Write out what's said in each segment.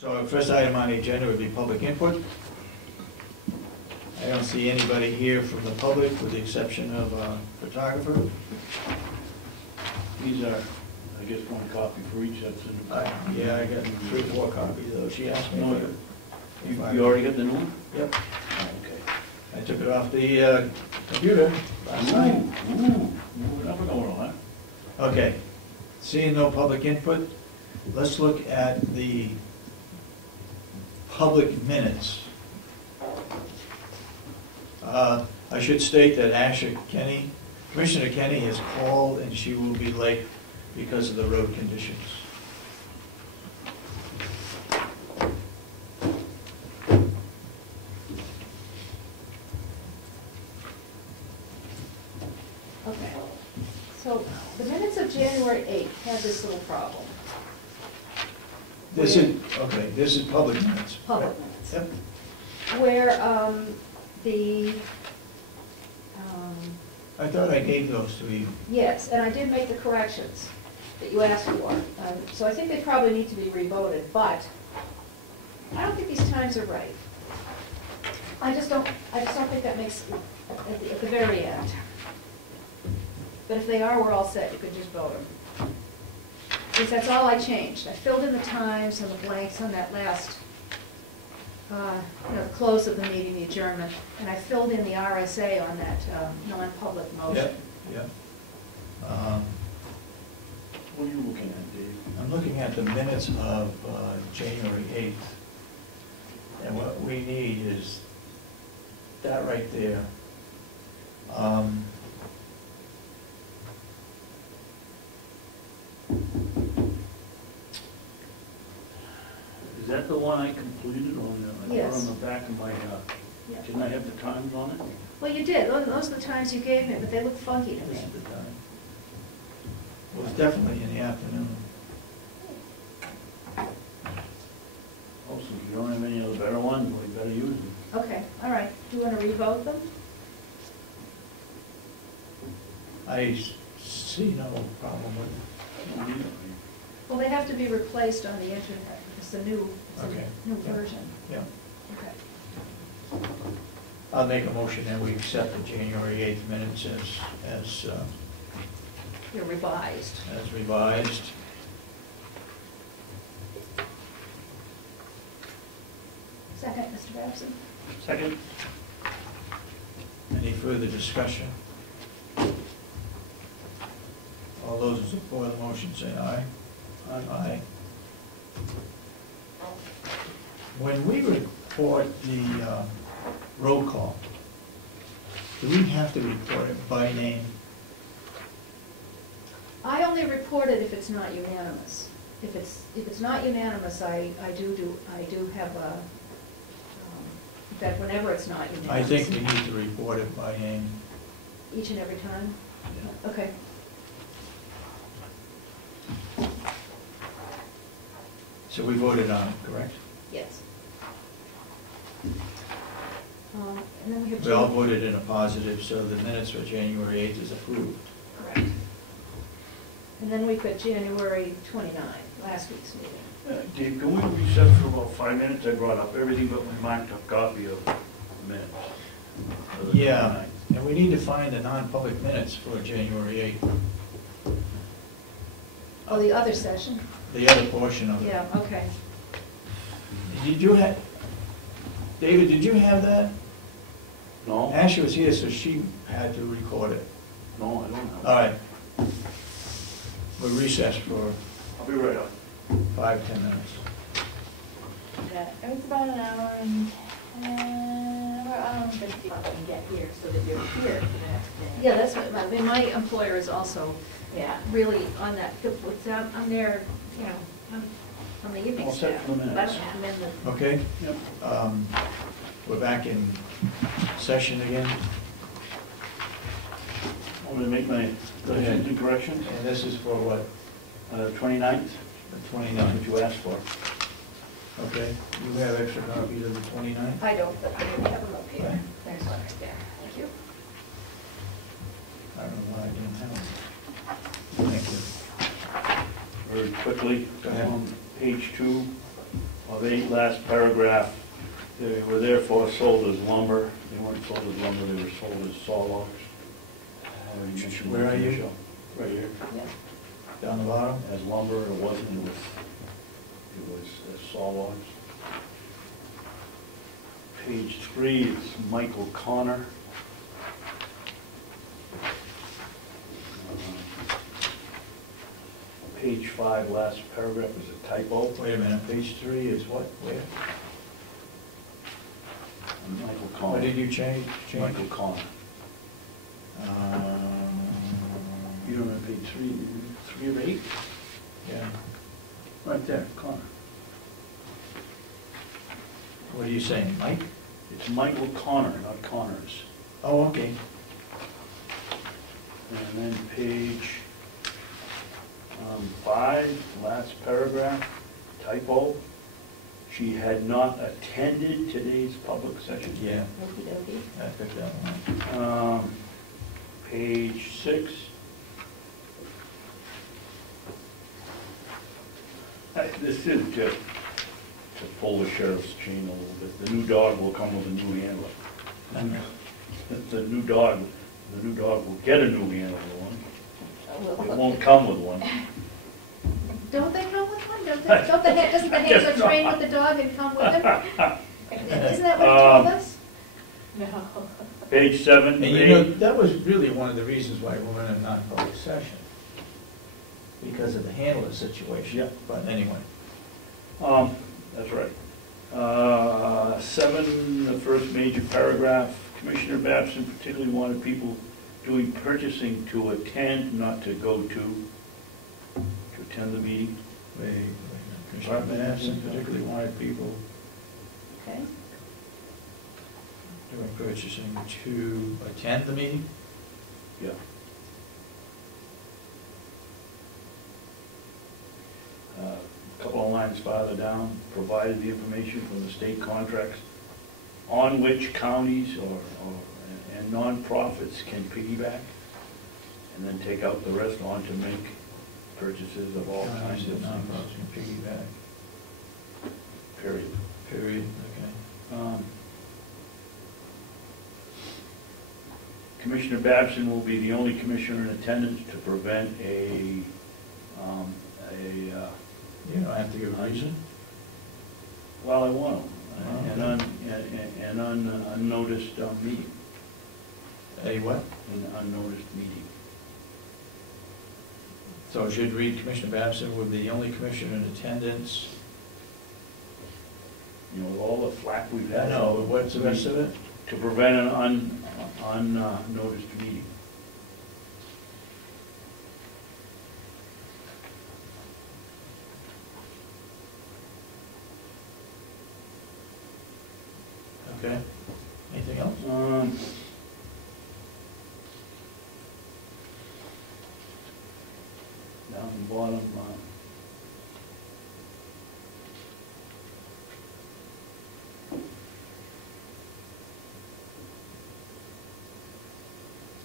So our first item on the agenda would be public input. I don't see anybody here from the public with the exception of a photographer. These are, I guess, one copy for each, that's in the... Yeah, I got 3 or 4 copies though. She asked me. No, you already got the new one? Yep. Oh, okay. I took it off the computer last night. Never going on, huh? Okay. Seeing no public input, let's look at the public minutes. I should state that Asha Kenney, Commissioner Kenney has called and she will be late because of the road conditions. Okay, so the minutes of January 8th had this little problem. This is, okay, this is public minutes. Public minutes. Yep. Where the... I thought I gave those to you. yes, and I did make the corrections that you asked for. So I think they probably need to be revoted, but I don't think these times are right. I just don't think that makes, at the very end. But if they are, we're all set, you could just vote them. Because that's all I changed. I filled in the times and the blanks on that last, the close of the meeting, the adjournment, and I filled in the RSA on that non-public motion. Yep. What are you looking at, Dave? I'm looking at the minutes of January 8th. And what we need is that right there. Is that the one I completed on the, Yes. on the back of my, Yeah. didn't I have the times on it? Well, you did. Those are the times you gave me, but they look funky to This me. is the time. Well, it's definitely in the afternoon. Also, if you don't have any other better ones, well, you better use them. Okay, all right. Do you want to revote them? I see no problem with it. I don't need it. Well, they have to be replaced on the internet. It's a new, Okay. new version. Yeah. Okay. I'll make a motion that we accept the January 8th minutes They're revised. as revised. Second, Mr. Babson? Second? Any further discussion? All those in support of the motion say aye. Aye. When we report the roll call, do we have to report it by name? I only report it if it's not unanimous. If it's not unanimous, I do have a, in fact, whenever it's not unanimous. I think we need to report it by name. Each and every time? Yeah. Okay. So we voted on it, correct? Yes. And then we have... We all voted in a positive, so the minutes for January 8th is approved. Correct. And then we put January 29, last week's meeting. Dave, can we reset for about 5 minutes? I brought up everything but my marked up copy of the minutes. Yeah, and we need to find the non-public minutes for January 8th, Oh, the other session? the other portion of it. Yeah, okay. Did you have, David, did you have that? No? Ashley was here, so she had to record it. No, I don't have it. All right. We'll recess for I'll be right up. 5-10 minutes. Yeah, it was about an hour and, about 50 bucks to get here so that you're here for the next day. Yeah, that's what, I mean, my employer is also Yeah. really on that, I'm there, you know, on the evening All set staff. for the But I minutes. don't come in the, Okay? Yep. We're back in session again, I'm gonna make my additions and corrections. and this is for what, 29th, the that's 29th? what you asked for. Okay, you have extra copies of the 29th? I don't, but I have them up here. Okay. There's one right there. Thank you. I don't know why I didn't have them. Thank you. Very quickly, Go ahead. on page 2, of 8, last paragraph, they were therefore sold as lumber. They weren't sold as lumber, they were sold as saw logs. Where are you? Right here. Yeah. Down the bottom? As lumber, it wasn't, it was as saw logs. Page 3, it's Michael Connor. Page 5, last paragraph is a typo. Wait a minute, page 3 is what, where? Michael Connor. What did you change? Michael Connor. You're on page 3 of 8? Yeah. Right there, Connor. What are you saying, Mike? It's Michael Connor, not Connors. Oh, okay. And then page 5, last paragraph, typo. She had not attended today's public session. Yeah, Okey-dokey. I picked that one. Page 6. This is just to pull the sheriff's chain a little bit. The new dog will come with a new handler. The new dog will get a new handler one. It won't come with one. Don't they come with one? Doesn't the handler train with the dog and come with him? Isn't that what he told us? No. Page 7. And you know, that was really one of the reasons why we went in non-public session. Because of the handler situation. Yeah. But anyway. That's right. 7, the first major paragraph, Commissioner Babson particularly wanted people doing purchasing to attend, not to go to attend the meeting. Wait, Commissioner Babson particularly wanted people Okay. doing purchasing to attend the meeting? Yeah. A couple of lines farther down, provided the information from the state contracts on which counties and nonprofits can piggyback, and then take out the rest on to make purchases of all kinds of Nonprofits things. can piggyback. Period. Period, okay. Commissioner Babson will be the only commissioner in attendance to prevent You don't have to give a reason. well, I want an unnoticed meeting, A what? an unnoticed meeting. So it should read Commissioner Babson would be the only commissioner in attendance. You know, with all the flack we've I had. know, what's the rest of it? To prevent an unnoticed meeting. Okay. Anything else? Down the bottom,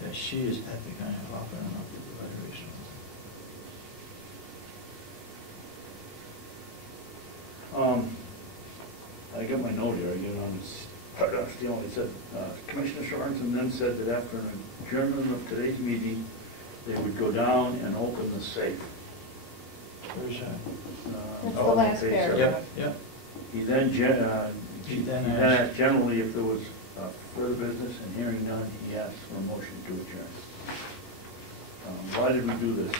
Yeah, she is epic, I have often enough evaluation. I got my note here, I get on this paragraph, it said, Commissioner Sorensen then said that after an adjournment of today's meeting, they would go down and open the safe. Where's that? That's the on last page paragraph. 7. Yep. He then He then asked generally if there was further business, and hearing none, he asked for a motion to adjourn. Why did we do this?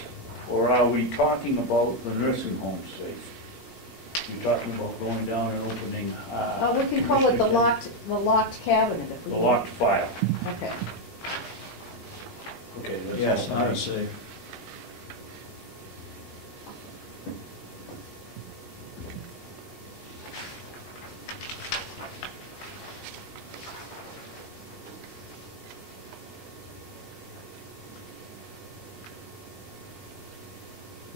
Or are we talking about the nursing home safe? You're talking about going down and opening. We can call it the locked cabinet if we The want. locked file. Okay. Okay, that's. Yes, all. not a safe.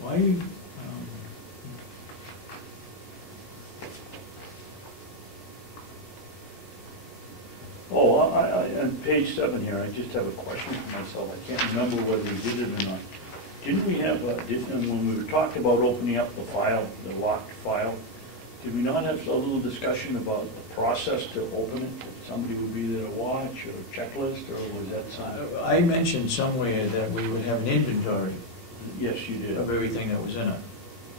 Why are you, Oh, on page 7 here, I just have a question for myself. I can't remember whether we did it or not. Didn't we have, when we were talking about opening up the file, the locked file, Did we not have a little discussion about the process to open it? That somebody would be there to watch, or a checklist, or was that signed? I mentioned somewhere that we would have an inventory Yes, you did. of everything that was in it,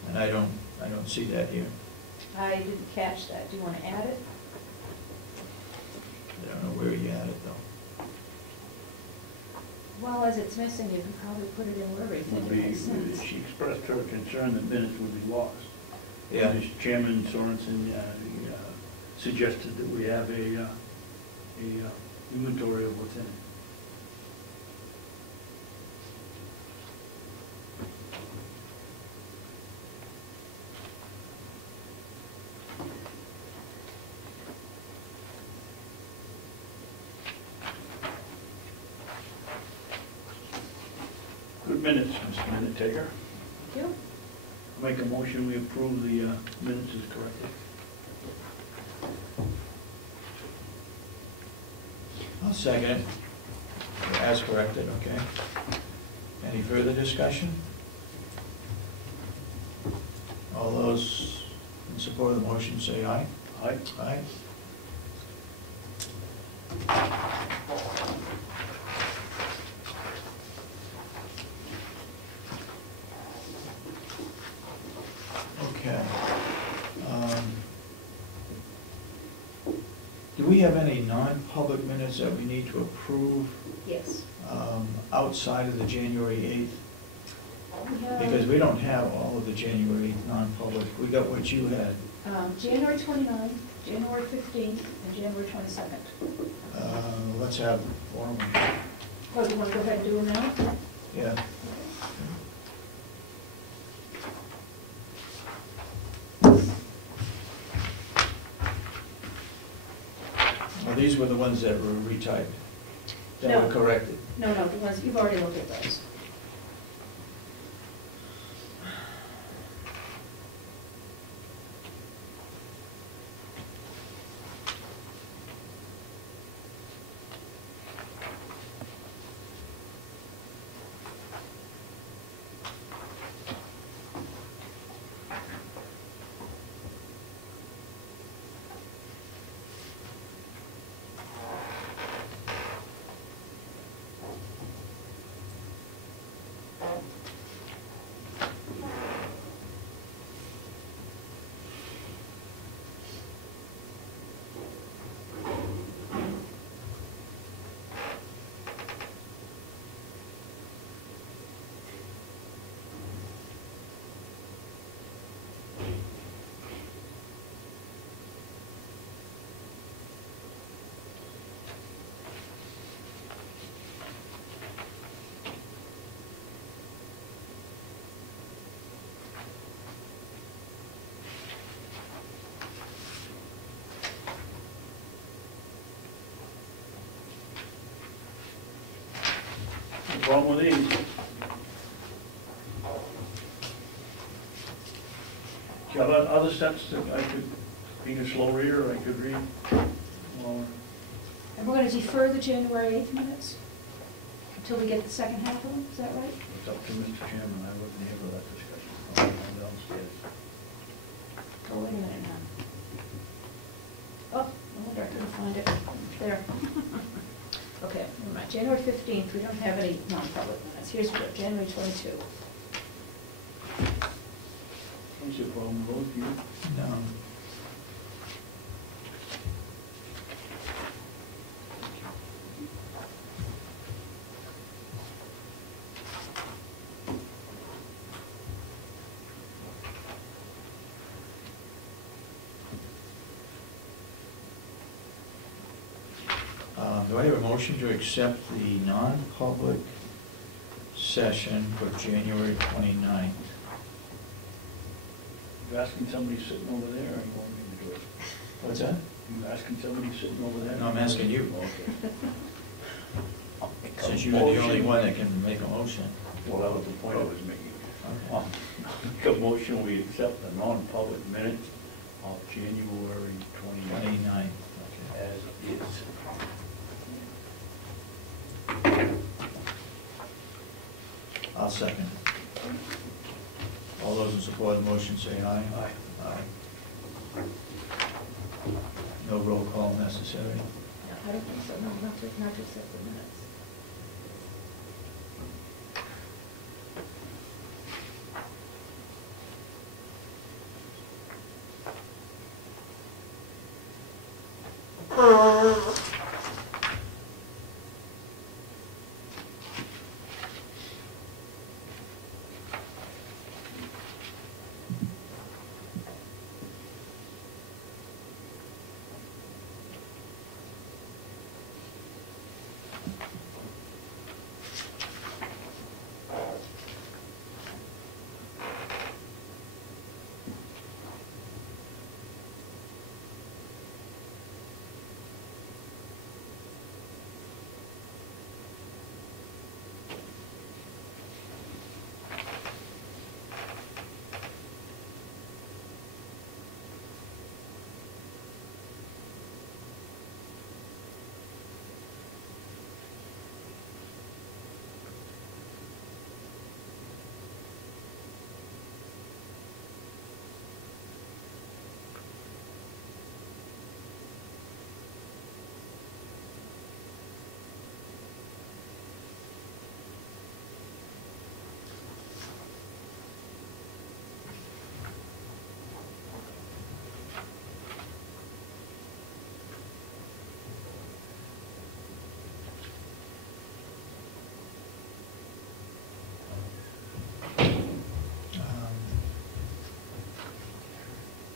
and I don't see that here. I didn't catch that. Do you want to add it? I don't know where you had it, though. Well, as it's missing, you can probably put it in wherever you think Would it be, makes sense. she expressed her concern that minutes would be lost. Yeah. As Chairman Sorensen suggested that we have a inventory of what's in it. Good minutes, Mr. Minute Taker. Thank you. Make a motion, we approve the minutes as corrected. I'll second it, as corrected, okay. Any further discussion? All those in support of the motion say aye. Aye. Aye. Okay. Do we have any non-public minutes that we need to approve Yes. outside of the January 8th? We have, Because we don't have all of the January non-public. We got what you had. January 29th, January 15th, and January 22nd. Let's have one of them. Oh, do you want to go ahead and do them now? Yeah. Well, these were the ones that were retyped, that No. were corrected. No, the ones, you've already looked at those. No problem with these. Do you have other steps that I could, being a slow reader, I could read? Well, And we're going to defer the January 8th minutes until we get the second half of them, is that right? it's up to Mr. Chairman, I wasn't here for that discussion. I'll go downstairs. Oh, wait a minute now. Oh, no wonder I couldn't find it. There. Okay, never mind. January 15th, we don't have any non-public minutes. Here's what, January 22. Is there a problem with those, you? No. Do I have a motion to accept the non-public session for January 29th? You asking somebody sitting over there, or you want me to do it? What's that? You asking somebody sitting over there? No, I'm asking you. Okay. I'll make a Since you're the only motion. one that can make a motion. Well, that was the point I was making. Okay. Make a motion, we accept the non-public minutes of January 29th 29th, okay. as is. I'll second it. All those in support of the motion say aye. Aye. Aye. No roll call necessary. I don't think so, no, not to accept the minutes.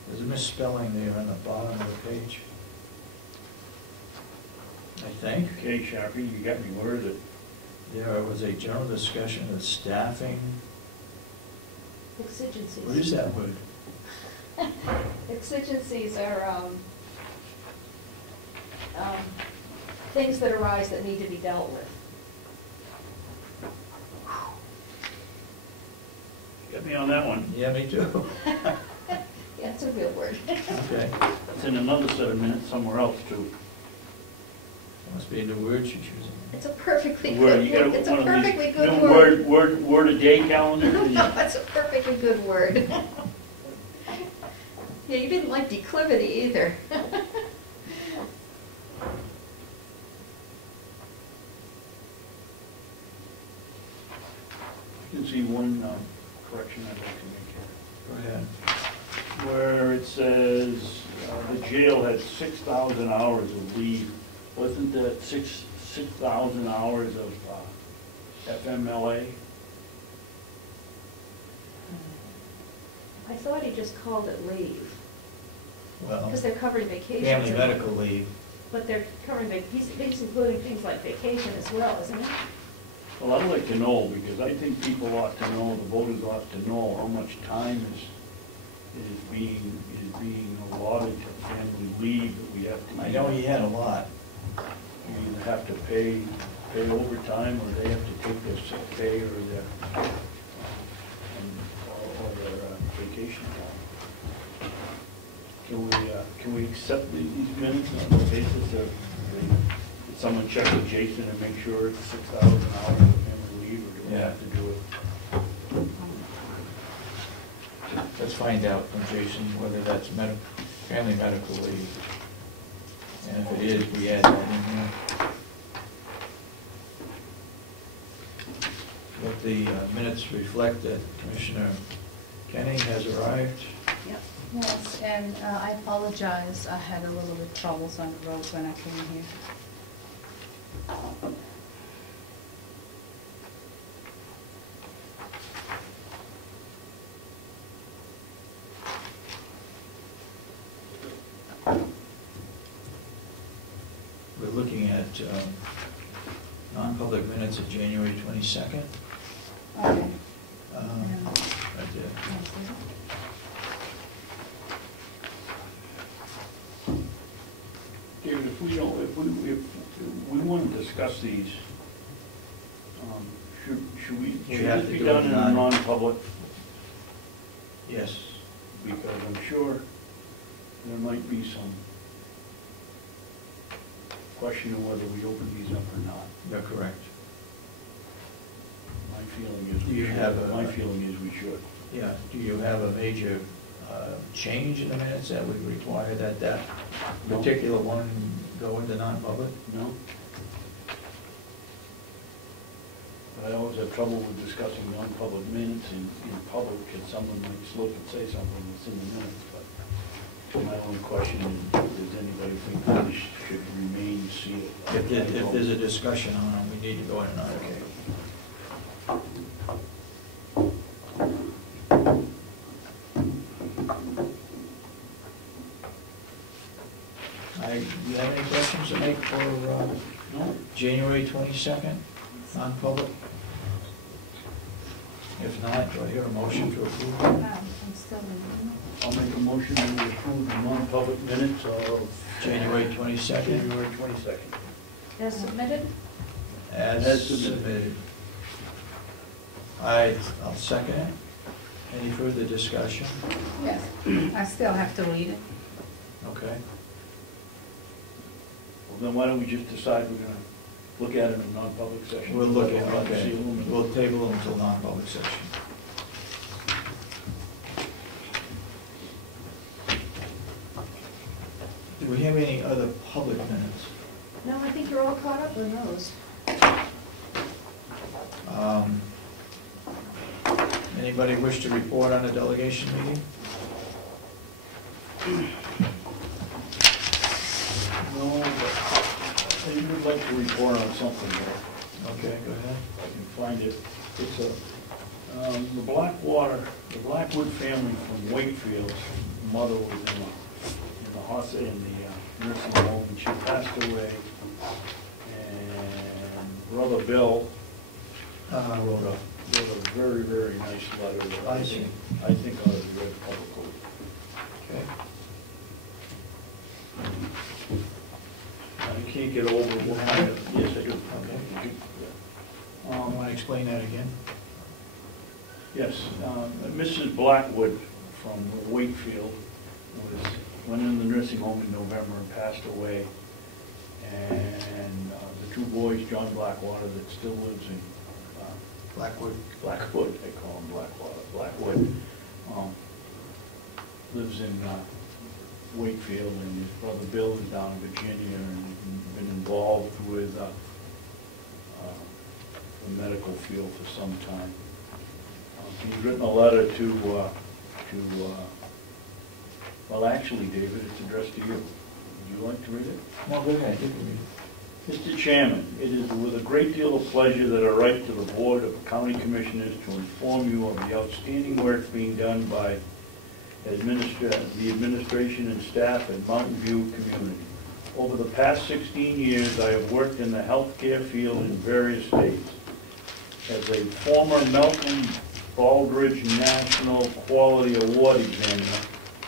There's a misspelling there on the bottom of the page, I think. Okay, Sharpie, you got me worded. There was a general discussion of staffing. Exigencies. What is that word? Exigencies are things that arise that need to be dealt with. Got me on that one. Yeah, me too. Yeah, it's a real word. Okay. It's in another set of minutes somewhere else too. Must be a new word she's using. It's a perfectly Word, good you got word. It's a one of these perfectly good new word. word a day calendar? That's a perfectly good word. Yeah, you didn't like declivity either. You can see one correction I'd like to make here. Go ahead. Where it says the jail had 6,000 hours of leave. Wasn't that 6,000 hours of FMLA? I thought he just called it leave, Well, because they're covering vacations. family medical leave. But they're covering, he's including things like vacation as well, isn't he? Well, I'd like to know, because I think people ought to know, the voters ought to know how much time is being allotted to family leave that we have to. I know he had a lot. You either have to pay overtime, or they have to take their sick pay, or their vacation time. Can we accept these minutes on the basis of, did someone check with Jason and make sure it's 6,000 hours of family leave, or do we have to do it? Let's find out from Jason whether that's family medical leave. And if it is, we add that in here. Let the minutes reflect that Commissioner Kenney has arrived. Yep. Yes, and I apologize, I had a little bit troubles on the road when I came here. We're looking at non-public minutes of January 22nd. Okay. Right there. David, if we want to discuss these, should have this to be do done it in a non- non-public? Yes. Because I'm sure there might be some question of whether we open these up or not. You're correct. My feeling is Do we you should. have a- My feeling is we should. Yeah. Do you have a major change in the minutes that would require that that particular one go into non-public? No? I always have trouble with discussing non-public minutes in public, because someone might slip and say something that's in the minutes, but my only question is, does anybody think that this should remain sealed? If there's a discussion on it, we need to go in and out. Do you have any questions to make for No? January 22nd, non-public? If not, do I hear a motion to approve? I'm still in. I'll make a motion to approve the non-public minutes of January 22nd, January 22nd. As submitted? as submitted. I'll second it. Any further discussion? Yes, I still have to read it. Okay. Well, then why don't we just decide we're gonna look at it in non-public session? We'll look at Seal it, them okay. and- We'll table it until non-public section. Do we have any other public minutes? No, I think you're all caught up with those. Anybody wish to report on the delegation meeting? No, but I would like to report on something there. Okay, go ahead. If I can find it. It's the Blackwood family from Wakefield's mother was in the nursing home, and she passed away. And brother Bill wrote a very, very nice letter that I think ought to be read publicly. Okay. I can't get over what kind of, yes, I do. Okay. Want to explain that again? Yes, Mrs. Blackwood from Wakefield went in the nursing home in November and passed away. And the two boys, John Blackwater, that still lives in Blackwood, they call him Blackwood, lives in Wakefield, and his brother Bill is down in Virginia and been involved with the medical field for some time. He's written a letter to well, actually, David, it's addressed to you. Would you like to read it? Well, go ahead, you can read it. Mr. Chairman, it is with a great deal of pleasure that I write to the Board of County Commissioners to inform you of the outstanding work being done by the administration and staff at Mountain View community. Over the past 16 years, I have worked in the healthcare field in various states. As a former Malcolm Baldridge National Quality Award examiner,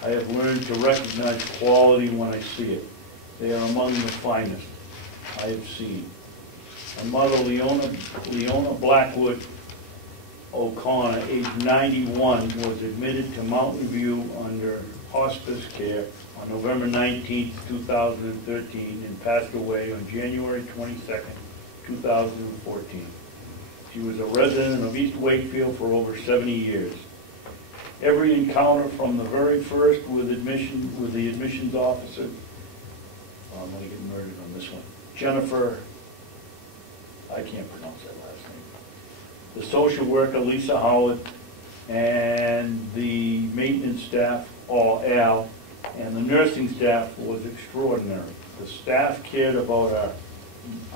I have learned to recognize quality when I see it. They are among the finest I have seen. My mother, Leona Blackwood O'Connor, age 91, was admitted to Mountain View under hospice care on November 19, 2013, and passed away on January 22, 2014. She was a resident of East Wakefield for over 70 years. Every encounter from the very first with the admissions officer, I'm going to get murdered on this one, Jennifer, I can't pronounce that last name, the social worker, Lisa Howard, and the maintenance staff, Al, and the nursing staff was extraordinary. The staff cared about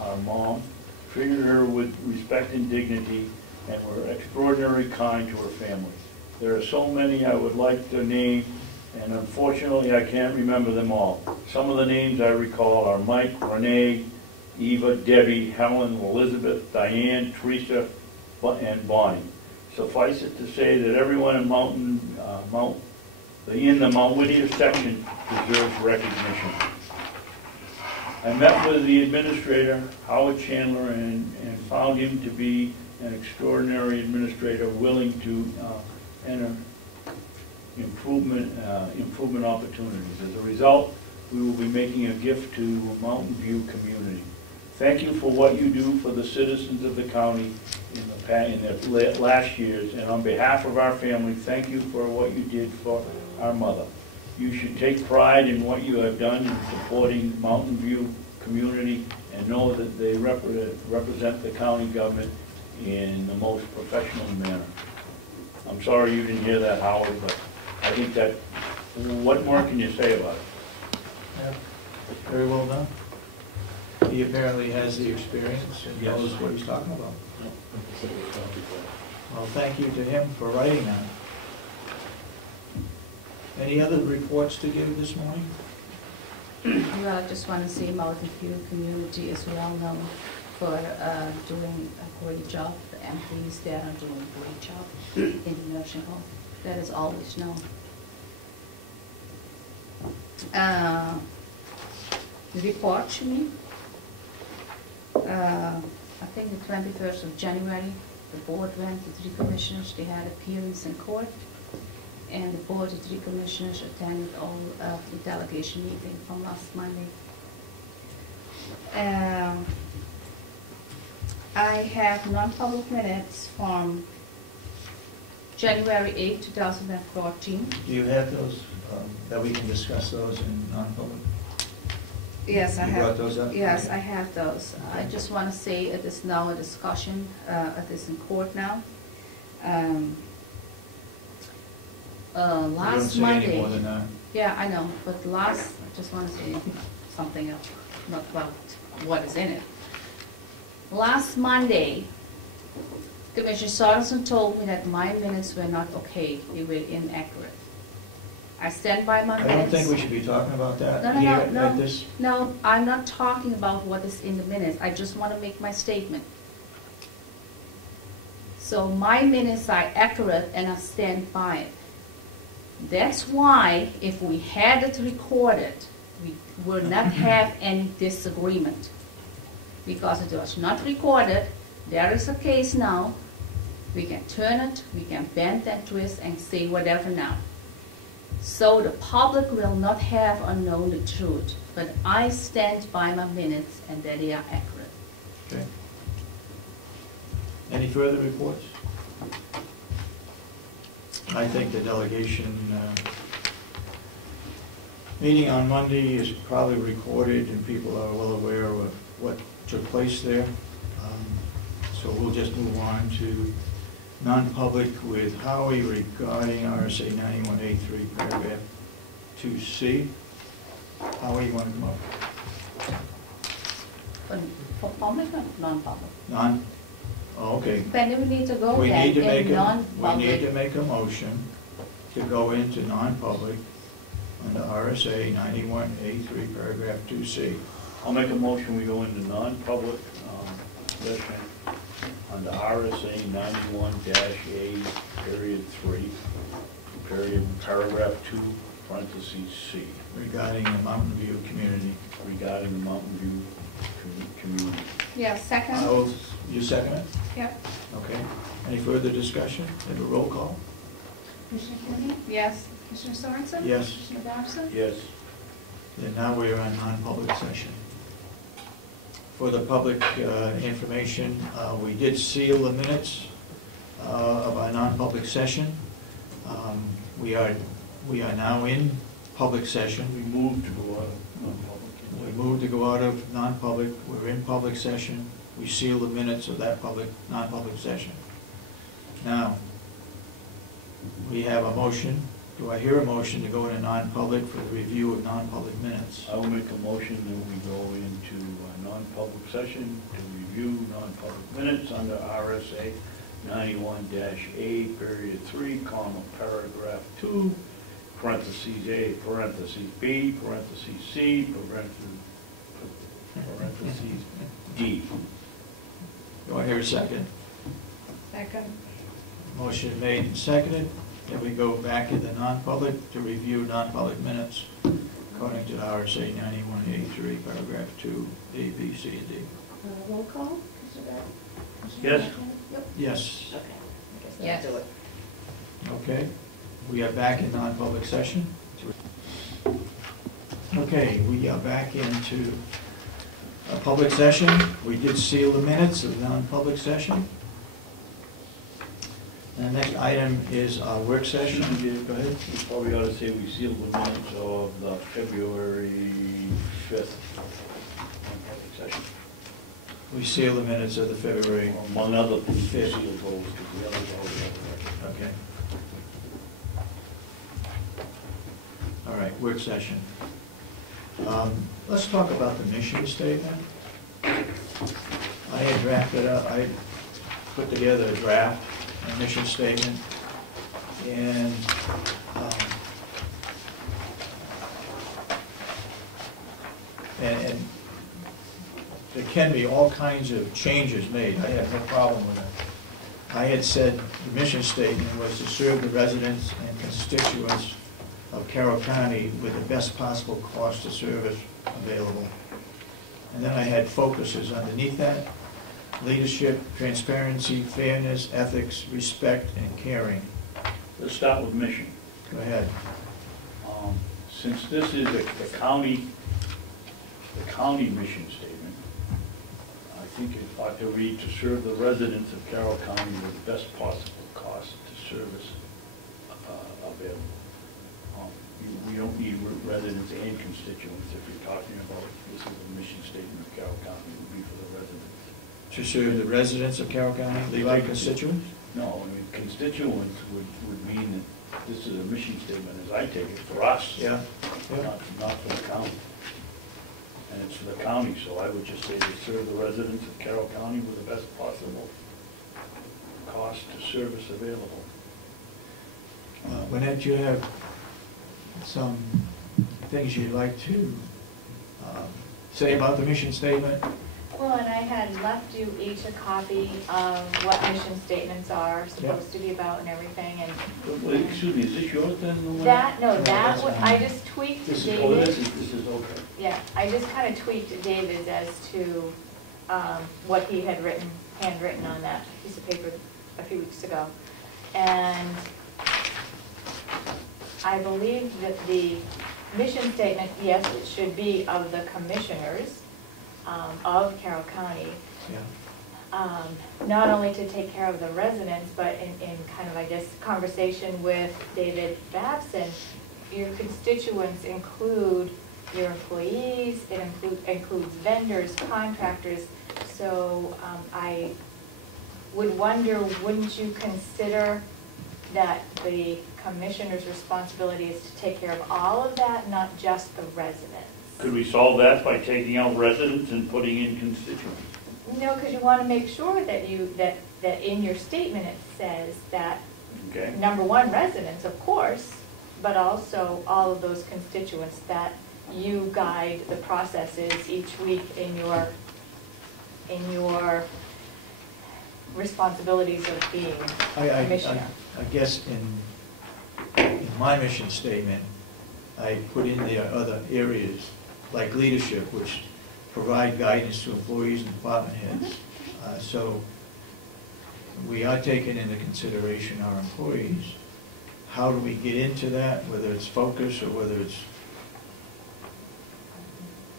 our mom, treated her with respect and dignity, and were extraordinarily kind to her family. There are so many I would like to name, and unfortunately I can't remember them all. Some of the names I recall are Mike, Renee, Eva, Debbie, Helen, Elizabeth, Diane, Teresa, and Bonnie. Suffice it to say that everyone in the Mount Whittier section deserves recognition. I met with the administrator, Howard Chandler, and found him to be an extraordinary administrator willing to enter improvement opportunities. As a result, we will be making a gift to Mountain View community. Thank you for what you do for the citizens of the county in the last years. And on behalf of our family, thank you for what you did for our mother. You should take pride in what you have done in supporting Mountain View community and know that they represent the county government in the most professional manner. I'm sorry you didn't hear that, Howard, but I think that, what more can you say about it? Yeah, very well done. He apparently has the experience and Yes. knows what he's talking about. Well, thank you to him for writing that. Any other reports to give this morning? Well, I just want to say Mountain View community is well known for doing a great job. The employees there are doing a great job in the nursing home. That is always known. The report to me. I think the 21st of January, the board went to 3 commissioners. They had appearance in court. And the board of 3 commissioners attended all of the delegation meeting from last Monday. I have non-public minutes from January 8, 2014. Do you have those, that we can discuss those in non-public? Yes, I You have. brought those up? Yes, I have those. I just want to say it is now a discussion, it is in court now. Last You don't say any Monday. more than that. Yeah, I know, but I just want to say something else, not about what is in it. Last Monday, Commissioner Sorensen told me that my minutes were not okay, they were inaccurate. I stand by my minutes. I don't think we should be talking about that No, here no, at this. No, I'm not talking about what is in the minutes, I just want to make my statement. So my minutes are accurate and I stand by it. That's why if we had it recorded, we would not have any disagreement. Because it was not recorded, there is a case now, we can turn it, we can bend and twist and say whatever now. So the public will not have unknown the truth, but I stand by my minutes and that they are accurate. Okay. Any further reports? I think the delegation meeting on Monday is probably recorded and people are well aware of what took place there. So we'll just move on to non-public with Howie regarding RSA 91A3 paragraph 2C. Howie, you want to come up? But for public or non-public? None? Oh, okay. Then we need to go We then need to make in a, non-public. we need to make a motion to go into non-public under RSA 91A3 paragraph 2C. I'll make a motion, we go into non-public session under RSA 91-A, period 3, paragraph 2, parentheses C, Regarding the Mountain View community. regarding the Mountain View community. Yeah, second? You second it? Yep. Okay. Any further discussion? Have a roll call? Commissioner Kenney? Yes. Commissioner Sorensen? Yes. Commissioner Babson? Yes. And now we are on non-public session. For the public information, we did seal the minutes of our non-public session. We are now in public session. We moved to go out of non-public. We moved to go out of non-public, we're in public session, we seal the minutes of that non-public session. Now, we have a motion, do I hear a motion to go into non-public for the review of non-public minutes? I will make a motion that we go into a non-public session to review non-public minutes under RSA 91-A, period 3, comma, paragraph 2, parentheses A, parentheses B, parentheses C, parentheses D. Do I hear a second? Second. Motion made and seconded, then we go back into non-public to review non-public minutes according to the RSA 91A3, paragraph 2, A, B, C, and D. Roll call? Commissioner Yes. Kenney? Yep. Yes, Okay. I guess Yes. that'll do it. okay. We are back in non-public session. Okay, we are back into Public session, we did seal the minutes of non-public session. And the next item is our work session. Go ahead. We probably ought to say we sealed the minutes of the February 5th public session. We seal the minutes of the February. Among other things, we Fifth. sealed those, because the others already have it. Okay. All right, work session. Let's talk about the mission statement. I had drafted up, I put together a draft, a mission statement, and and there can be all kinds of changes made. I have no problem with it. I had said the mission statement was to serve the residents and constituents of Carroll County with the best possible cost of service available. And then I had focuses underneath that: leadership, transparency, fairness, ethics, respect, and caring. Let's start with mission. Go ahead. Since this is the county mission statement, I think it ought to read, to serve the residents of Carroll County with the best possible cost to service available. We don't need residents and constituents if you're talking about, this is a mission statement of Carroll County, it would be for the residents. To serve the residents of Carroll County, leave out constituents? No, I mean, constituents would mean that this is a mission statement, as I take it, for us. Yeah. Not for the county. And it's for the county, so I would just say to serve the residents of Carroll County with the best possible cost to service available. Lynette, you have some things you'd like to say about the mission statement? Well, and I had left you each a copy of what mission statements are supposed to be about and everything, and Wait, excuse me, is this yours then? Lynette? that, no, that's that, one fine. I just tweaked This is, David. oh, this is okay. Yeah, I just kind of tweaked David's as to what he had written, handwritten on that piece of paper a few weeks ago. And I believe that the mission statement, yes, it should be of the commissioners of Carroll County, Yeah. not only to take care of the residents, but in kind of, I guess, conversation with David Babson, your constituents include your employees, it includes vendors, contractors. So I would wonder, wouldn't you consider that the commissioner's responsibility is to take care of all of that, not just the residents? Could we solve that by taking out residents and putting in constituents? No, because you want to make sure that that in your statement it says that, Okay. number one, residents, of course, but also all of those constituents that you guide the processes each week in your responsibilities of being commissioner. I guess in my mission statement, I put in there other areas like leadership, which provide guidance to employees and department heads. So we are taking into consideration our employees. How do we get into that, whether it's focus or whether it's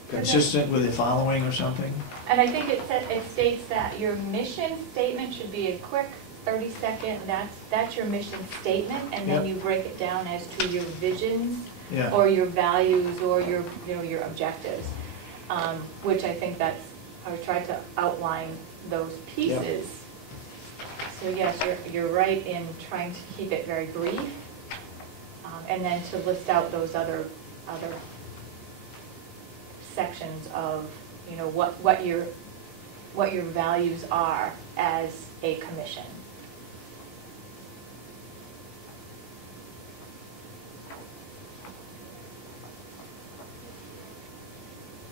consistent with the following or something? And I think it states that your mission statement should be a quick 30-second, that's your mission statement, and then Yep. you break it down as to your visions Yeah. or your values or your, your objectives, which I think I tried to outline those pieces. So yes, you're right in trying to keep it very brief, and then to list out those other sections of, what your values are as a commission.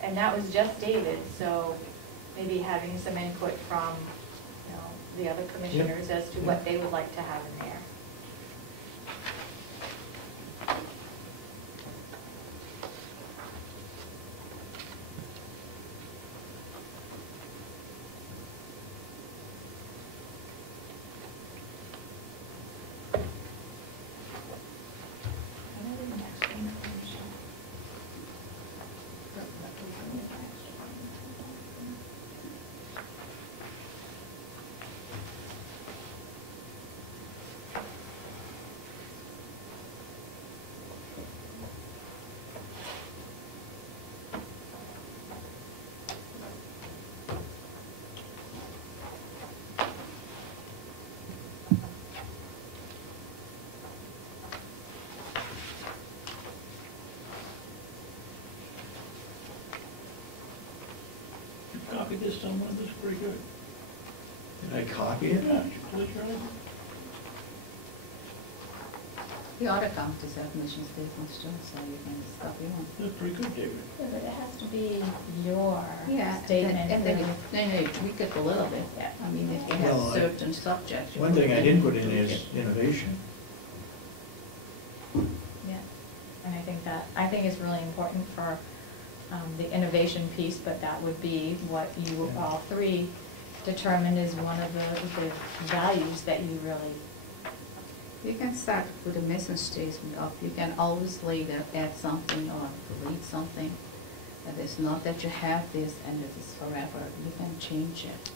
And that was just David, so maybe having some input from, the other commissioners as to what they would like to have in there. this somewhere? This is pretty good. Did I copy it? Yeah, did you plagiarize it? The other counties have mission statements too, so you can copy one. That's pretty good, David. Yeah, but it has to be your Yeah, statement. and then you tweak it a little bit. Yeah. I mean, if you Well, have certain subjects. you One thing I can didn't put in tweak is it. innovation. Yeah, and I think it's really important for the innovation piece, but that would be what you Yeah. all three determine is one of the values that you really, You can start with a mission statement up. You can always later add something or delete something. But it's not that you have this and it is forever. You can change it.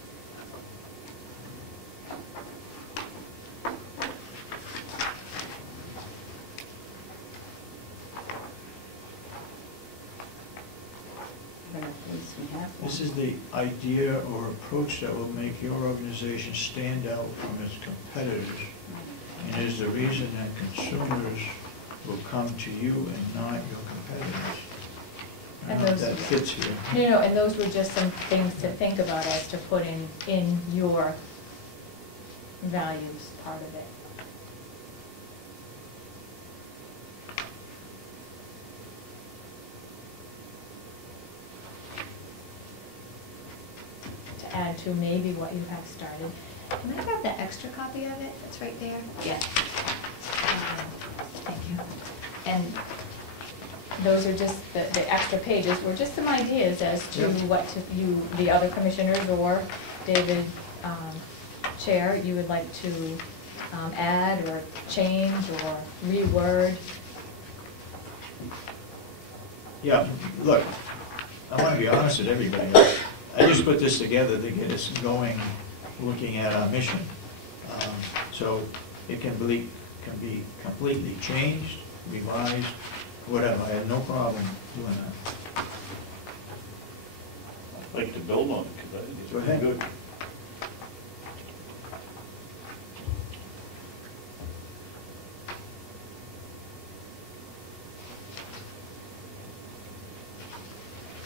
But at least we have one. This is the idea or approach that will make your organization stand out from its competitors. And is the reason that consumers will come to you and not your competitors. I don't know if that fits here. no, and those were just some things to think about as to put in your values part of it. To add to maybe what you have started. Can I have the extra copy of it? That's right there. Yeah. Thank you. And those are just, the extra pages were just some ideas as to Yeah. what the other commissioners or David, Chair, you would like to add or change or reword. Yeah, look, I want to be honest with everybody. I just put this together to get us going, looking at our mission. So it can be completely changed, revised, whatever. I have no problem doing that. I'd like to build on it, because I think it's Go pretty ahead. good.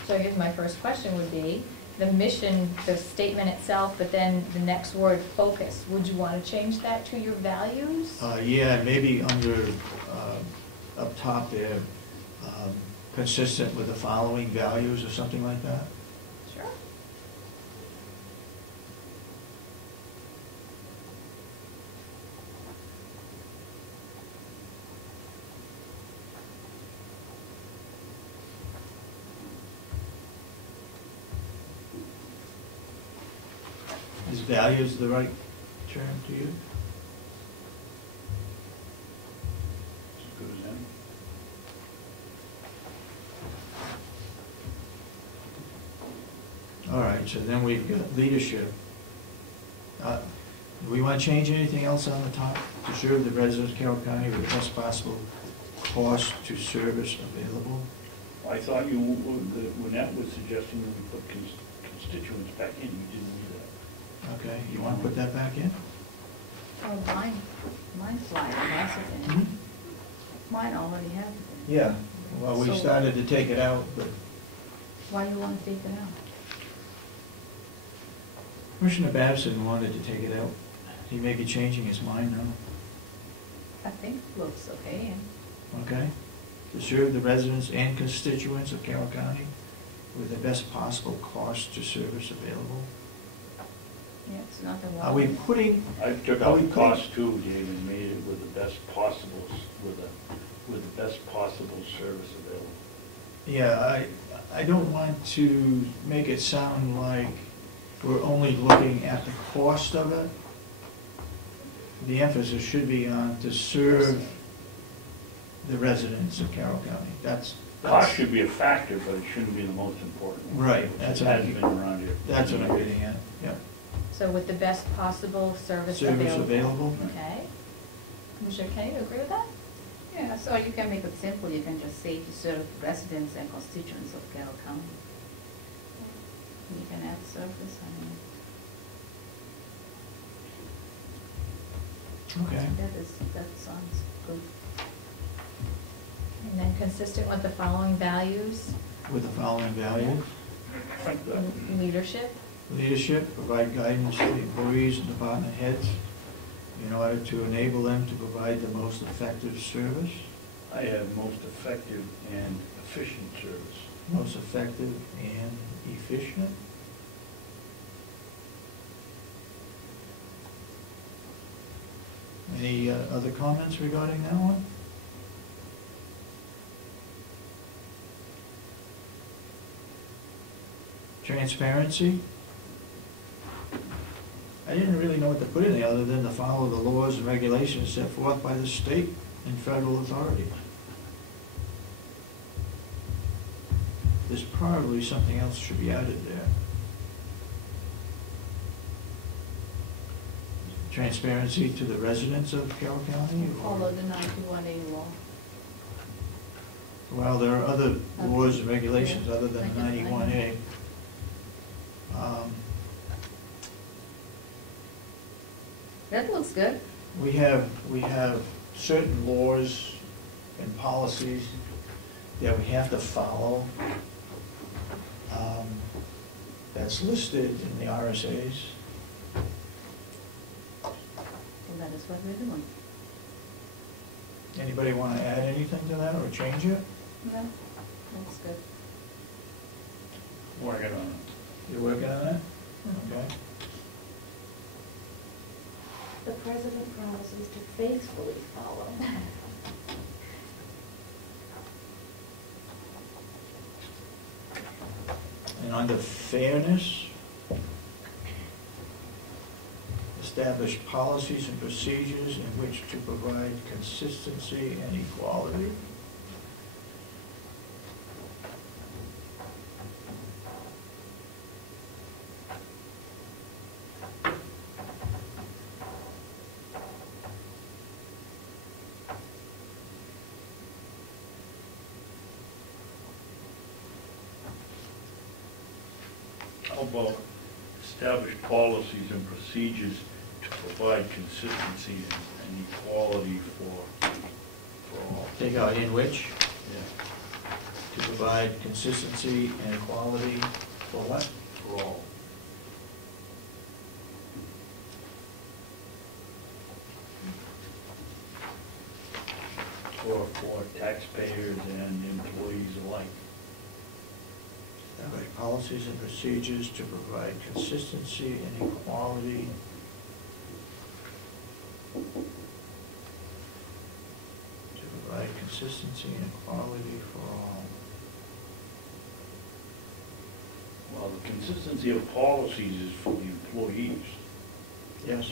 So I guess my first question would be, the mission, the statement itself, but then the next word, focus, would you want to change that to your values? Yeah, maybe under, up top there, consistent with the following values or something like that. Sure. Is values the right term to use? As good as any. All right, so then we've got leadership. Do we want to change anything else on the top? To serve the residents of Carroll County with the best possible cost to service available? I thought you, when that was suggesting that we put constituents back in, you didn't need that. Okay, you want to put that back in? Oh, mine's like, that's the thing. Mine already have it. Yeah, well, we So- started to take it out, but Why you want to take it out? Commissioner Babson wanted to take it out. He may be changing his mind now. I think it looks okay. Okay? To serve the residents and constituents of Carroll County with the best possible cost to service available. Yeah, it's not a lot. Are we putting, I took Are out we the cost too, Dave, and made it with the best possible, with the best possible service available. yeah, I don't want to make it sound like we're only looking at the cost of it. The emphasis should be on to serve the residents of Carroll County. That's. Cost should be a factor, but it shouldn't be the most important one. Right, that's It what hasn't been around here. That's what I'm getting at, yeah. So with the best possible service Service available. available. Okay. Commissioner Kenney, you agree with that? Yeah, so you can make it simple. You can just say to serve residents and constituents of Carroll County. You can add service, I mean, Okay. that sounds good. And then consistent with the following values, With the following values. I think that- leadership, Leadership, provide guidance to the employees and department heads in order to enable them to provide the most effective service. I have most effective and efficient service. Most effective and efficient. Any other comments regarding that one? Transparency. I didn't really know what to put in there other than to follow the laws and regulations set forth by the state and federal authority. There's probably something else should be added there. Transparency to the residents of Carroll County? or- Follow the 91A law. Well, there are other laws and regulations other than I guess I 91A. That looks good. We have certain laws and policies that we have to follow. That's listed in the RSAs. Well, that is what we're doing. Anybody want to add anything to that or change it? No, looks good. Working on it. You're working on it? Okay. The president promises to faithfully follow. And under fairness, establish policies and procedures in which to provide consistency and equality. How about establish policies and procedures to provide consistency and equality for all? Take out in which, Yeah, to provide consistency and equality for what? for all. For taxpayers and employees alike. Establish policies and procedures to provide consistency and equality. To provide consistency and equality for all. Well, the consistency of policies is for the employees. Yes.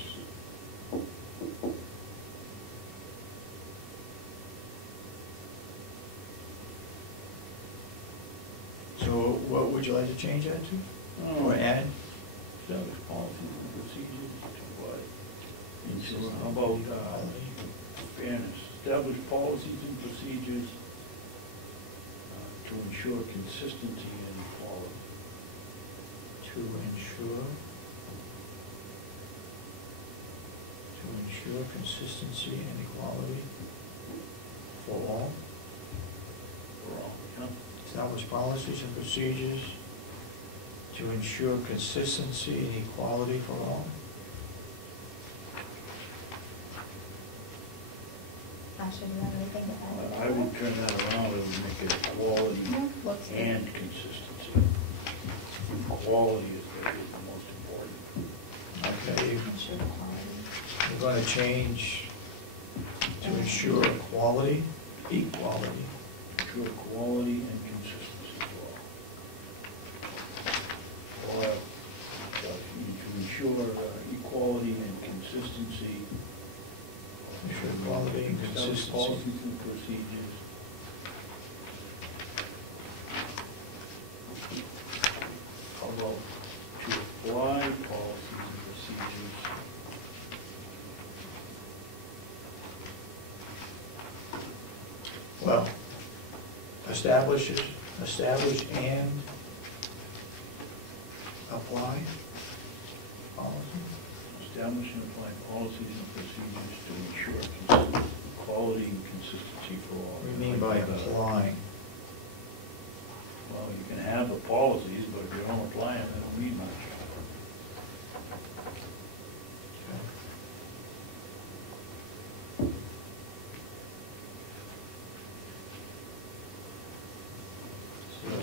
So what would you like to change that to? Or add? Establish policies and procedures to provide. So How about fairness? Establish policies and procedures to ensure consistency and equality. To ensure consistency and equality for all. For all, yeah. Establish policies and procedures to ensure consistency and equality for all. Asha, do you have anything to add? I would turn that around and make it equality Yeah, looks good. and consistency. Equality is the most important. Okay, Ensure quality. we're going to change to ensure equality, equality. Ensure quality and consistency for all. Or to ensure equality and consistency. Ensure quality and Establish consistency. policies and procedures. How about to apply policies and procedures? Well, establish and apply policy. Establish and apply policies and procedures to ensure consistent quality and consistency for all. What do you mean by applying? Well, you can have the policies, but if you don't apply them, they don't mean much.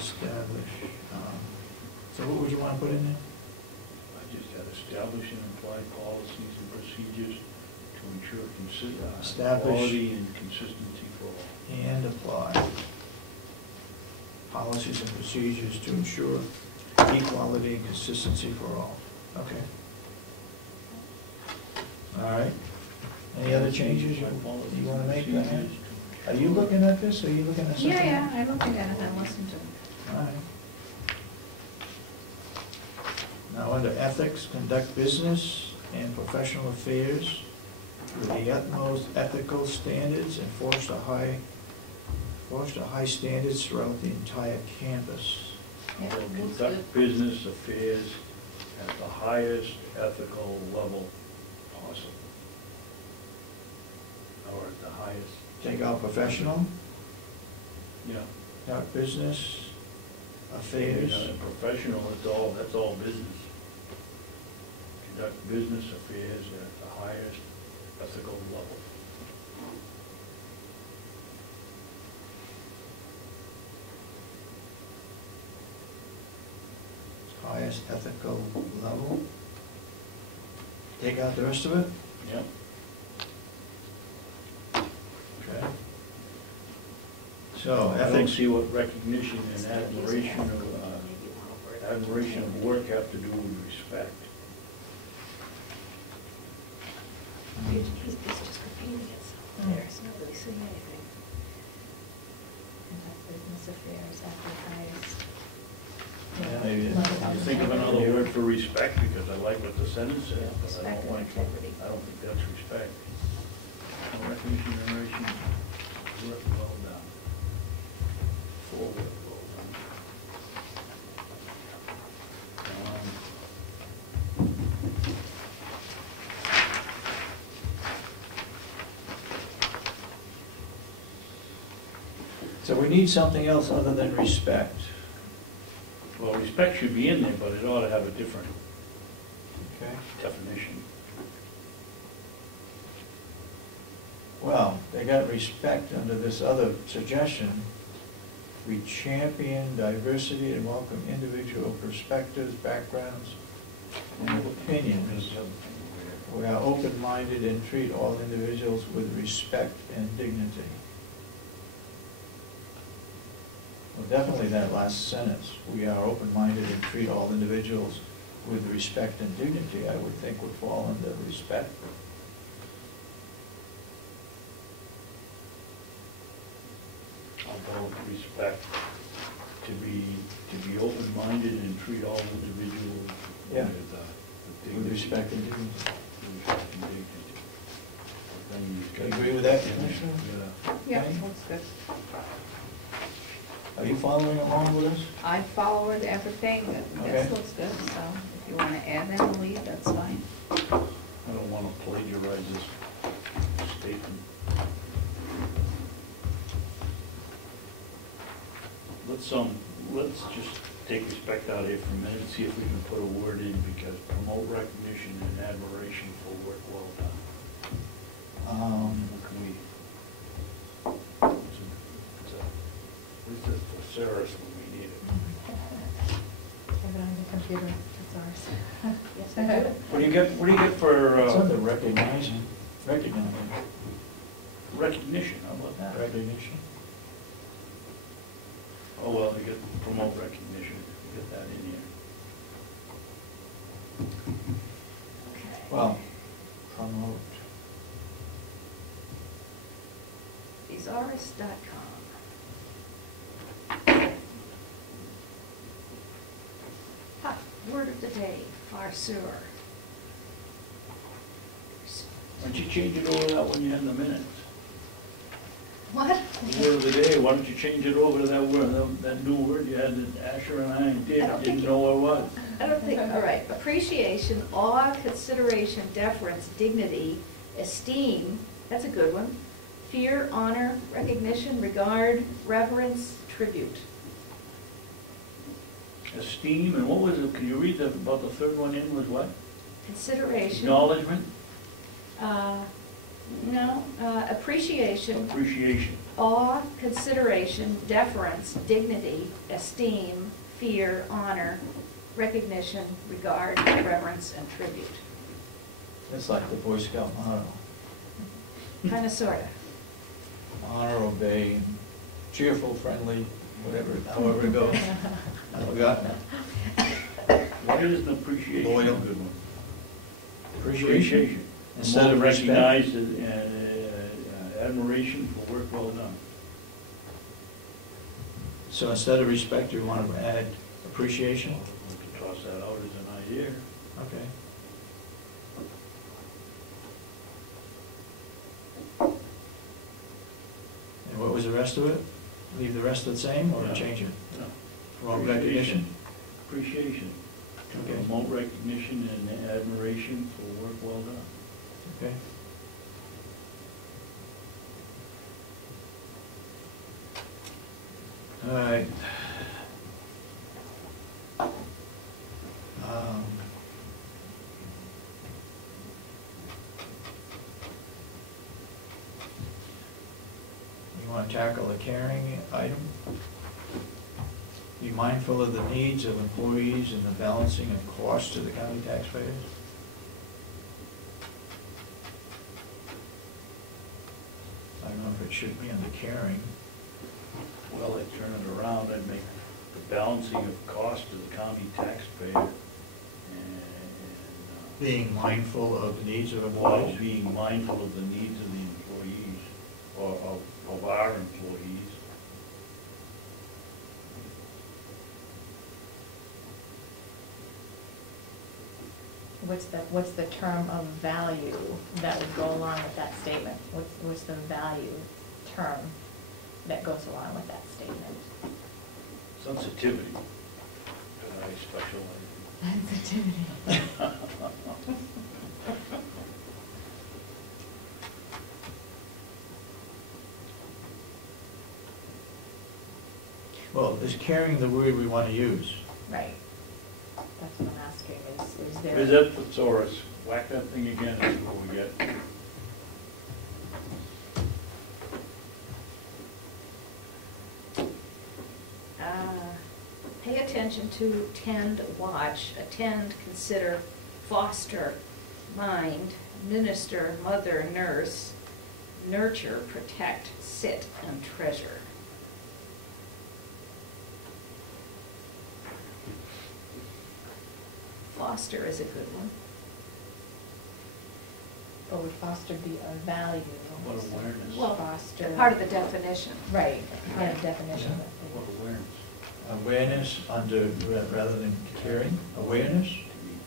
establish, so what would you want to put in there? I just had establish and apply policies and procedures to ensure Establish. quality and consistency for all. And apply policies and procedures to ensure equality and consistency for all. Okay. All right. Any other changes you want to make? Diane? Are you looking at this, or are you looking at something? Yeah, I'm looking at it, I listened to it. All right. Now, under ethics, conduct business and professional affairs with the utmost ethical standards and foster high standards throughout the entire campus. Yeah, Will looks conduct good. business affairs at the highest ethical level possible. Or at the highest, Take out professional, you know, conduct business, affairs. professional, that's all business. Conduct business affairs at the highest ethical level. Highest ethical level. Take out the rest of it? Yep. Okay. So I don't ethics, see what recognition and admiration of work have to do with respect. He's just repeating it, so there's not really saying anything. Conduct business affairs at the highest. yeah, maybe I think of another word for respect, because I like what the sentence says, but I Respect don't and like, integrity. I don't think that's respect. Recognition, admiration, work well done. For work well done. so we need something else other than respect. Well, respect should be in there, but it ought to have a different Okay. definition. Well, they got respect under this other suggestion. We champion diversity and welcome individual perspectives, backgrounds, and opinions. We are open-minded and treat all individuals with respect and dignity. Well, definitely that last sentence, we are open-minded and treat all individuals with respect and dignity, I would think would fall under respect. About respect, to be open-minded and treat all individuals Yeah. with With dignity. respect and dignity. Respect and dignity. Then you've Do you got- agree with that, Commissioner? Yeah. Yeah, Okay. looks good. Are you following along with us? I followed everything, Okay. this looks good, so if you want to add that or leave, that's fine. I don't want to plagiarize this statement. Let's just take respect out of here for a minute, see if we can put a word in, because promote recognition and admiration for work well done. Can we? It's a thesaurus when we need it. Have it on the computer, it's ours. Yes, I do. What do you get for It's under recognition, recognition? How about that? recognition. Oh, well, we get promote recognition, we get that in here. Well, promote. Thesaurus.com. Word of the day, farceur. Why don't you change it over that when you have the minutes? What? The word of the day, why don't you change it over to that word, that new word you had that Asher and I I don't didn't think know what it was? I don't think, all right, appreciation, awe, consideration, deference, dignity, esteem, that's a good one. Fear, honor, recognition, regard, reverence, tribute. Esteem, and what was it, can you read about the third one in was what? Consideration. Acknowledgement? No, appreciation, Appreciation. awe, consideration, deference, dignity, esteem, fear, honor, recognition, regard, reverence, and tribute. It's like the Boy Scout motto: Kind of, sort of. honor, obey, cheerful, friendly, whatever, however it goes. I forgot now. What is an appreciation? Loyal. A good one. Appreciation. Instead of respect. Recognize admiration for work well done. So instead of respect, you want to add appreciation? We can toss that out as an idea. Okay. And what was the rest of it? Leave the rest the same or Yeah. change it? No. Promote recognition? Appreciation. Okay. Promote recognition and admiration for work well done. Okay. All right. You want to tackle a caring item? Be mindful of the needs of employees and the balancing of costs to the county taxpayers? I don't know if it should be under caring. Well, I turn it around, I'd make the balancing of cost to the county taxpayer and Being mindful of the needs of while employees. being mindful of the needs of the employees, or of our employees. What's the term of value that would go along with that statement? What's the value term that goes along with that statement? Sensitivity. I specialize. Sensitivity. Well, is caring the word we want to use? Right. That's what I'm asking, is there? Is that thesaurus? Whack that thing again and see what we get. Pay attention to, tend, watch, attend, consider, foster, mind, minister, mother, nurse, nurture, protect, sit, and treasure. Foster is a good one. Or would foster be a value? What awareness. Well, Foster. part of the definition. Right, part of definition. What awareness. Awareness under, rather than caring, awareness?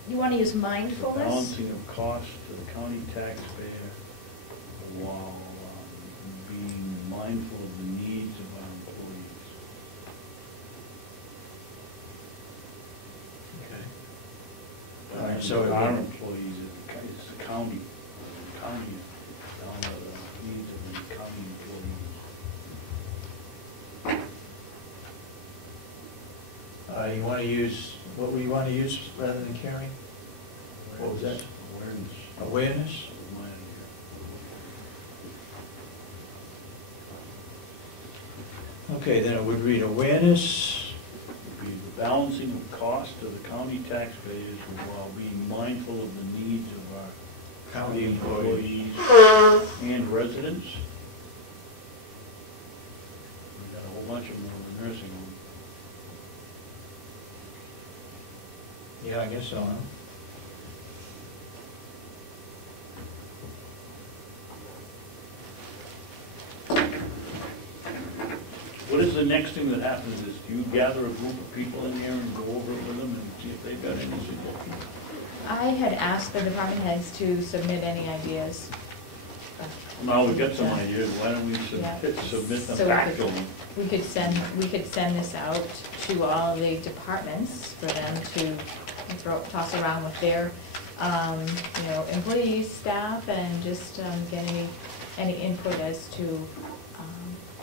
You want to use The mindfulness? balancing of costs to the county taxpayer while being mindful of the needs of our employees. Okay. All right, so it our would- employees, it's the county. The county is down to the needs of the county employees. You want to use, what we want to use rather than caring? What was that? Awareness. Awareness? Okay, then it would read awareness. Be the balancing of cost to the county taxpayers while being mindful of the needs of our County employees. and residents. We got a whole bunch of them in the nursing home. Yeah, I guess so, huh? What is the next thing that happens? Is do you gather a group of people in here and go over it with them and see if they've got any suggestions? I had asked the department heads to submit any ideas. Now we've got some ideas, why don't we Yeah. submit So them we back could- to them? We could send this out to all the departments for them to toss around with their, employees, staff, and just get any input as to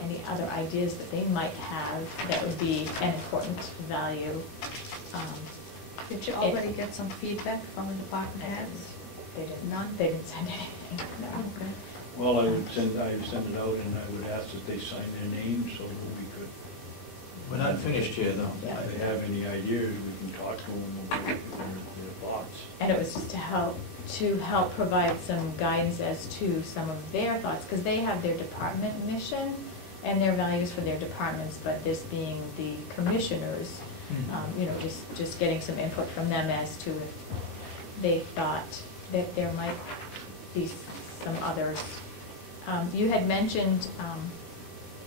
any other ideas that they might have that would be an important value. Did you already get some feedback from the department heads? They didn't. None? They didn't send anything, no. Okay. Well, I would send it out and I would ask that they sign their names so that we could, We're not finished here, though. Yeah. if they have any ideas, we can talk to them about their thoughts. And it was just to help provide some guidance as to some of their thoughts, because they have their department mission and their values for their departments, but this being the commissioners, you know, just getting some input from them as to if they thought that there might be some others. You had mentioned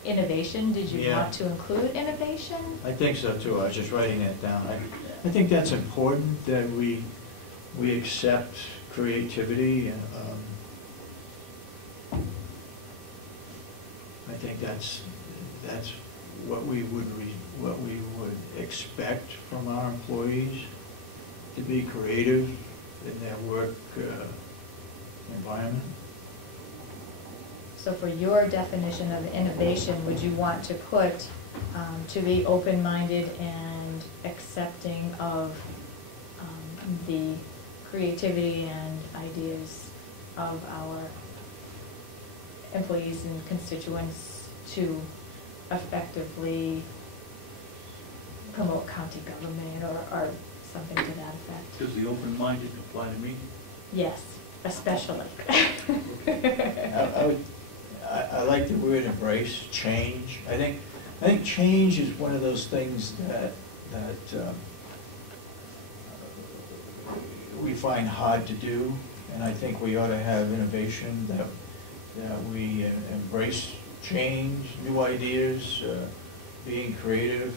innovation. Did you Yeah. want to include innovation? I think so too, I was just writing that down. I think that's important, that we accept creativity, and I think that's what we would expect from our employees, to be creative in their work environment. So for your definition of innovation, would you want to put to be open-minded and accepting of the creativity and ideas of our employees and constituents to effectively promote county government or something to that effect? Does the open-minded apply to me? Yes, especially. I like the word embrace, change. I think change is one of those things that we find hard to do, and I think we ought to have innovation, that we embrace change, new ideas, being creative.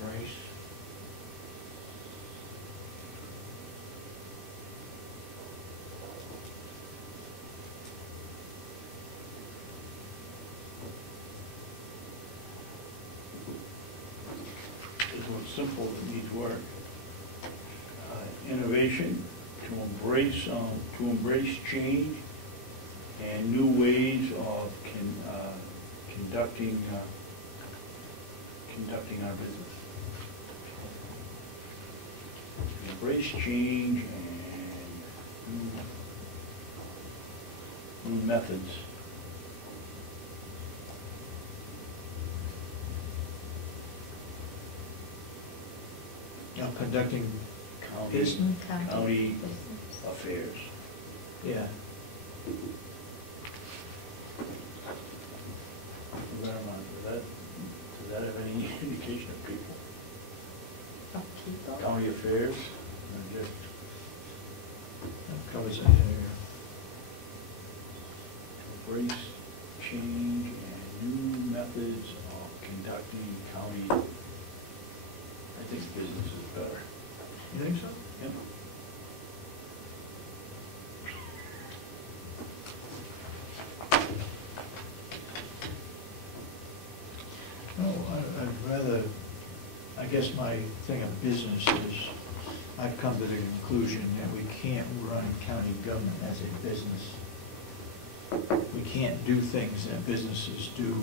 Embrace. This one's simple, it needs work. Innovation, to embrace change and new ways of conducting our business. Embrace change and new methods. Now, conducting County business. County affairs. Yeah. Does that have any indication of people? Of people? County affairs, and just That covers that area. embrace change and new methods of conducting county, I think business is better. You think so? Yep. No, I'd rather, I guess my thing of business is, I've come to the conclusion that we can't run county government as a business. We can't do things that businesses do.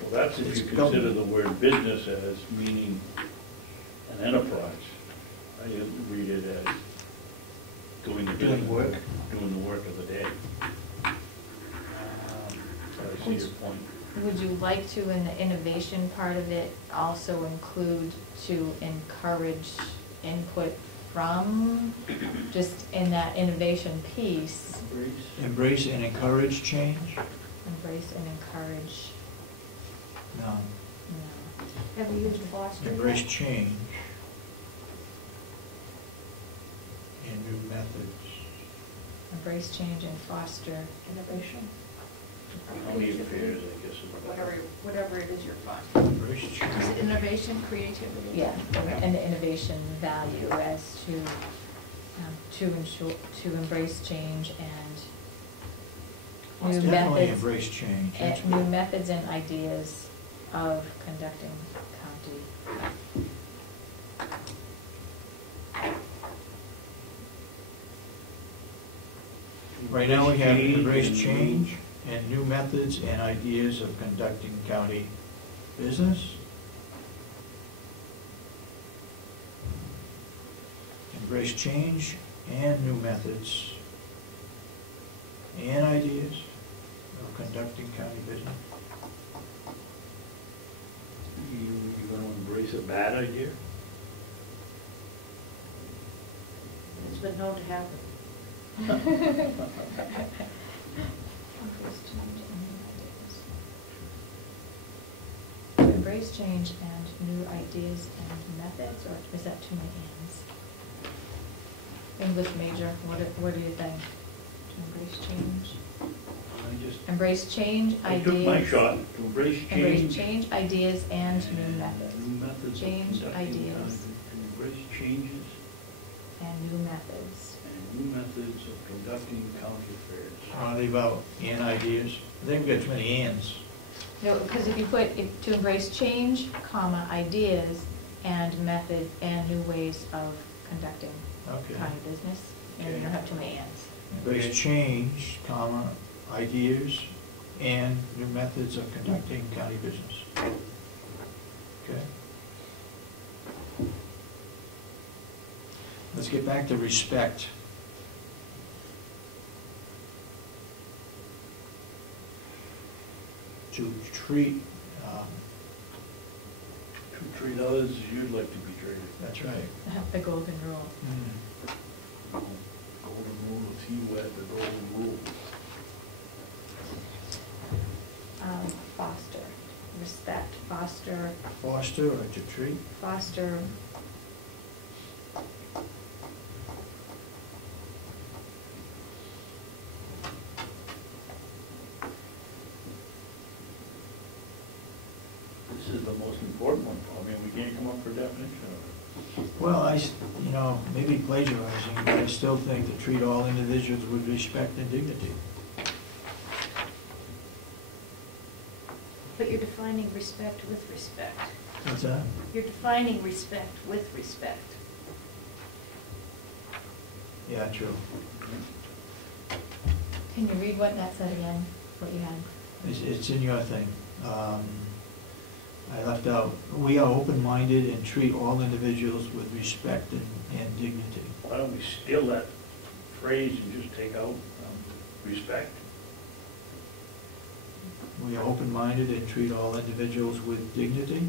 Well, that's if It's you consider government. the word business as meaning an enterprise. I read it as doing the Doing business, work. doing the work of the day. I see your point. Would you like to, in the innovation part of it, also include to encourage input from, just in that innovation piece, Embrace and encourage change? embrace and encourage, No. no. Have you used foster? Embrace change and new methods. Embrace change and foster Innovation, County affairs, I guess. is whatever it is you're fine. Embrace Is it change. innovation, creativity? Yeah, and the innovation value as to ensure, to embrace change and new Definitely methods, embrace change. That's and new good. methods and ideas of conducting county. Right now, we have embrace change and new methods and ideas of conducting county business. Embrace change and new methods and ideas of conducting county business. You gonna embrace a bad idea? It's been known to happen. Embrace change and new ideas and methods, or is that too many ands? English major, what do you think? To embrace change? I just, Embrace change, I ideas. took my shot, to embrace change. Embrace change, ideas, and new methods. New methods. of Change, conducting ideas. county- Embrace changes And new methods. and new methods of conducting county affairs. I'll leave out and ideas. I think we've got too many ands. No, because if you put, to embrace change, comma, ideas, and methods, and new ways of conducting Okay. county business, and you don't have too many ands. Embrace change, comma, ideas, and new methods of conducting county business. Okay? Let's get back to respect. To treat, To treat others as you'd like to be treated. that's right. The golden rule. Golden rule is he who had the golden rule. Foster, respect, foster, Foster or to treat. foster. This is the most important one. I mean, we can't come up with a definition of it. Well, maybe plagiarizing, but I still think to treat all individuals with respect and dignity. But you're defining respect with respect. What's that? You're defining respect with respect. Yeah, true. Can you read what that said again, what you had? It's in your thing. I left out, we are open-minded and treat all individuals with respect and dignity. Why don't we steal that phrase and just take out respect? We are open-minded and treat all individuals with dignity.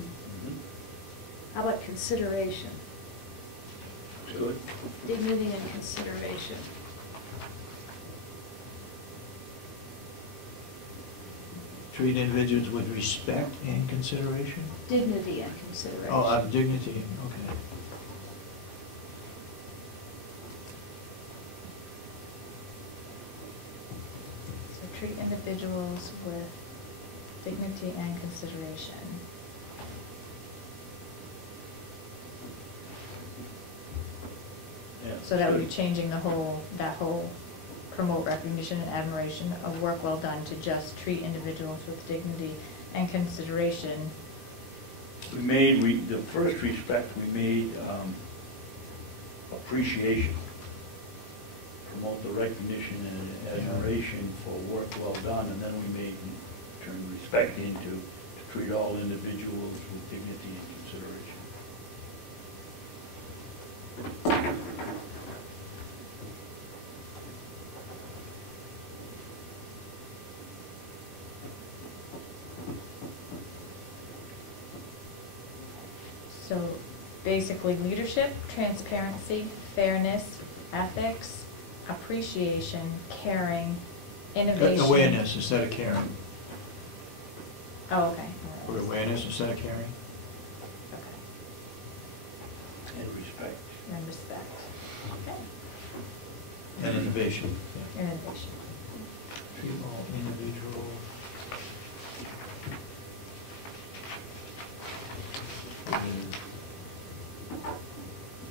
How about consideration? Looks good. Dignity and consideration. Treat individuals with respect and consideration. Dignity and consideration. Oh, dignity, okay. So treat individuals with dignity and consideration. Yeah. So that would be changing that whole promote recognition and admiration of work well done to just treat individuals with dignity and consideration. The first respect we made appreciation. Promote the recognition and admiration for work well done, and then we made, turn respect into to treat all individuals with dignity and consideration. So basically leadership, transparency, fairness, ethics, appreciation, caring, innovation. Awareness instead of caring. Oh, okay. Or awareness instead of caring. Okay. And respect. And respect. Okay. And innovation. Yeah. Innovation. Treat all individuals with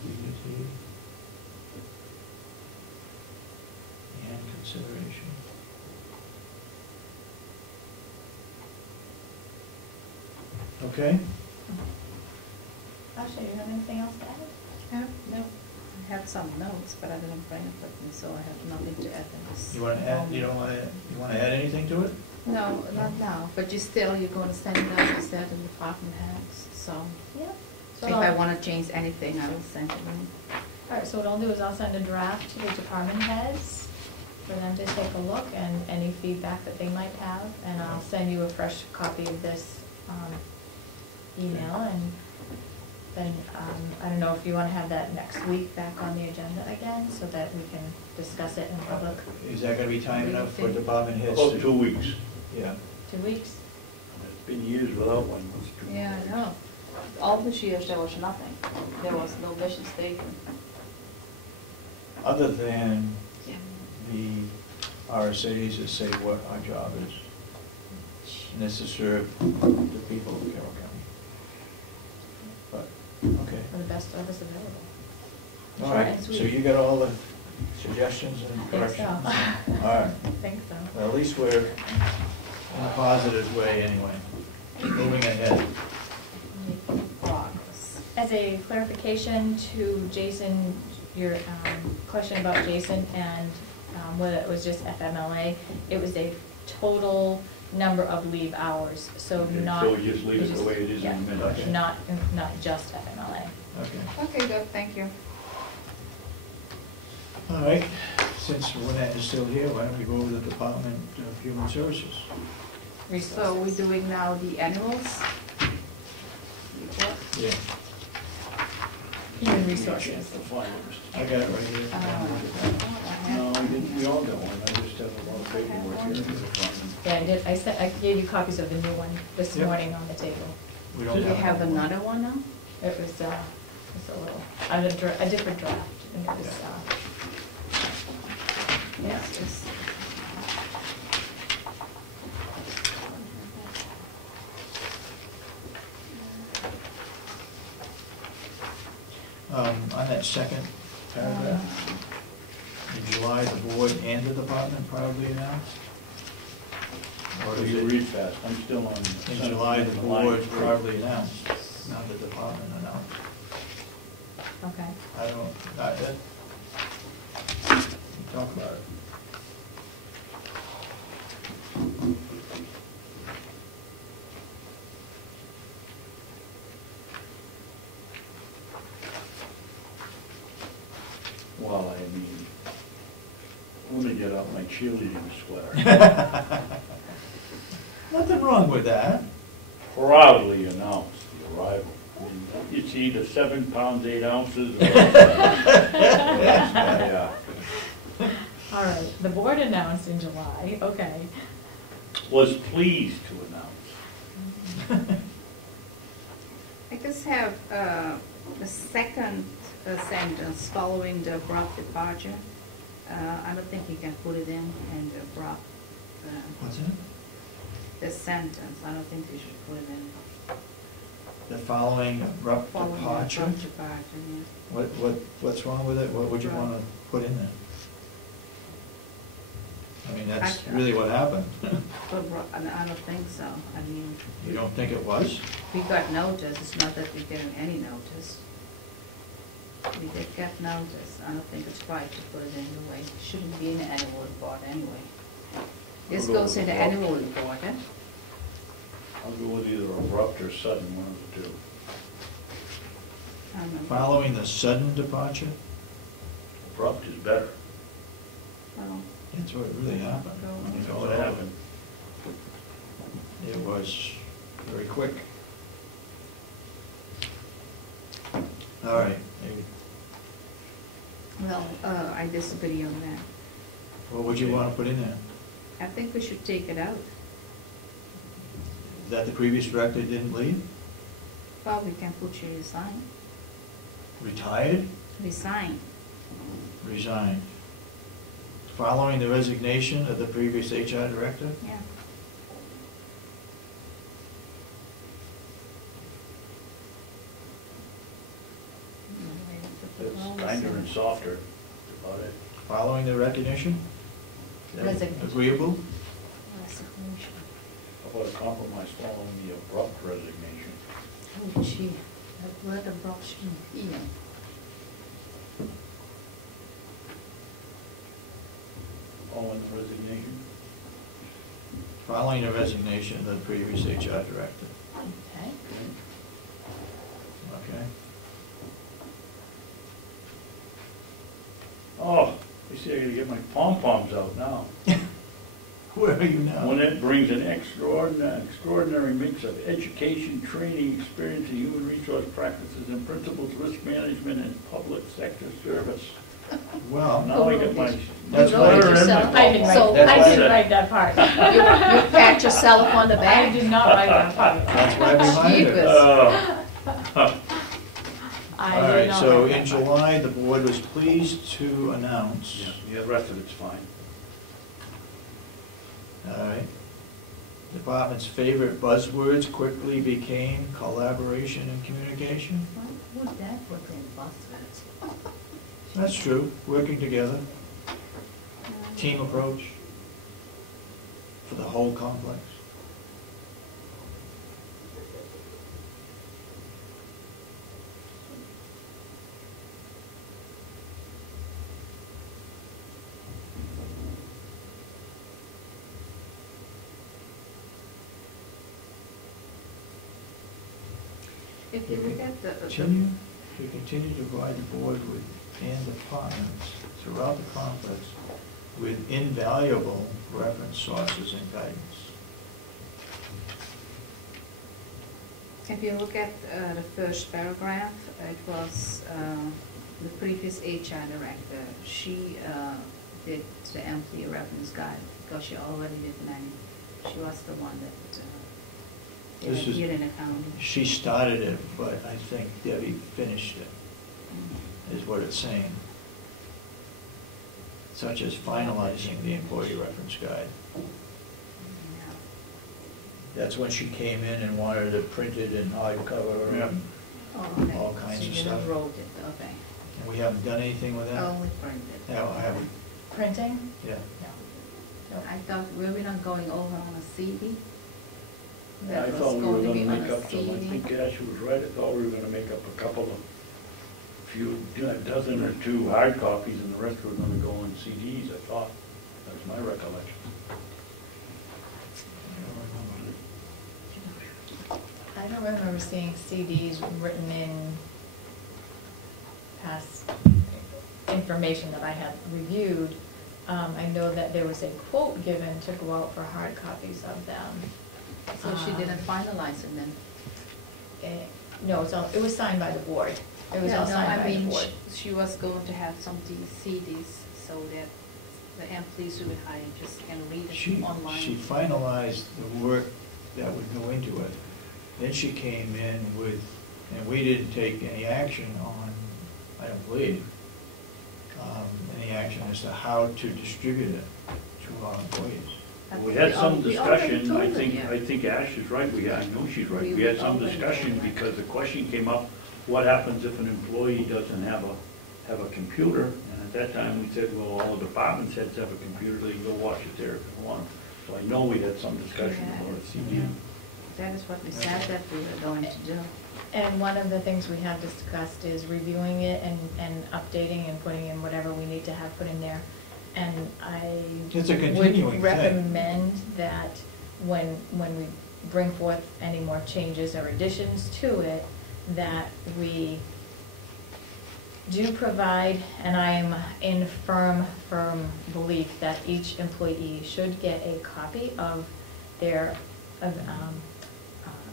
dignity and consideration. Okay? Asha, you have anything else to add? No. I had some notes, but I didn't bring it with me, so I have nothing to add to this. You want to add, you want to add anything to it? No, not now, but you're going to send it out, you said, to the department heads, so Yeah. if I want to change anything, I will send it in. All right, so what I'll do is I'll send a draft to the department heads for them to take a look and any feedback that they might have, and I'll send you a fresh copy of this email, and then, I don't know if you want to have that next week back on the agenda again, so that we can discuss it in public. Is that going to be time enough for department heads? About 2 weeks. Yeah. 2 weeks? It's been years without one. Yeah, I know. All these years, there was nothing. There was no mission statement. Other than Yeah. the RSAs that say what our job is, and this is to serve the people of Carroll County. But, okay. For the best service available. All Short right, and so sweet. you got all the suggestions and I think so. corrections? All right, I think so. well, at least we're in a positive way anyway, moving ahead. Making progress. As a clarification to Jason, your question about Jason and whether it was just FMLA, it was a total number of leave hours, so Okay, not. so we just leave it the way it is yeah, in the minutes. Okay. Not just FMLA. Okay. Okay, good, thank you. All right, since Lynette is still here, why don't we go over the Department of Human Services? So we're doing now the annuals? Report? Yeah, Human resources. The finalist. I got it right here. No, we all got one, I just have a lot of paperwork here. Yeah, I gave you copies of the new one this Yep. morning on the table. We Do don't you have another one now? It was a little, a different draft, and it was, Yes, yes. On that second paragraph, in July, the board and the department probably announced? Or So is you it, read fast, I'm still on. in July, the board probably announced, not the department announced? okay. I don't, not yet. Talk about it. Well, I mean, let me get out my cheerleading sweater. Nothing wrong with that. Proudly announce the arrival. It's either 7 pounds, 8 ounces, or that's my, All right, the board announced in July, okay. was pleased to announce. I just have the second sentence following the abrupt departure. I don't think you can put it in and abrupt. What's that? The sentence, I don't think you should put it in. The following abrupt Following the departure? abrupt departure, yeah. What's wrong with it? What would you Right. want to put in there? I mean, that's I- really what happened. I don't think so. I mean, You don't think it was? we got notice, it's not that we gave any notice. We did get notice. I don't think it's right to put it in the way. It shouldn't be in the annual report anyway. This I'll go goes in with the abrupt. annual report, eh? I'll go with either abrupt or sudden, one of the two. I don't know. Following the sudden departure? Abrupt is better. Well, That's what really happened. When you That's go what over, happened. it was very quick. All right, maybe. well, I disagree on that. What would you want to put in there? I think we should take it out. That the previous director didn't leave? Well, we can put you resign. Retired? Resign. Resigned. Following the resignation of the previous HR director? Yeah. It's kinder and softer about it. Following the recognition? That Resignation. Agreeable? Resignation. How about a compromise following the abrupt resignation? Oh, gee, that word abrupt shouldn't be in. following the resignation. Following the resignation of the previous HR director. Okay. Okay? Oh, you see, I gotta get my pom-poms out now. Where are you now? When it brings an extraordinary mix of education, training, experience in human resource practices and principles, risk management, and public sector service. Well, Now I get my. That's You why- wrote it yourself. I didn't So write, that's I why- didn't write that part. you pat yourself on the I back. did not write that part. that's why I reminded her. Jeepers. I All did right, not so write in that part. July, the board was pleased to announce. Yeah, the rest of it's fine. All right. Department's favorite buzzwords quickly became collaboration and communication. Why would that put in buzzwords? That's true, working together, team approach for the whole complex. If you look at the, We continue to provide the board with, and departments throughout the complex with invaluable reference sources and guidance. if you look at the first paragraph, it was the previous HR director. She did the employee reference guide because she already did many. She was the one that did This it is- here in the county. She started it, but I think Debbie finished it, is what it's saying. Such as finalizing the employee reference guide. Yeah. That's when she came in and wanted it printed in hardcover Yeah. and Oh, okay. All kinds So of you stuff. wrote it, okay. we haven't done anything with that? Only printed. No, I haven't, Printing? yeah. No. I thought, were we not going over on a CD? Yeah, I That was thought we were going to be gonna on make a up some, I CD. think Ash was right, I thought we were gonna make up a couple of, a dozen or two hard copies, and the rest were gonna go on CDs, I thought. That's my recollection. I don't remember seeing CDs written in past information that I had reviewed. I know that there was a quote given to go out for hard copies of them. So she didn't finalize it then? No, it was signed by the board. It was Yeah, all no, signed I by the mean, board. she was going to have some CDs so that the employees who would hire just can read She it online. finalized the work that would go into it. Then she came in with, and we didn't take any action on, I don't believe, any action as to how to distribute it to our employees. But We had some we already discussion, told I them, yeah. think Ash is right, I know she's right, We we had some already discussion told them. because the question came up, what happens if an employee doesn't have a computer? And at that time, we said, well, all the department heads have a computer, they can go watch it there if they want. So I know we had some discussion Yeah. about a CD. Yeah. That is what we said that we were going to do. And one of the things we have discussed is reviewing it and updating and putting in whatever we need to have put in there. And I It's a continuing would thing. recommend that when we bring forth any more changes or additions to it, that we do provide, and I'm in firm belief that each employee should get a copy of their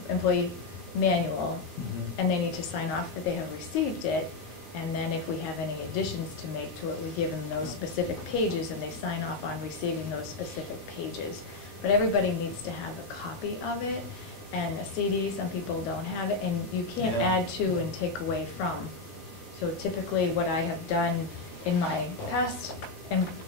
employee manual, and they need to sign off that they have received it. And then if we have any additions to make to it, we give them those specific pages, and they sign off on receiving those specific pages. But everybody needs to have a copy of it, and a CD, some people don't have it, and you can't Yeah. add to and take away from. So typically, what I have done in my past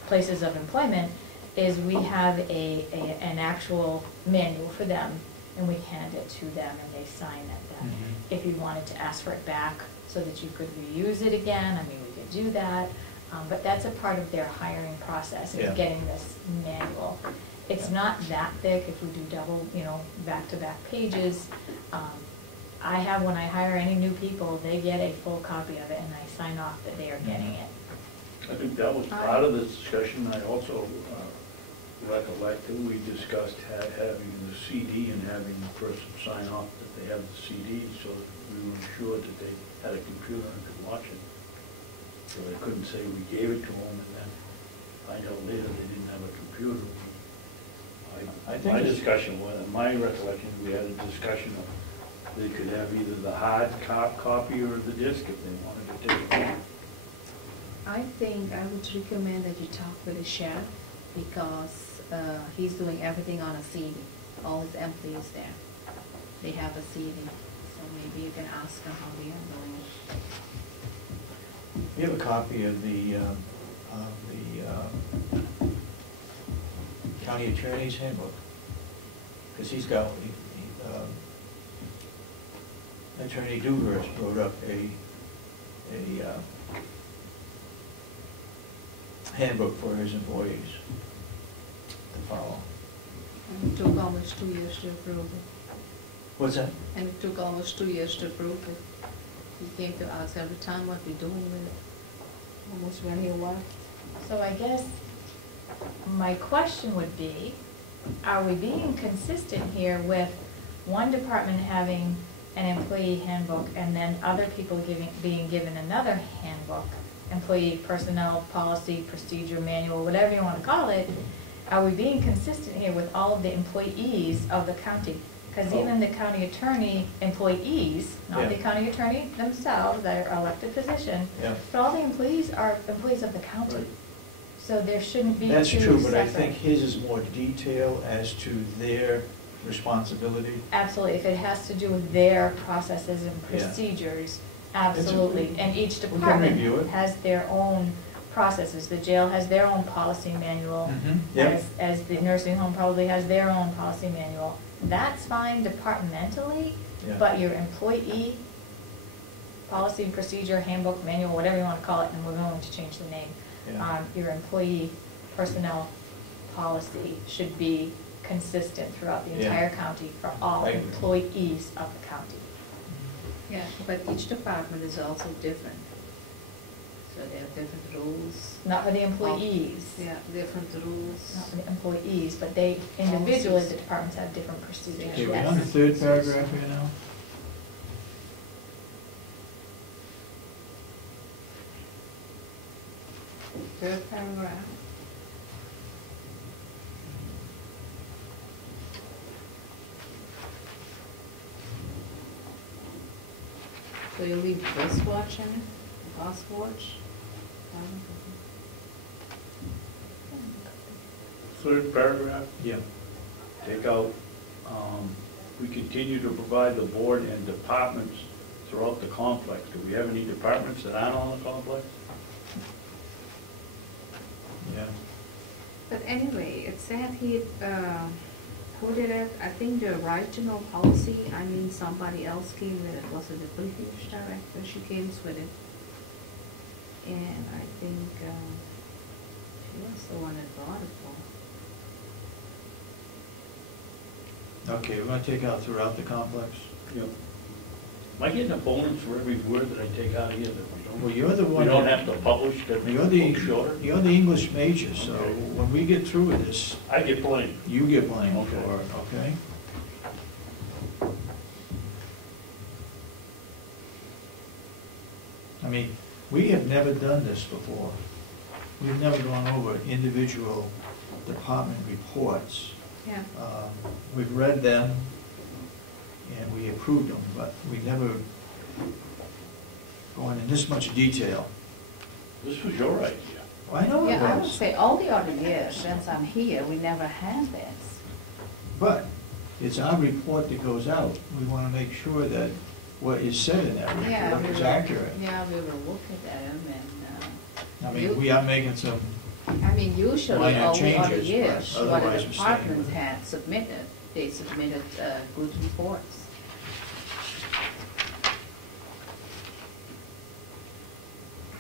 places of employment is we have an actual manual for them, and we hand it to them, and they sign it then. Mhm. If you wanted to ask for it back so that you could reuse it again, I mean, we could do that. But that's a part of their hiring process, Yeah. is getting this manual. It's not that thick if we do double, back-to-back pages. I have, when I hire any new people, they get a full copy of it, and I sign off that they are getting it. I think that was part of the discussion. I also recollect that we discussed having the CD and having the person sign off that they have the CD, so we were ensured that they had a computer and could watch it. So they couldn't say we gave it to them and then find out later they didn't have a computer. I think My it's- discussion was, my recollection, we had a discussion of they could have either the hard copy or the disc if they wanted to take it home. I think I would recommend that you talk with the sheriff because he's doing everything on a CD. All his employees there, they have a CD. So maybe you can ask them how they are doing it. We have a copy of the county attorney's handbook, because he's got, Attorney Dewhurst wrote up a handbook for his employees to follow. And it took almost 2 years to approve it. What's that? And it took almost 2 years to approve it. He came to us every time what we're doing with it, almost when he left. So I guess my question would be, are we being consistent here with one department having an employee handbook and then other people being given another handbook, employee personnel policy, procedure manual, whatever you want to call it? Are we being consistent here with all of the employees of the county? Because even the county attorney employees, not the Yeah. county attorney themselves, their elected position, Yeah. but all the employees are employees of the county. Right. So there shouldn't be two That's true, but I separate- think his is more detailed as to their responsibility. Absolutely, if it has to do with their processes and Yeah. procedures, absolutely. And each can department review it. has their own processes. The jail has their own policy manual, Yep. as the nursing home probably has their own policy manual. That's fine departmentally, Yeah. but your employee policy and procedure handbook, manual, whatever you want to call it, and we're going to change the name. Yeah. Your employee personnel policy should be consistent throughout the Yeah. entire county for all I agree. employees of the county. Yeah, but each department is also different. So they have different rules. Not for the employees, Yeah, different rules. not for the employees, but they individually, Policies. the departments have different procedures, Okay, we're yes. on the third paragraph here now. Third paragraph. So you leave this watch in it, last watch? Third paragraph, Yeah. take out, we continue to provide the board and departments throughout the complex. Do we have any departments that aren't on the complex? Yeah. But anyway, it said he, who did it? I think the original policy, I mean, somebody else came with it. Was it the previous director? She came with it. And I think, she was the one that brought it for. Okay, we're gonna take out throughout the complex. Yep. Am I getting a bonus for every word that I take out here that we don't? Well, you're the We one. don't that- have to publish that makes You're the book shorter? the English major, so Okay. when we get through with this, I get blamed. you get blamed Okay. for it, okay? I mean, we have never done this before. We've never gone over individual department reports. Yeah. We've read them and we approved them, but we never gone in this much detail. This was your idea. I know it Yeah, I would was, say all the other years, since I'm here, we never had this. but it's our report that goes out. We want to make sure that what is said in that Yeah, report we is will- accurate. Yeah, we will look at them I mean, we are making some, I mean, usually Minor all the other changes, but years, what otherwise the we're staying departments with it. had submitted, they submitted good reports.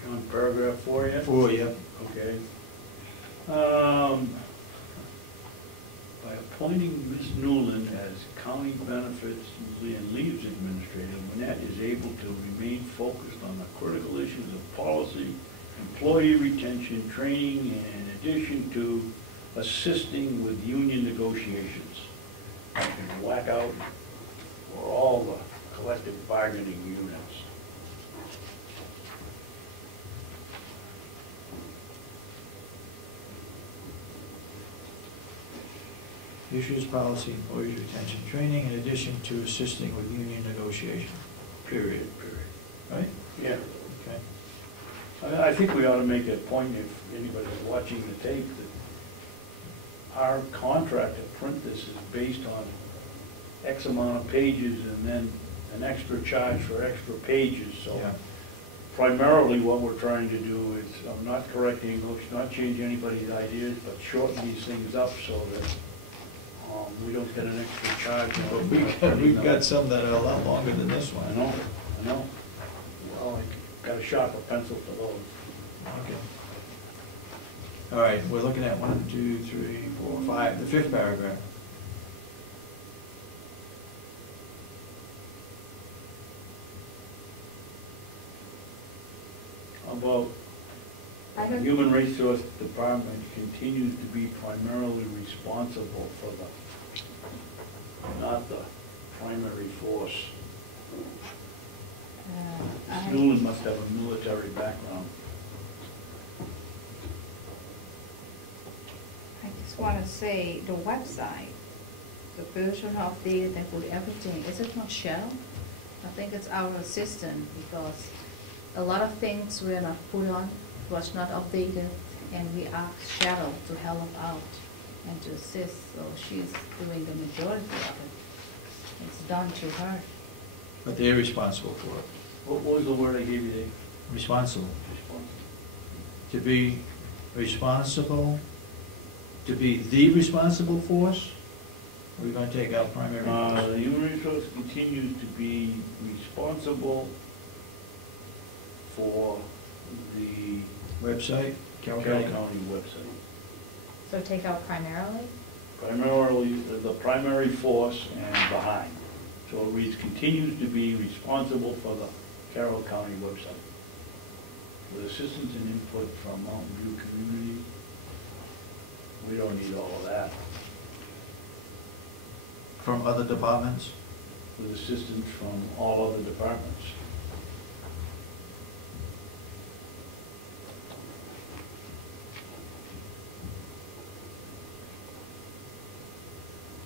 On paragraph 4 yet? for you. Okay. By appointing Ms. Newland as County Benefits and Leaves Administrator, Manette is able to remain focused on the critical issues of policy employee retention training in addition to assisting with union negotiations. And whack out for all the collective bargaining units. Issues, policy, employees retention training in addition to assisting with union negotiation. Period. Right? Yeah. Okay. I think we ought to make a point, if anybody's watching the tape, that our contract to print this is based on X amount of pages and then an extra charge for extra pages, so Yeah. primarily what we're trying to do is, not correct English, not change anybody's ideas, but shorten these things up so that we don't get an extra charge. But we've got some that are a lot longer than this one. I know. Well, I got a sharper pencil for those. Okay. All right, we're looking at 1, 2, 3, 4, 5, the fifth paragraph. About I don't- Human Resource Department continues to be primarily responsible for not the primary force. Newland must have a military background. I just want to say, the website, the version updated and put everything, is it not Shell? I think it's our assistant, because a lot of things were not put on, was not updated, and we asked Cheryl to help out and to assist, so she's doing the majority of it. It's done to her. But they're responsible for it. What was the word I gave you, Dave? Responsible. Responsible. To be responsible, to be the responsible force? Or are we going to take out primary force? The Human Resource continues to be responsible for the Website, Carroll Carroll County County. website. So take out primarily? Primarily the primary force and behind. So it reads, continues to be responsible for the Carroll County website. With assistance and input from Mountain View community. We don't need all of that. From other departments? With assistance from all other departments.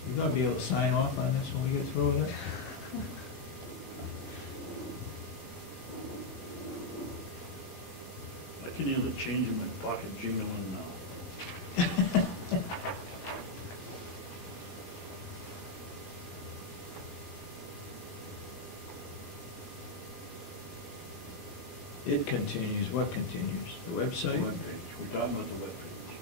You gonna be able to sign off on this when we get through with it? I can hear the change in my pocket jingling now. It continues, what continues? The website? Webpage, we're talking about the webpage.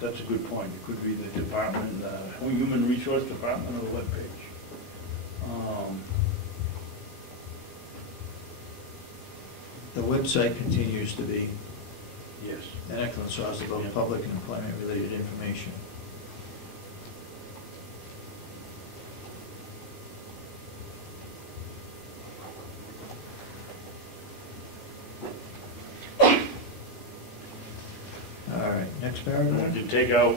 That's a good point. It could be the department, Human Resource Department or the webpage. The website continues to be Yes. an excellent source of both public and employment-related information. All right, next paragraph. To take out,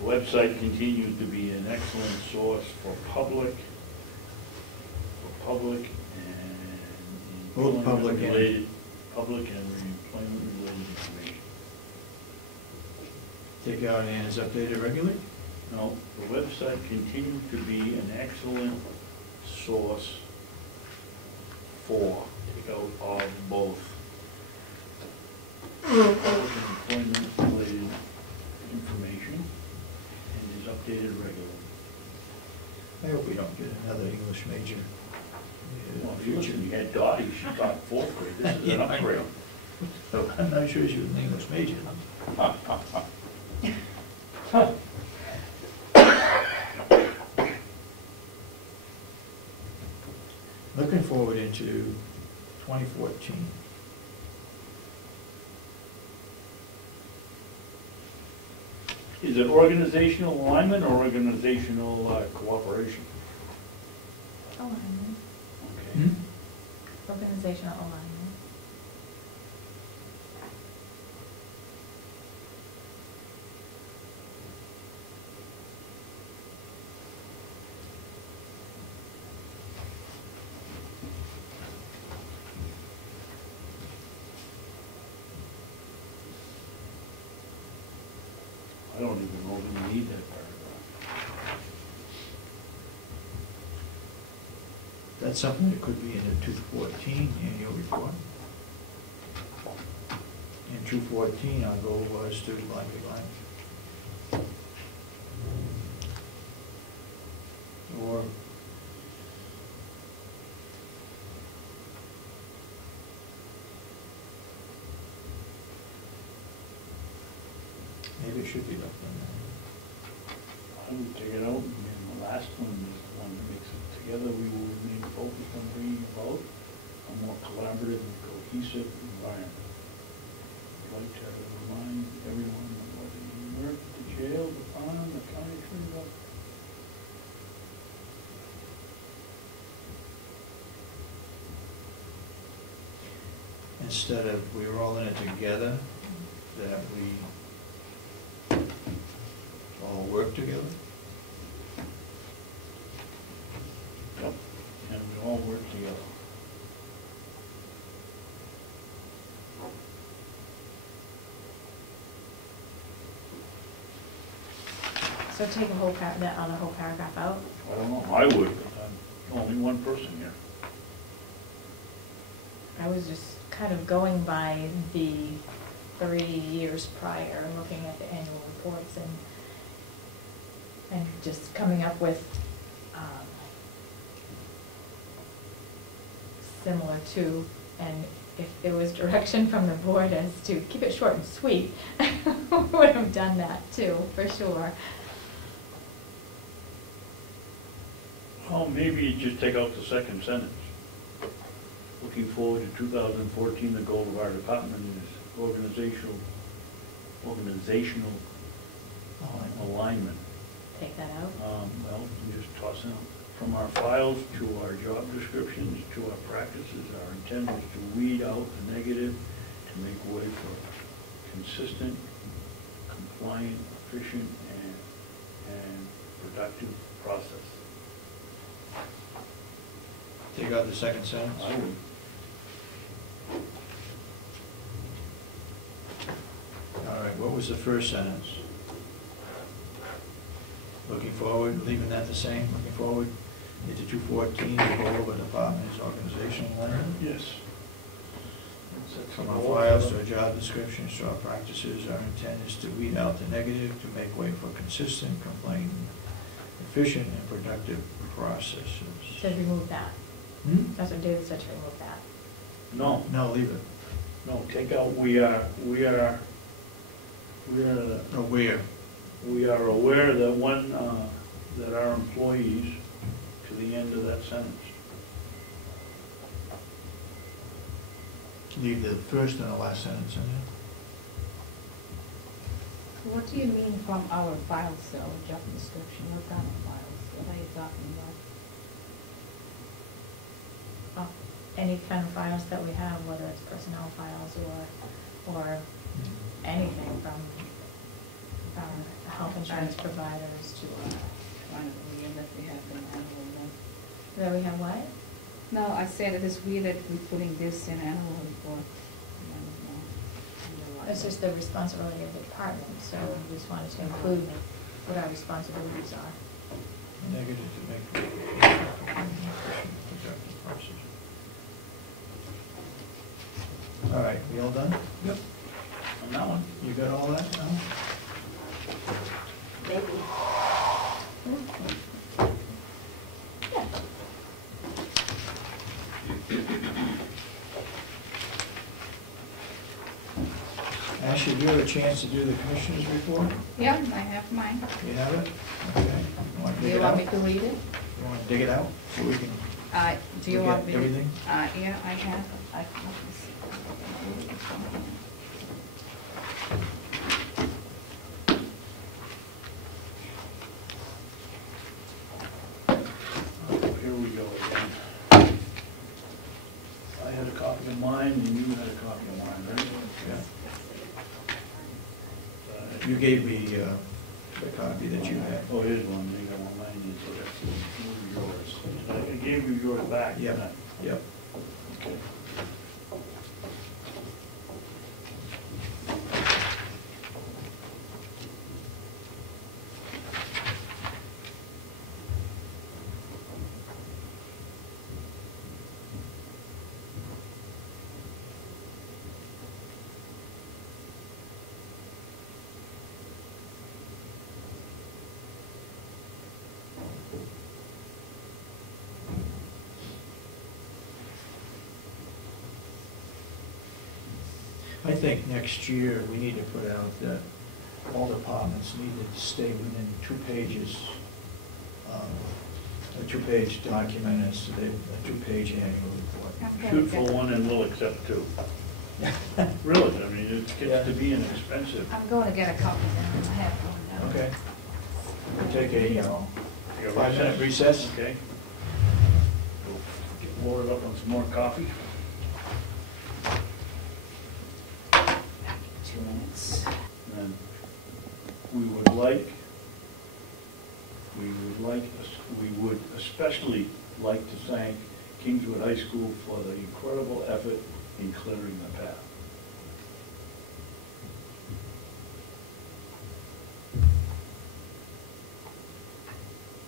the website continues to be an excellent source for public and Both public and- employment-related, public and employment-related information. Take out and is updated regularly? No, the website continues to be an excellent source for, take out of both. Public and employment-related information and is updated regularly. I hope we don't get another English major. Well, if you listen, you had Dottie, she taught fourth grade, this is an Yeah, I upgrade. know. So I'm not sure she was an English major. Looking forward into 2014. Is it organizational alignment or organizational cooperation? Alignment, Okay. organizational alignment. don't even know that we need that paragraph. That's something that could be in the 214 annual report. In 214, our goal was to line by line. Or maybe it should be left in I would take it out, and then the last one is the one that makes it together. We will remain focused on bringing about a more collaborative and cohesive environment. I'd like to remind everyone of whether you work at the jail, the farm, the county cleanup. there. Instead of we're all in it together, that we all work together. Yep. And we all work together. So take a whole that other whole paragraph out? I don't know, I would, but I'm only one person here. I was just kind of going by the 3 years prior, looking at the annual reports and just coming up with similar to, and if there was direction from the board as to keep it short and sweet, we would have done that too, for sure. Oh, maybe you just take out the second sentence. Looking forward to 2014, the goal of our department is organizational alignment. Take that out. Well, you just toss it out. From our files to our job descriptions to our practices, our intent is to weed out the negative to make way for consistent, compliant, efficient, and productive process. Take out the second sentence. I would. All right, what was the first sentence? Looking forward, leaving that the same, looking forward into 214, the goal of a department is organizational alignment. Yes. From our files to our job descriptions to our practices, our intent is to weed out the negative to make way for consistent, compliant, efficient, and productive processes. Should remove that. That's what David said, to remove that. No, No, leave it. no, take out we are aware that that our employees to the end of that sentence. Leave the first and the last sentence in there. What do you mean from our files, our job description? What kind of files? What are you talking about? Any kind of files that we have, whether it's personnel files or anything from health insurance providers to Kind of weird that we have an annual one. that we have what? No, I said it is weird that we're putting this in annual report. I don't know. It's just the responsibility of the department, so we just wanted to include what our responsibilities are. Negative to make way for efficient, productive process. All right, we all done? Yep. On that one. You got all that now? Maybe. Yeah. Ashley, do you have a chance to do the commissioner's report? Yeah, I have mine. You have it? Okay. You want to Do dig you it want out? me to read it? You want to dig it out so we can Do you look want at me to? everything? Yeah, I have it. I have this. Here we go again. I had a copy of mine and you had a copy of mine, right? Yeah. You gave me the copy that you had. Oh, here's one, you got one mine, so that's yours. I gave you yours back. Yep, didn't I? yep. Okay. I think next year we need to put out that all departments need to stay within 2 pages, a 2-page document as to a 2-page annual report. Shoot for one and we'll accept 2. Really, I mean, it gets to be inexpensive. I'm going to get a copy now. I have one now. Okay. We'll take a Your 5-minute recess. Okay. We'll get loaded up on some more coffee. 2 minutes. And we would especially like to thank Kingswood High School for the incredible effort in clearing the path.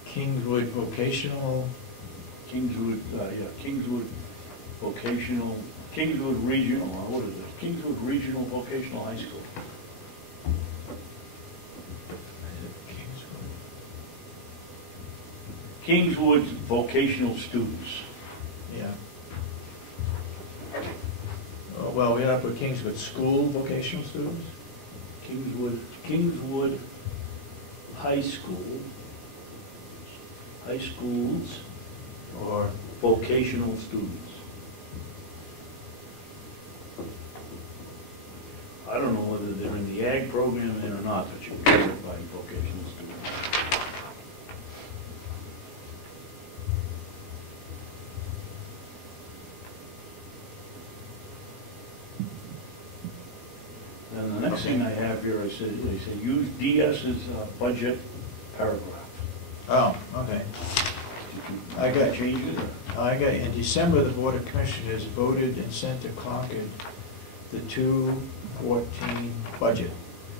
Kingswood Vocational, Kingswood Vocational, Kingswood Regional, what is it? Kingswood Regional Vocational High School. Kingswood Vocational Students. Yeah. Oh, well, we have put Kingswood School Vocational Students? Kingswood High School, high schools, Or, vocational students. I don't know whether they're in the ag program or not, but you're covered by vocational students. And the next thing I have here, they say use DS's budget paragraph. oh, okay. I got- Change it? In December, the Board of Commissioners voted and sent to Concord the 2014 budget.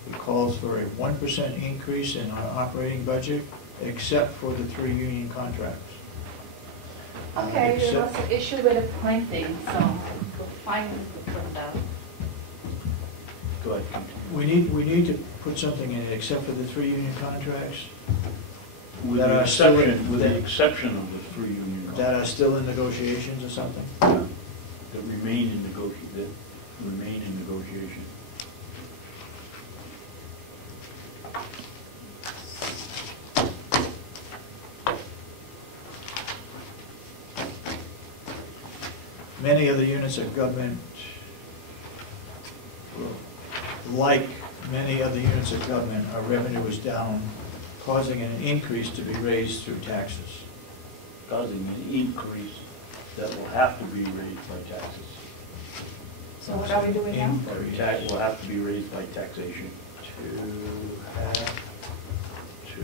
It calls for a 1% increase in our operating budget, except for the 3 union contracts. Okay, there Except- was an issue with the printing, so we'll finally put that. Go ahead, continue. We need to put something in it, except for the 3 union contracts With that the are still in- exception, with the exception of the 3 union that contracts. are still in negotiations or something. That remain in negotiation. Many of the units of government, like many other units of government, our revenue is down, causing an increase to be raised through taxes. Causing an increase that will have to be raised by taxes. So what are we doing now? Increase Tax will have to be raised by taxation. to have to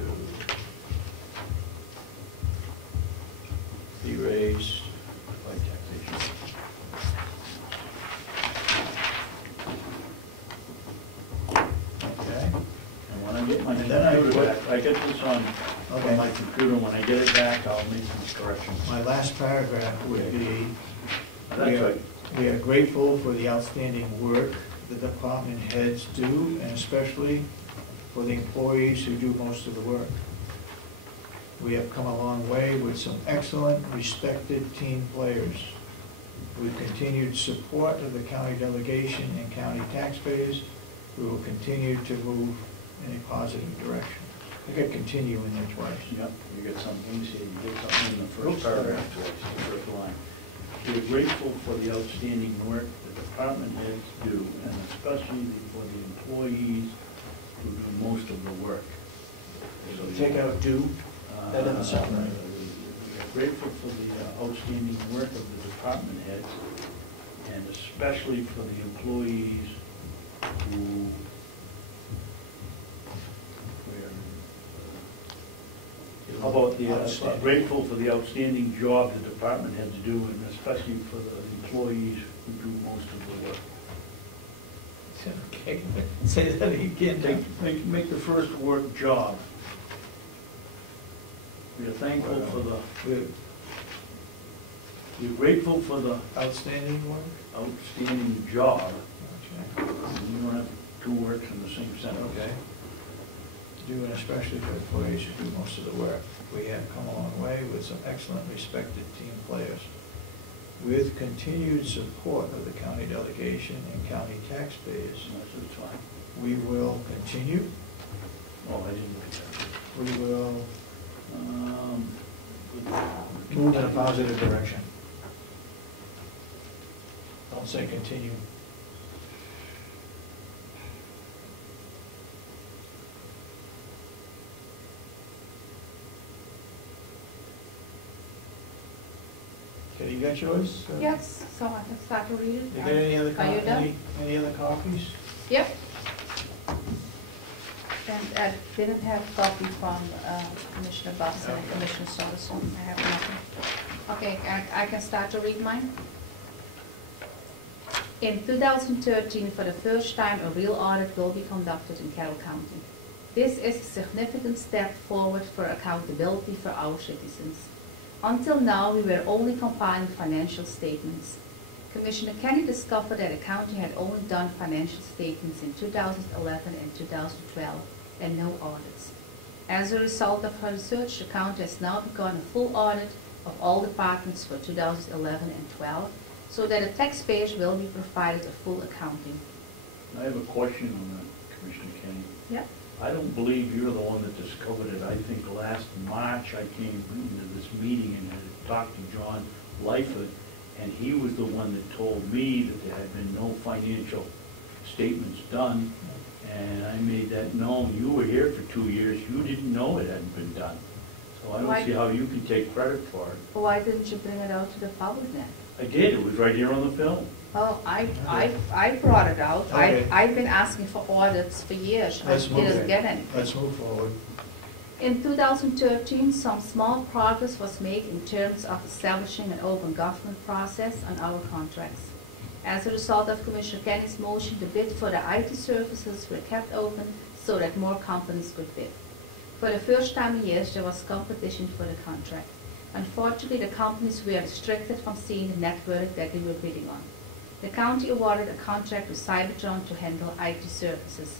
be raised By taxation. Okay. And when I get my And then I computer put- back, I get this on Okay. my computer, when I get it back, I'll make these corrections. My last paragraph would be, That's right. we are grateful for the outstanding work the department heads do, and especially for the employees who do most of the work. We have come a long way with some excellent, respected team players. With continued support of the county delegation and county taxpayers, we will continue to move in a positive direction. I got continue in there twice. Yep, you get something, you get something in the first paragraph, twice, the first line. We are grateful for the outstanding work the department heads do, and especially for the employees who do most of the work. So Take out do. That doesn't sound right. We are grateful for the outstanding work of the department heads, and especially for the employees who how about the, Outstanding. grateful for the outstanding job the department heads do, and especially for the employees who do most of the work. Okay, say that again. Make the first word job. We are thankful for the, we're grateful for the Outstanding work? outstanding job. Okay. You don't have 2 words in the same sentence. Okay. Do and especially for employees who do most of the work. We have come a long way with some excellent respected team players. with continued support of the county delegation and county taxpayers, That's fine. we will continue, Oh, I didn't read that. we will Good. move in a positive direction. Don't say continue. Okay, you got yours? Yes, so I can start to read it. You got any other Are you done? any other copies? Yep. And I didn't have a copy from Commissioner Babson and Commissioner Sorensen. I have nothing. Okay, I can start to read mine. In 2013, for the first time, a real audit will be conducted in Carroll County. This is a significant step forward for accountability for our citizens. Until now, we were only compiling financial statements. Commissioner Kenney discovered that the county had only done financial statements in 2011 and 2012, and no audits. As a result of her research, the county has now begun a full audit of all departments for 2011 and 12, so that the taxpayers will be provided a full accounting. I have a question on that, Commissioner Kenney. Yep. I don't believe you're the one that discovered it. I think last March I came into this meeting and had talked to John Lyford, and he was the one that told me that there had been no financial statements done, and I made that known. You were here for 2 years. You didn't know it hadn't been done. So I Why- don't see how you can take credit for it. Why didn't you bring it out to the public then? I did. It was right here on the film. Well, I brought it out. Okay. I've been asking for audits for years. I Let's move didn't it. get any. Let's move forward. In 2013, some small progress was made in terms of establishing an open government process on our contracts. As a result of Commissioner Kenney's motion, the bid for the IT services were kept open so that more companies could bid. For the first time in years, there was competition for the contract. Unfortunately, the companies were restricted from seeing the network that they were bidding on. The county awarded a contract with Cybertron to handle IT services.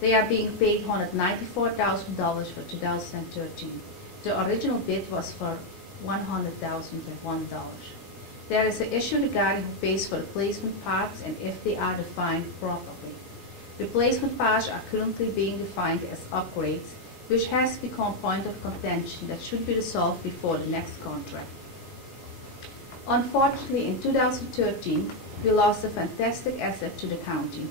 They are being paid $194,000 for 2013. The original bid was for $100,001. There is an issue regarding who pays for replacement parts and if they are defined properly. Replacement parts are currently being defined as upgrades, which has become a point of contention that should be resolved before the next contract. Unfortunately, in 2013, we lost a fantastic asset to the county,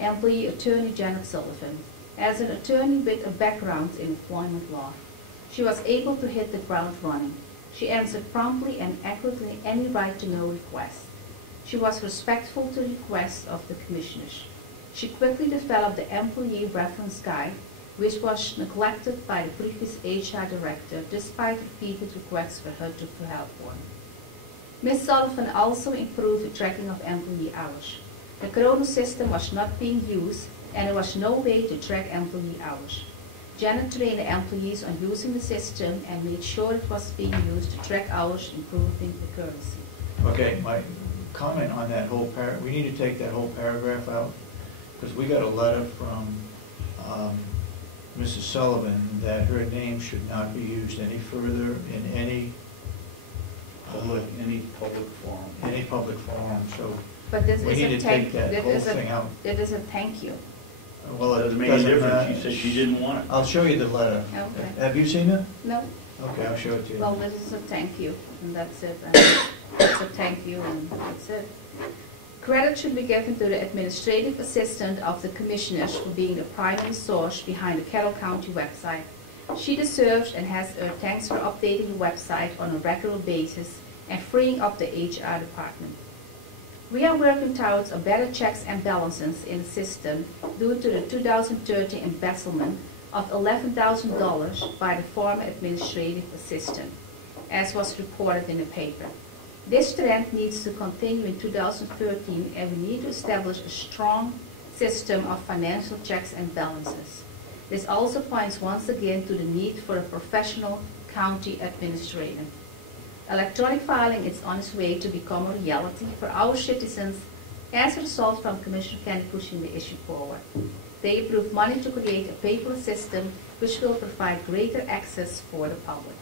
employee attorney Janet Sullivan. As an attorney with a background in employment law, she was able to hit the ground running. She answered promptly and accurately any right-to-know request. She was respectful to the requests of the commissioners. She quickly developed the employee reference guide, which was neglected by the previous HR director despite repeated requests for her to help one. Ms. Sullivan also improved the tracking of employee hours. The Comeau system was not being used and there was no way to track employee hours. Janet trained the employees on using the system and made sure it was being used to track hours, improving accuracy. Okay, my comment on that whole we need to take that whole paragraph out, because we got a letter from Mrs. Sullivan that her name should not be used any further in any public forum. forum, so But this we is need a to thank, take that that whole is a, thing out. that is a thank you. Well, it Doesn't make any difference. matter. She said she didn't want it. I'll show you the letter. Okay. Have you seen it? No? Okay, I'll show it to you. Well, this is a thank you, and that's it. And it's a thank you, and that's it. Credit should be given to the administrative assistant of the commissioners for being the primary source behind the Carroll County website. She deserves and has earned thanks for updating the website on a regular basis and freeing up the HR department. We are working towards a better checks and balances in the system due to the 2013 embezzlement of $11,000 by the former administrative assistant, as was reported in the paper. This trend needs to continue in 2013, and we need to establish a strong system of financial checks and balances. This also points once again to the need for a professional county administrator. Electronic filing is on its way to become a reality for our citizens as a result from Commissioner Kenney pushing the issue forward. They approved money to create a paperless system which will provide greater access for the public.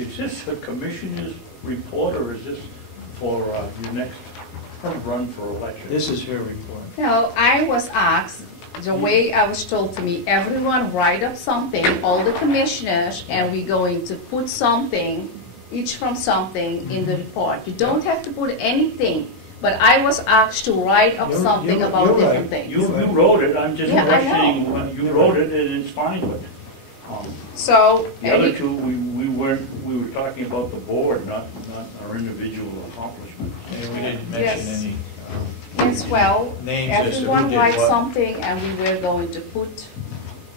is this a commissioner's report, or is this for your next run for election? This is her report. No, I was asked, the way I was told to me, everyone write up something, all the commissioners, and we're going to put something, each from something in the report. You don't have to put anything, but I was asked to write up something about you're different right. things. You wrote it, I'm just Yeah, I questioning, know. when you wrote it, and it's fine, but So, the other two, we were talking about the board, not our individual accomplishments. And we didn't mention Yes. any as well, names as to who everyone did write what. something, and we were going to put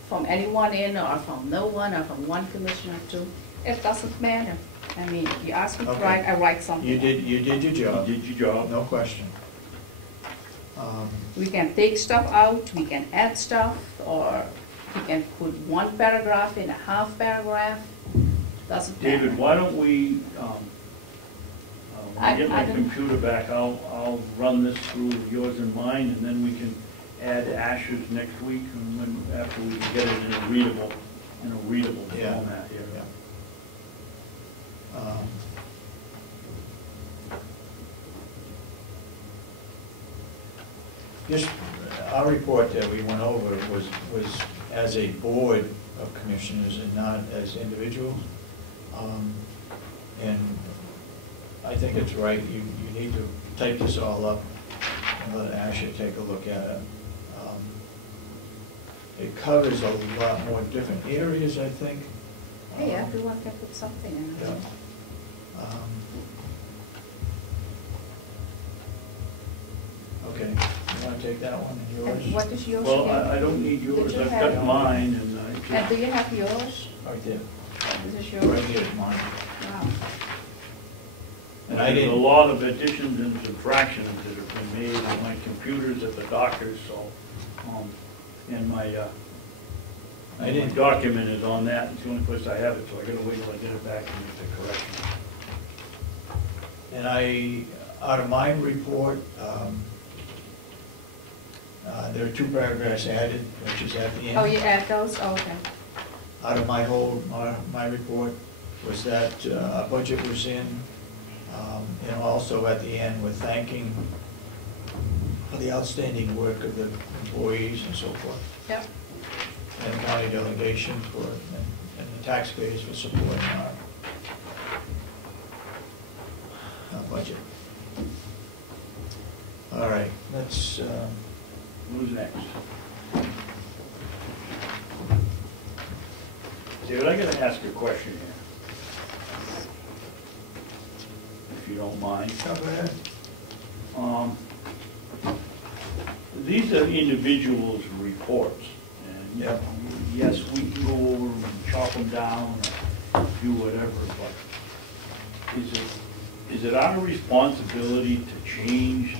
from anyone in, or from no one, or from one commissioner to, it doesn't matter. I mean, you ask me to Okay. write, I write something. You did your You job, did your job. no question. We can take stuff out, we can add stuff, or we can put one paragraph in a half paragraph, doesn't matter. David, why don't we, when I get my I don't- computer back, I'll run this through yours and mine, and then we can add Asher's next week, and when, after we can get it in a readable Yeah. format here. Yeah. Just, our report that we went over was as a board of commissioners and not as individuals. And I think it's right, you need to type this all up and let Asha take a look at it. It covers a lot more different areas, I think. Hey, everyone can put something in Yeah. it. Okay, you want to take that one and yours? And what is yours Well, again? I don't need yours, Did you I've have- got mine, and I And just, do you have yours? Right there, This is yours? right here is mine. Wow. And I there's a didn't, lot of additions and subtractions that have been made on my computers at the doctor's, so, and my I didn't, document is on that, it's the only place I have it, so I gotta wait till I get it back and make the correction. and out of my report, there are 2 paragraphs added, which is at the end. Oh, you add those, oh, okay. Out of my report was that a budget was in, and also at the end, we're thanking for the outstanding work of the employees and so forth, Yep. and the county delegation and the taxpayers for supporting our budget. All right, let's, Who's next? David, I gotta ask a question here. If you don't mind. go ahead. These are individuals' reports, and Yep. yes, we can go over them and chop them down or do whatever, but is it our responsibility to change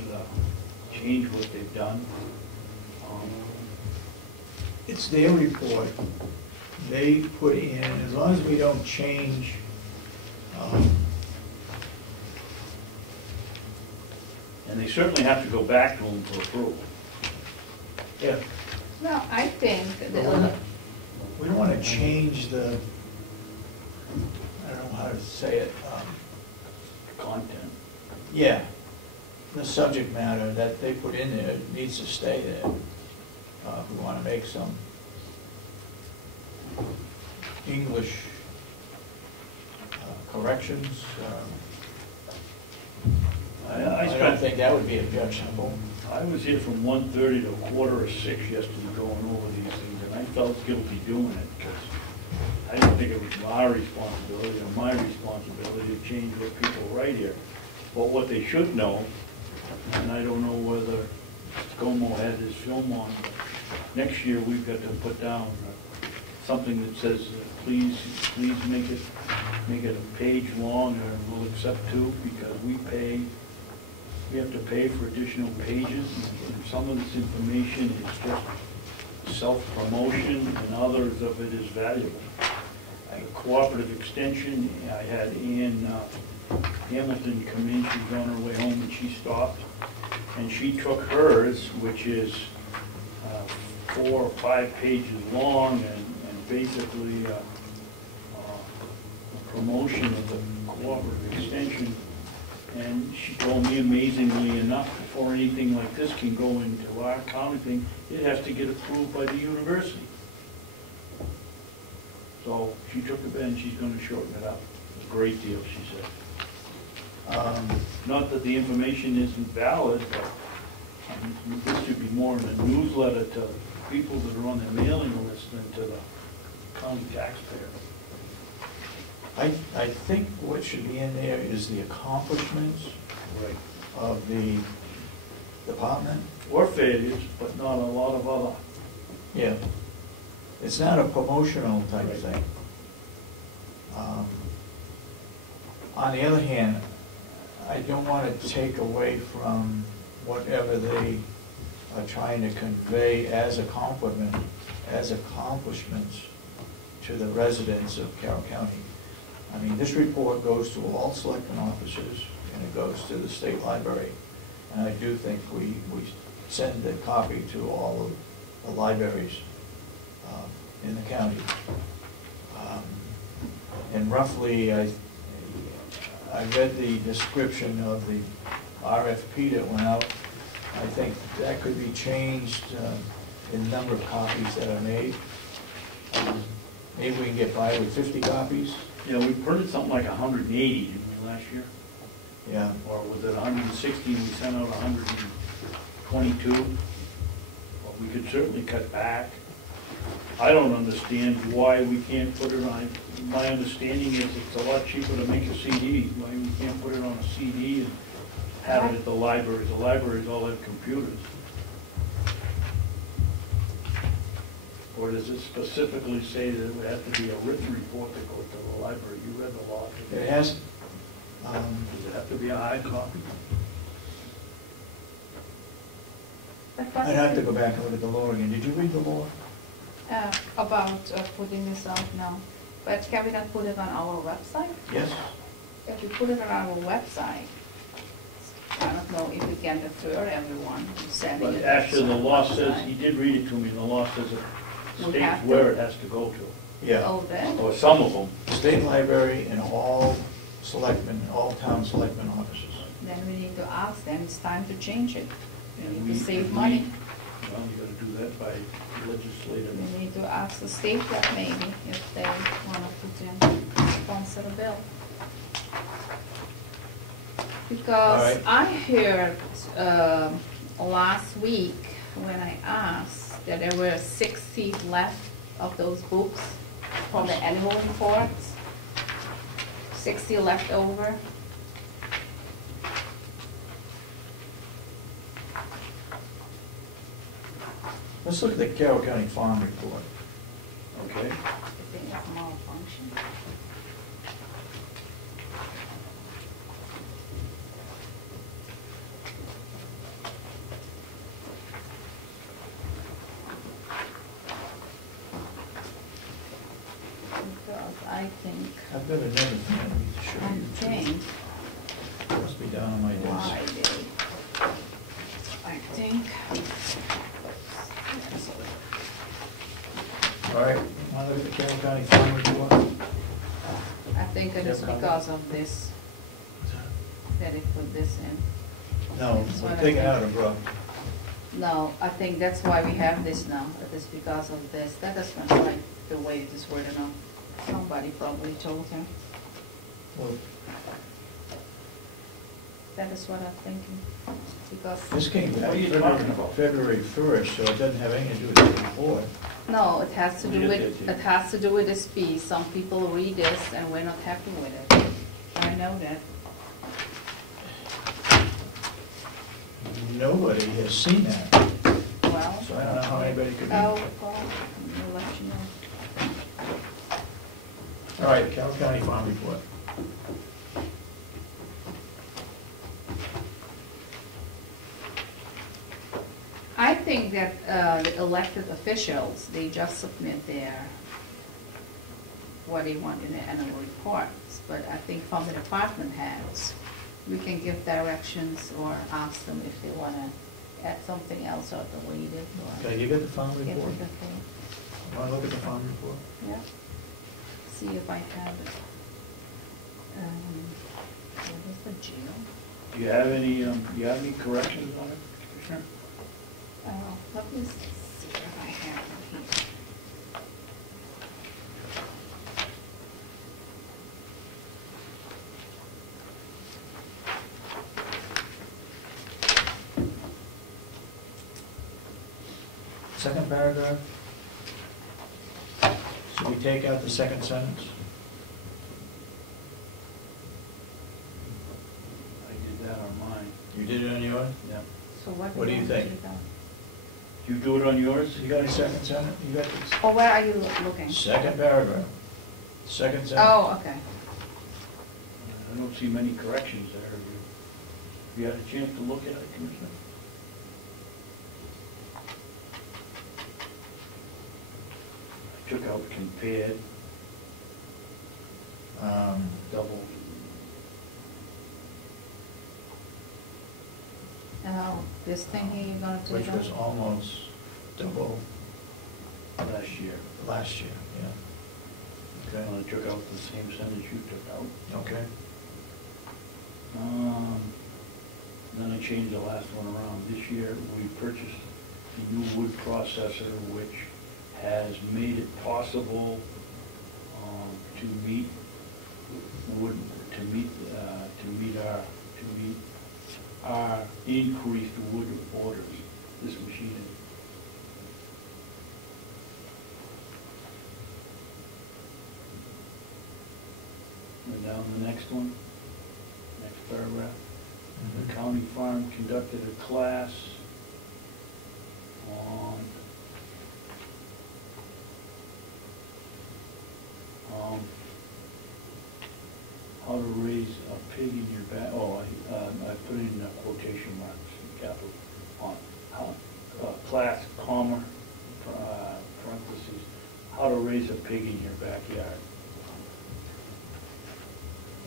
what they've done? It's their report. They put in, as long as we don't change, And they certainly have to go back to them for approval. yeah, No, I think, we don't want to change the, I don't know how to say it, Content. yeah, the subject matter that they put in there needs to stay there. We want to make some English corrections. I I don't spent, think that would be objectionable. I was here from 1:30 to 5:45 yesterday going over these things, and I felt guilty doing it, because I didn't think it was my responsibility or my responsibility to change what people write here. But what they should know, and I don't know whether Comeau has his film on, but next year we've got to put down something that says, please make it a page long, or we'll accept 2, because we have to pay for additional pages, and some of this information is just self-promotion, and others of it is valuable. Cooperative extension, I had Ann Hamilton come in, she was on her way home and she stopped, and she took hers, which is 4 or 5 pages long, and basically promotion of the cooperative extension, and she told me amazingly enough, before anything like this can go into our county thing, it has to get approved by the university. So she took it and she's gonna shorten it up a great deal, she said. Not that the information isn't valid, but this should be more in a newsletter to people that are on their mailing list than to the county taxpayer. I think what should be in there is the accomplishments Right. of the department. Or failures, but not a lot of other. Yeah. It's not a promotional type Right. thing. On the other hand, I don't want to take away from whatever they are trying to convey as a compliment, as accomplishments to the residents of Carroll County. I mean, this report goes to all selectmen officers, and it goes to the state library. And I do think we send a copy to all of the libraries in the county. And roughly, I read the description of the RFP that went out. I think that could be changed in the number of copies that are made. Maybe we can get by with 50 copies. You know, we printed something like 180, didn't we, last year? Yeah. Or was it 160 and we sent out 122? Well, we could certainly cut back. I don't understand why we can't put it on, my understanding is it's a lot cheaper to make a CD. Why we can't put it on a CD and have it at the library? The libraries all have computers. Or does it specifically say that it would have to be a written report that goes to the library? You read the law. It has, Does it have to be a hard copy? I'd have to go back and look at the law again. Did you read the law? About putting this out, no. But can we not put it on our website? Yes? If we put it on our website, I don't know if we can refer everyone to sending But it. actually, the law on says, website. he did read it to me, the law says it We states have to? where it has to go to. Yeah. Oh, then, Or some of them. State library and all selectmen, all town selectmen offices. then we need to ask them, it's time to change it. We And need to save we- money. Well, you gotta do that by legislative. We need to ask the state rep maybe if they want to put in, sponsor a bill. Because Alright. I heard last week when I asked that there were 60 left of those books from the annual reports. 60 left over. Let's look at the Carroll County Farm Report. Okay. I think it's malfunction. Because I think, I've got another thing I need to show I you. think, Must be down on my why desk. they, I think. All right, want to look at the Carroll County Farm Report? I think it is Yep. because of this, that they put this in. No, That's we're what I taking think. out a Brook. No, I think that's why we have this now, that is because of this. That is not like the way it is worded on. Somebody probably told him. Well, That is what I'm thinking, because, this came back What are you talking about? February 1st, so it doesn't have anything to do with the report. no, it has to do Read with, it, it has to do with this piece. Some people read this and we're not happy with it. I know that. Nobody has seen that, Well. so I don't know how anybody could be. Oh, All well, we'll let you know. right, Carroll County Farm Report. I think that the elected officials, they just submit what they want in the annual reports. But I think from the department heads, we can give directions or ask them if they want to add something else or delete it or. Okay, you got the farm give it report? the thing. Want to look at the farm report? Yeah. See if I have it. What is the jail? Do you have any corrections on it, Commissioner? Let me see if I have it here. Second paragraph. Should we take out the second sentence? I did that on mine. You did it on yours? Yeah. So what? What do you want think? to take out? You do it on yours? You got a second sentence? You got this? Oh, where are you looking? Second paragraph. Second sentence. Oh, okay. I don't see many corrections there. Have you had a chance to look at it, Commissioner? I took out compared, double. Oh, this thing here you're gonna take Which out? was almost double Last year. last year, yeah. Okay. I took out the same sentence you took out. Okay. Then I changed the last one around. This year, we purchased a new wood processor, which has made it possible to meet wood, to meet our increased wood orders. This machine. And down the next one, next paragraph. The county farm conducted a class on how to raise a pig in your back. Oh, I put in quotation marks, capital, on class, comma, parentheses, how to raise a pig in your backyard.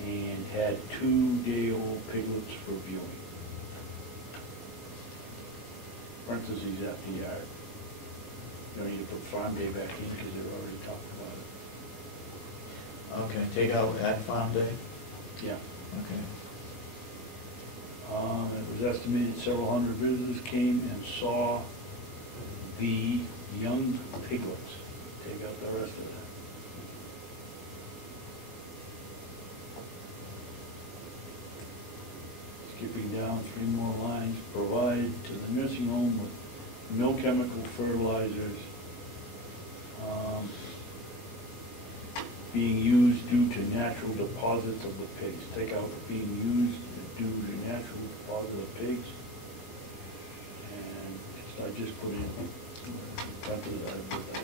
And had 2-day-old piglets for viewing. Parentheses after yard. You don't need to put farm day back in because they've already talked about it. Okay, take out at farm day? Yeah. Okay. It was estimated several hundred visitors came and saw the young piglets. Take out the rest of that. Skipping down 3 more lines, provide to the nursing home with no chemical fertilizers being used due to natural deposits of the pigs. Take out being used due to natural deposits of pigs. And I just put in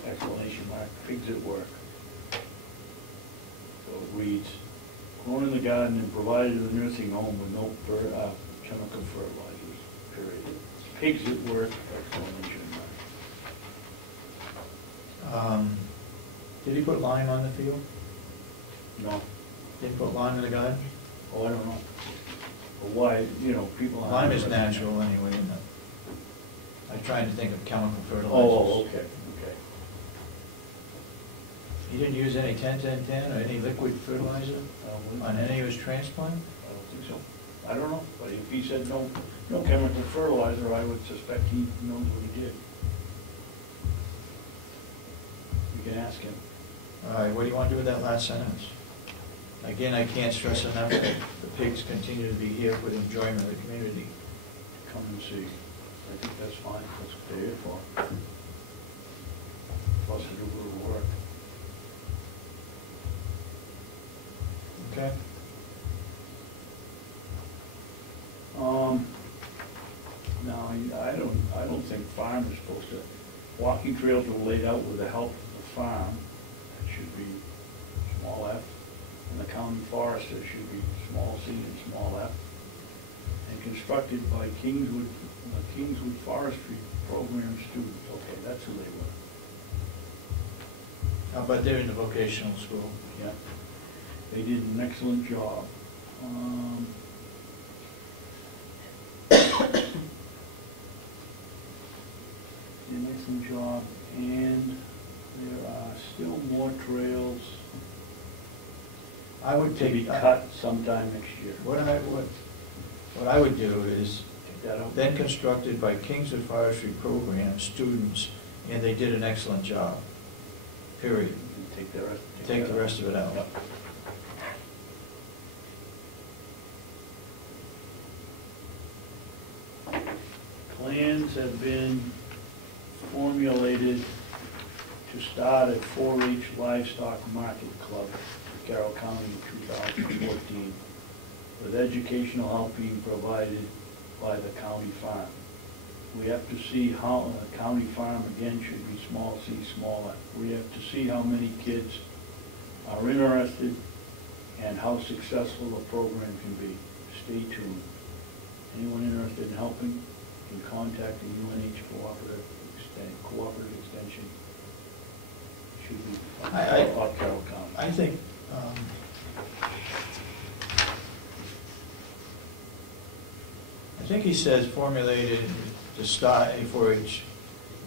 exclamation mark, pigs at work. So it reads, grown in the garden and provided to the nursing home with no chemical fertilizers, period. Pigs at work, exclamation mark. Did he put lime on the field? No, Did he put lime in the garden? oh, I don't know. But why, people. Lime is natural anyway, isn't it? I'm trying to think of chemical fertilizers. Oh, okay. He didn't use any 10-10-10 or any liquid fertilizer on any of his transplant? I don't think so. I don't know, but if he said no chemical fertilizer, I would suspect he knows what he did. You can ask him. All right, what do you want to do with that last sentence? Again, I can't stress enough that the pigs continue to be here for the enjoyment of the community. Come and see. I think that's fine. That's what they're here for. Plus to do a little work. Okay? Now, I don't think farm is supposed to, walking trails are laid out with the help of the farm. That should be small f. And the county forester should be small c and small f. And constructed by Kingswood Forestry Program students. Okay, that's who they were. How about they're in the vocational school? Yeah. They did an excellent job. Did an excellent job, and there are still more trails I would to be take, cut sometime next year. what I would do is, Take that out. then constructed by Kingswood Forestry Program students, and they did an excellent job, period. And take the rest. Take that the out. rest of it out. Yep. Plans have been formulated to start a 4-H livestock market club in Carroll County in 2014, with educational help being provided by the county farm. We have to see how, the county farm again should be small c, small f. We have to see how many kids are interested and how successful the program can be. Stay tuned. Anyone interested in helping can contact the UNH Cooperative Extension. Should be of Carroll County. I think, he says formulated to start a 4-H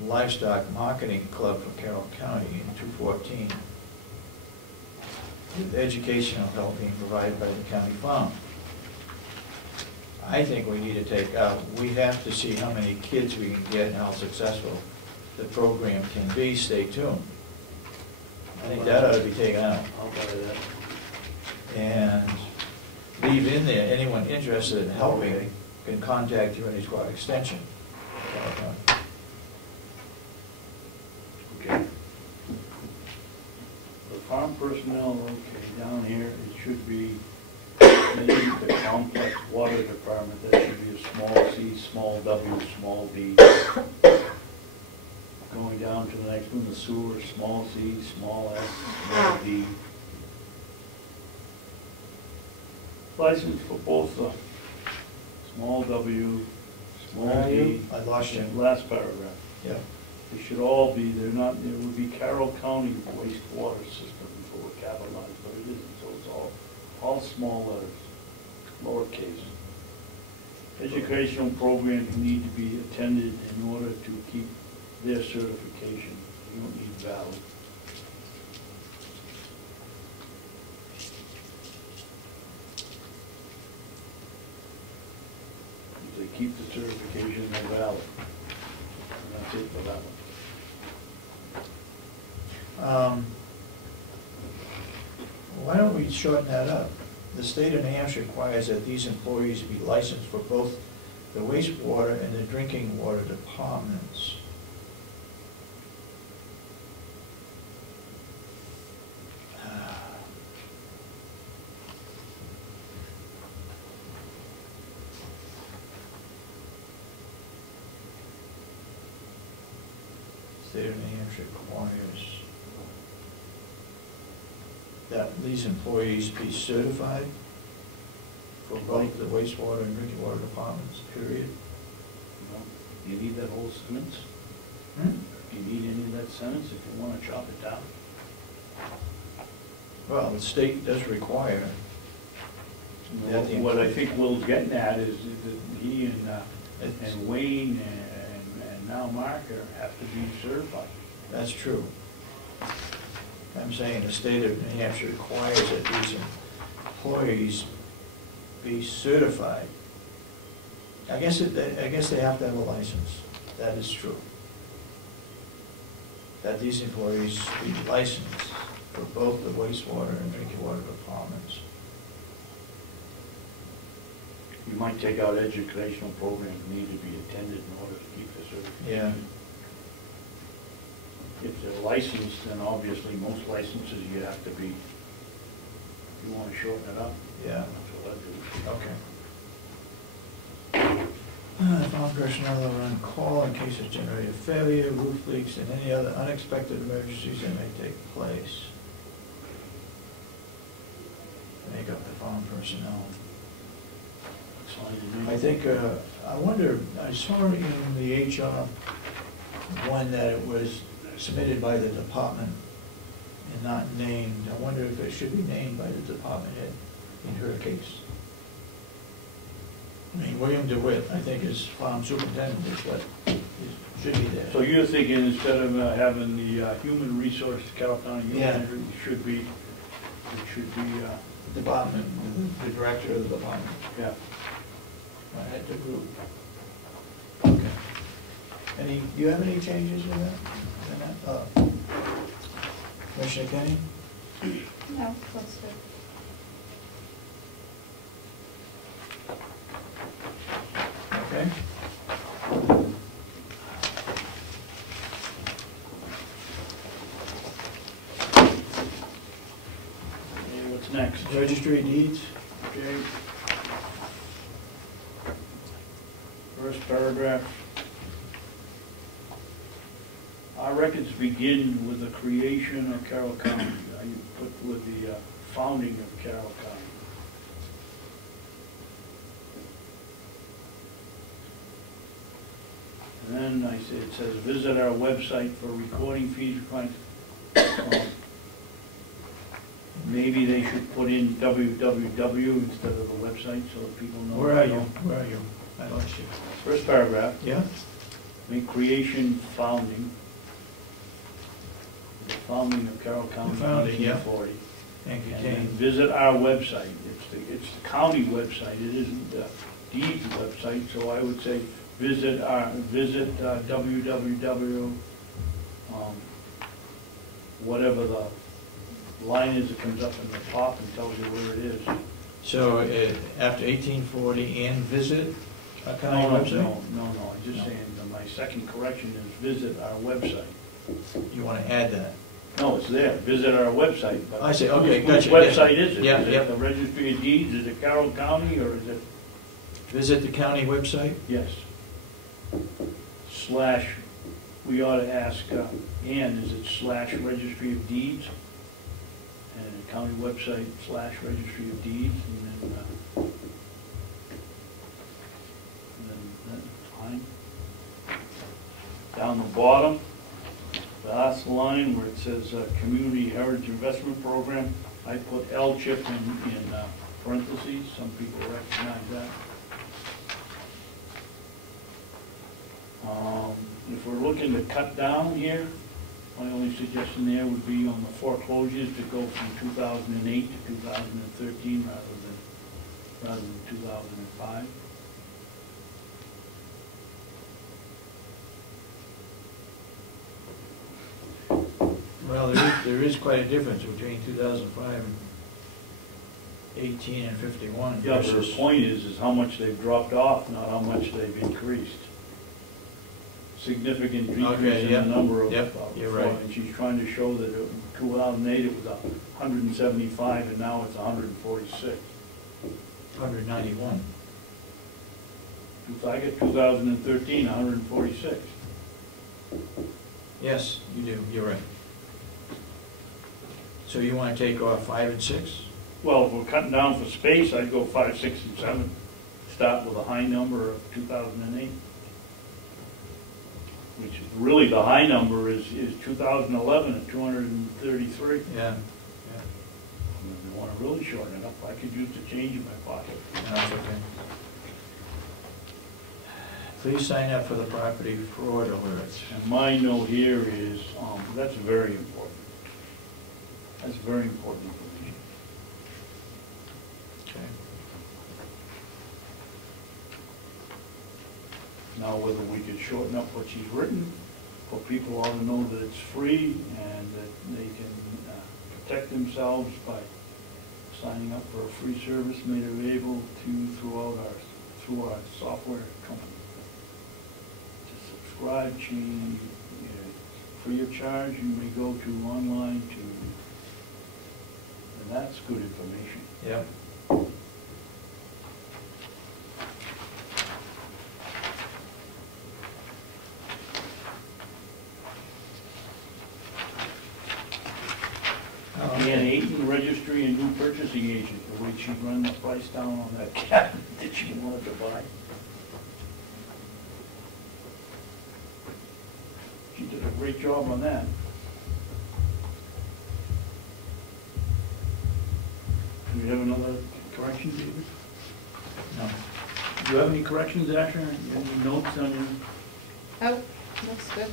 livestock marketing club for Carroll County in 2014, with educational help being provided by the county farm. I think we need to take out, we have to see how many kids we can get and how successful the program can be. Stay tuned. I think that ought to be taken out. I'll buy that. And leave in there, anyone interested in helping can contact UNH Water Extension. Okay. The farm personnel, okay, down here, it should be the complex water department. That should be a small c, small w, small d. Going down to the next one, the sewer, small c, small s, small d. License for both the small w, small d. I lost you. Last paragraph. Yeah. They should all be, they're not, there would be Carroll County wastewater system before we're capitalized, but it isn't, so it's all small letters, lowercase. Educational programs need to be attended in order to keep their certification. You don't need valid. If they keep the certification, they're valid. And that's it for that one. Why don't we shorten that up? The state of New Hampshire requires that these employees be licensed for both the wastewater and the drinking water departments. State of New Hampshire requires that these employees be certified for both the wastewater and drinking water departments, period. Do you need that whole sentence? Hmm? Do you need any of that sentence if you want to chop it down? Well, the state does require that the What I employee- think Will's getting at is that he and Wayne and now Marker have to be certified. That's true. I'm saying the state of New Hampshire requires that these employees be certified. I guess they have to have a license. That is true. That these employees be licensed for both the wastewater and drinking water departments. You might take out educational programs need to be attended in order to keep the certification. Yeah. If they're licensed, then obviously most licenses you have to be, if you want to shorten it up, Yeah. that's what I'd do. Okay. Farm personnel are on call in case of generator failure, roof leaks, and any other unexpected emergencies that may take place. Make up the farm personnel. That's fine to me. I think, I wonder, I saw in the HR one that it was submitted by the department and not named. I wonder if it should be named by the department head in her case. I mean, William DeWitt, I think, is farm superintendent, is what should be there. So you're thinking instead of having the human resource, Carroll County Human Yeah. Resources, it should be department, the director of the department. Yeah. I had the group. Okay. Do you have any changes in that? Commissioner Kenney? No, that's good. Okay. Okay, what's next? Registry of deeds? Okay. First paragraph. Our records begin with the creation of Carroll County. I put with the founding of Carroll County. And then I say, it says, visit our website for recording fees. Maybe they should put in www instead of the website so that people know. Where are you? Where are you? I lost you. First paragraph, Yeah? make creation, founding. The founding of Carroll County in The founding, yeah. 1840. And And then contain. visit our website. It's the county website, it isn't the deeds website, so I would say visit www, whatever the line is that comes up in the top and tells you where it is. So after 1840 and visit a county No, website? no, I'm just saying, that my second correction is visit our website. You want to add that? No, it's there, visit our website. But I see, okay, whose gotcha. website is it? Yeah, Is yeah. it the Registry of Deeds, is it Carroll County, or is it? Visit the county website? Yes. Slash, we ought to ask, Ann, is it slash Registry of Deeds? And the county website slash Registry of Deeds, and then that's fine. Down the bottom, the last line where it says Community Heritage Investment Program, I put L-chip in parentheses, some people recognize that. If we're looking to cut down here, my only suggestion there would be on the foreclosures to go from 2008 to 2013 rather than 2005. Well, there is quite a difference between 2005 and 18 and 51 Yeah, but versus. the point is how much they've dropped off, not how much they've increased. Significant decrease Okay, in yep, the number of. yep, you're right. And she's trying to show that in 2008 it was 175 and now it's 146. 191. If I get 2013, 146. Yes, you do, you're right. So you want to take off 5 and 6? Well, if we're cutting down for space, I'd go 5, 6, and 7. Start with a high number of 2008. Which really the high number is 2011 at 233. Yeah. And if you want to really shorten it up, I could use the change in my pocket. No, that's okay. Please sign up for the property fraud alerts. And my note here is, that's very important. That's very important information. Okay. Now, whether we could shorten up what she's written, for people ought to know that it's free and that they can protect themselves by signing up for a free service made available through our software company. To subscribe, change, free of charge, you may go to online to, and that's good information. Yep. And Ayton Registry and new purchasing agent, the way she run the price down on that cabinet that she wanted to buy. She did a great job on that. Do we have another correction, David? No. Do you have any corrections, Asher? Any notes on your? Oh, looks good.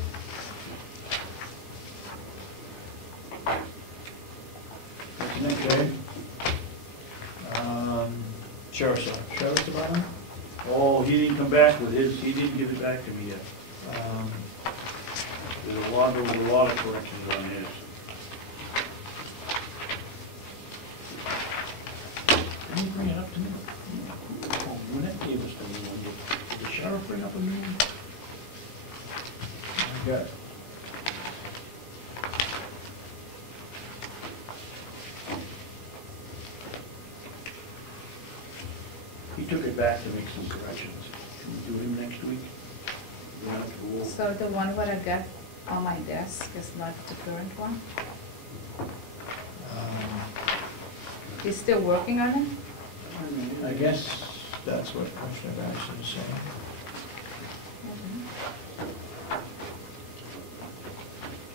Next, Okay. Sheriff's Department? Oh, he didn't come back with his, he didn't give it back to me yet. There was a lot of corrections on his. Didn't he bring it up to me? Oh, Lynette gave us the new one. Did the sheriff bring up a new one? I got it. He took it back to make some corrections. Can we do him next week? We don't have to go over. So the one what I got on my desk is not the current one? He's still working on it? I guess that's what Commissioner Babson is saying.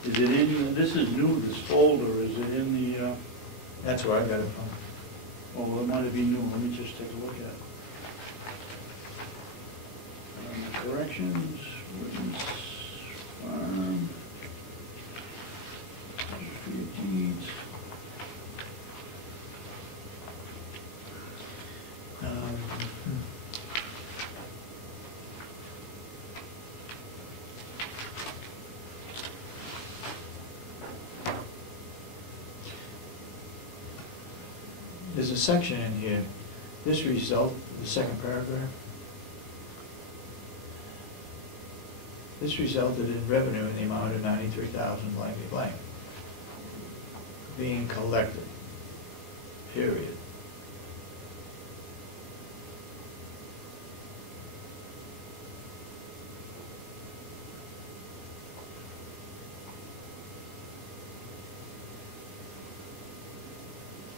Is it in, this is new, this folder, is it in the, That's where I got it from. oh, well, it might be new, let me just take a look at it. Corrections, witness, farm, registry of deeds. There's a section in here, this result, the second paragraph. This resulted in revenue in the amount of 93,000 blankety blank being collected, period.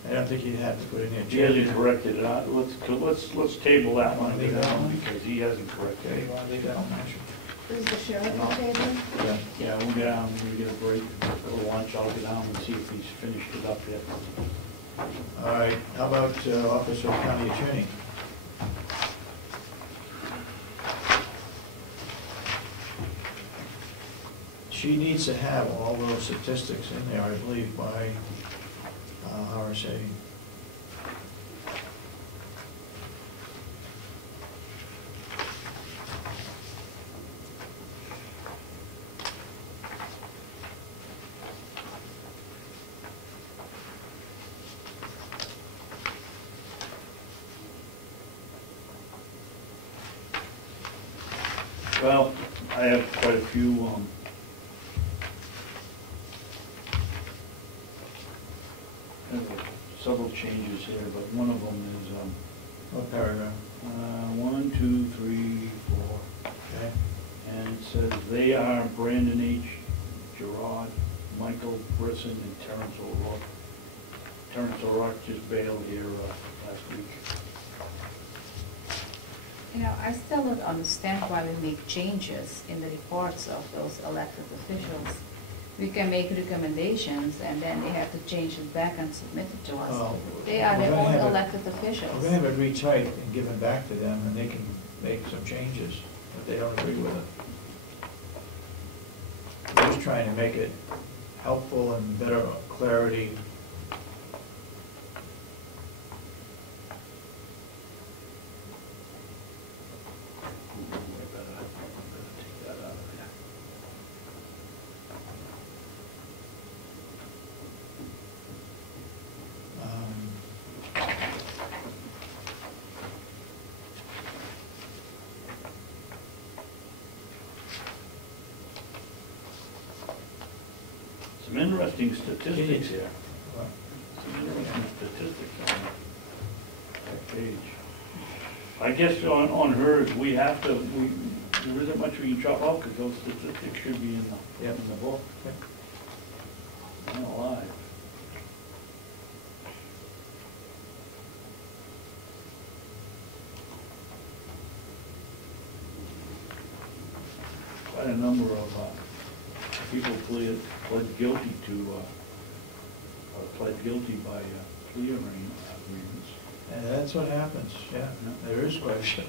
I don't think you'd have to put in there. He hasn't corrected it, let's table that one because he hasn't corrected Okay, it. you want to leave that on, Marshall? This is the sheriff on table? Yeah. Yeah, we'll get down, we get a break, go to lunch, I'll go down and see if he's finished it up yet. All right, how about Office of County Attorney? She needs to have all those statistics in there, I believe, by RSA. Well, I have quite a few, I have several changes here, but one of them is, What paragraph? 1, 2, 3, 4, Okay. and it says they are Brandon H. Gerard, Michael Brisson, and Terrence O'Rourke. Terrence O'Rourke just bailed here last week. You know, I still don't understand why we make changes in the reports of those elected officials. We can make recommendations and then they have to change it back and submit it to us. Well, They are we're their gonna own have it- elected We're officials. going to have it retyped and given back to them, and they can make some changes if they don't agree with it. We're just trying to make it helpful and better clarity. I better take that out of there. Some interesting statistics here. Some interesting statistics on that page. I guess on hers, we have to, there isn't much we can chop out because those statistics should be in the book. Not alive. Quite a number of people pled guilty to, pled guilty by plea agreements. And that's what happens, yeah, there is quite a bit.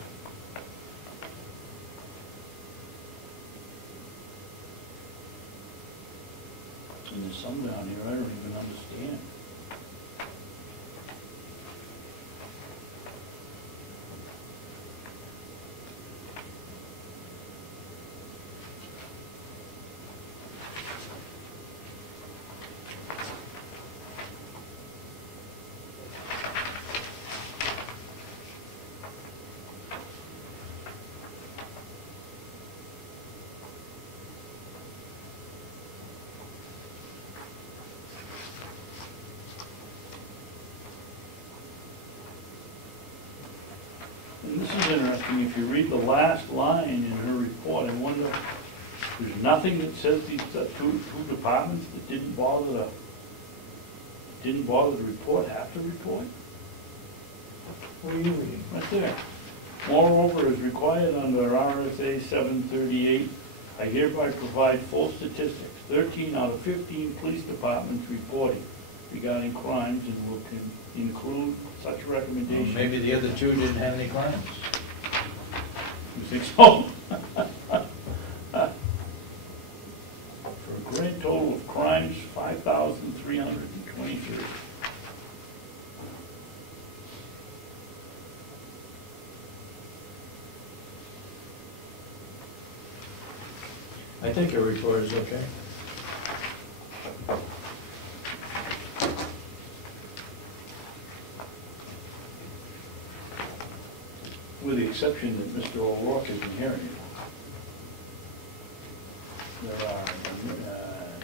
And there's some down here I don't even understand. interesting, if you read the last line in her report, I wonder, there's nothing that says these two departments that didn't bother to report, have to report? What are you reading? Right there. Moreover, as required under RSA 738, I hereby provide full statistics. 13 out of 15 police departments reporting regarding crimes and will include such recommendations. Maybe the other two didn't have any crimes. You think so? For a grand total of crimes, 5,323. I think your report is okay. With the exception that Mr. O'Rourke is inherited. There are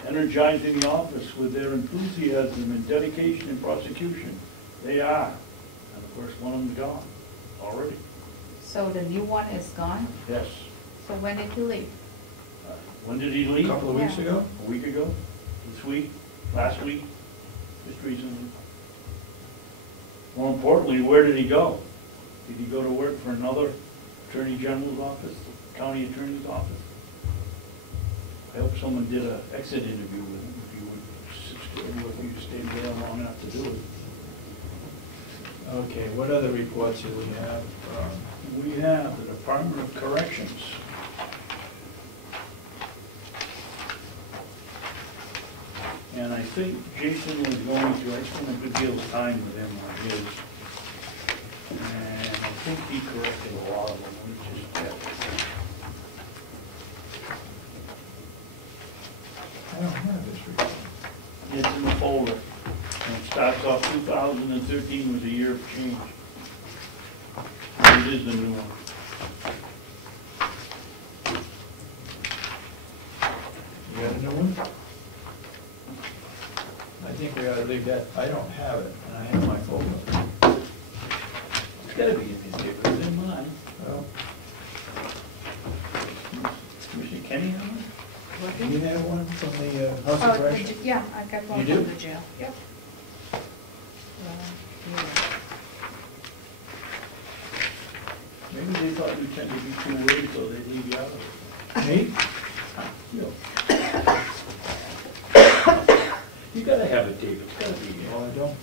energizing the office with their enthusiasm and dedication in prosecution. They are. And of course, one of them's gone already. So the new one is gone? Yes. So when did you leave? When did he leave? A couple of weeks Yeah. ago? A week ago? This week? Last week? Just recently? More importantly, where did he go? Did he go to work for another Attorney General's office, County Attorney's office? I hope someone did an exit interview with him, if you stayed there long enough to do it. Okay, what other reports do we have? We have the Department of Corrections. And I think Jason was going to, I spent a good deal of time with him on his. And I think he corrected a lot of them, which is good. I don't have this report. It's in the folder. And it starts off 2013 was a year of change. It is the new one. You got a new one? I think we ought to leave that. I don't have it, and I have my folder. It's gotta be in his paper, it's in mine. Well, Commissioner Kenney on it? do you have one from the House Oh, of Correction? yeah, I got one You do? from the jail. Yep. Maybe they thought you tend to be too wordy, so they leave you out of it. Me? You You gotta have it, David, it's gotta be here. Well, I don't.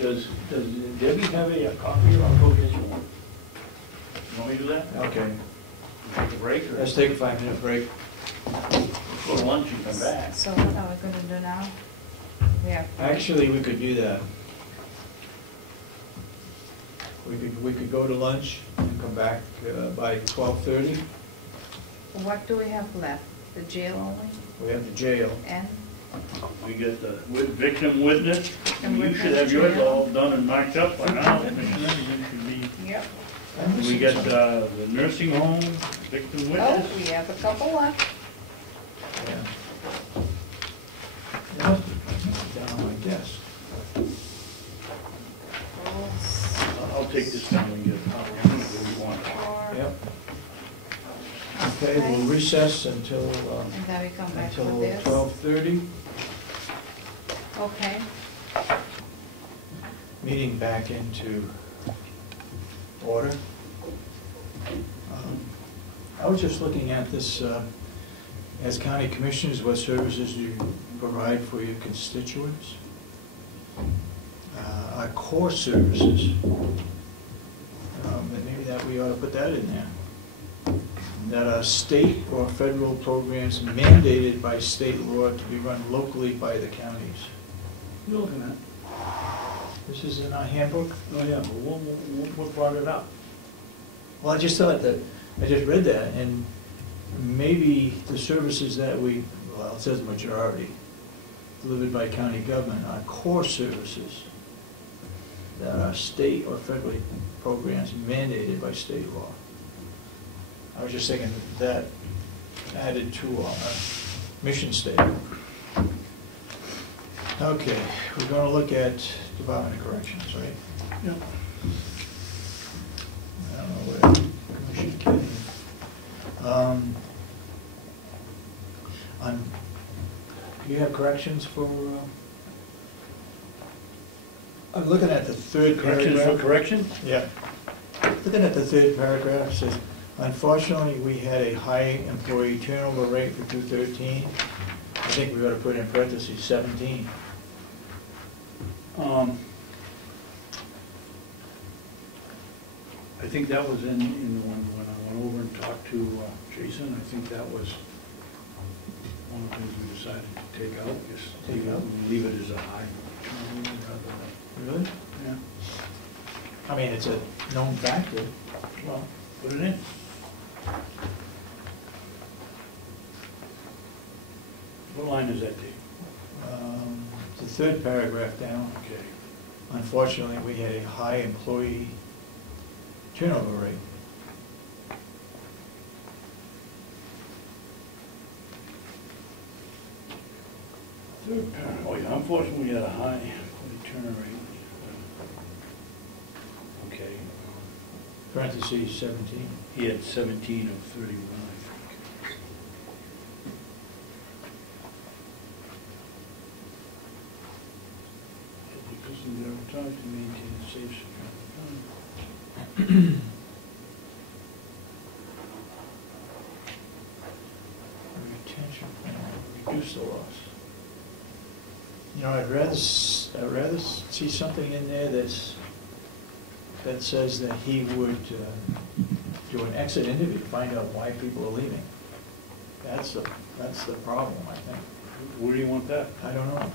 Does Debbie have a copy, or I'll go get you one? You want me to do that? Okay. Take a break, or Let's take a 5-minute break. go to lunch and come back? So what are we gonna do now? We have. Actually, we could do that. We could go to lunch and come back by 12:30. What do we have left? The jail only? We have the jail. And? We get the victim witness, And you witness should have yours jail. all done and marked up by now, Commissioner, you should be. Yep. We get the nursing home, victim Oh, witness. we have a couple left. Yeah. It must be down on my desk. I'll take this down and get it. I'll do what we want. Yep. Okay, we'll recess until And then we come back for until this. 12:30. Okay. Meeting back into order. I was just looking at this, as county commissioners, what services do you provide for your constituents? Our core services, and maybe that we ought to put that in there. That are state or federal programs mandated by state law to be run locally by the counties. You're looking at? This is in our handbook? Oh, yeah, but what brought it up? Well, I just thought that, I just read that, and maybe the services that we, well, it says majority, delivered by county government are core services that are state or federal programs mandated by state law. I was just thinking that added to our mission statement. Okay, we're going to look at Department of Corrections, right? Yeah. you have corrections for, I'm looking at the third Corrections paragraph. for corrections? Yeah. Looking at the third paragraph, it says, unfortunately, we had a high employee turnover rate for 2013. I think we ought to put in parentheses 17. I think that was in the one, when I went over and talked to Jason, I think that was one of the things we decided to take out, just Take out? leave it as a high turnover rather than, Really? yeah, I mean, it's a known factor. well, put it in. What line is that, Dave? The third paragraph down. Okay. Unfortunately, we had a high employee turnover rate. Third paragraph, oh yeah, unfortunately, we had a high turnover rate. Okay. Parentheses 17. He had 17 of 31, I think. Because of their time to maintain a safe, secure Retention plan, reduce the loss. You know, I'd rather see something in there that says that he would do an exit interview to find out why people are leaving. That's the problem, I think. Where do you want that? I don't know.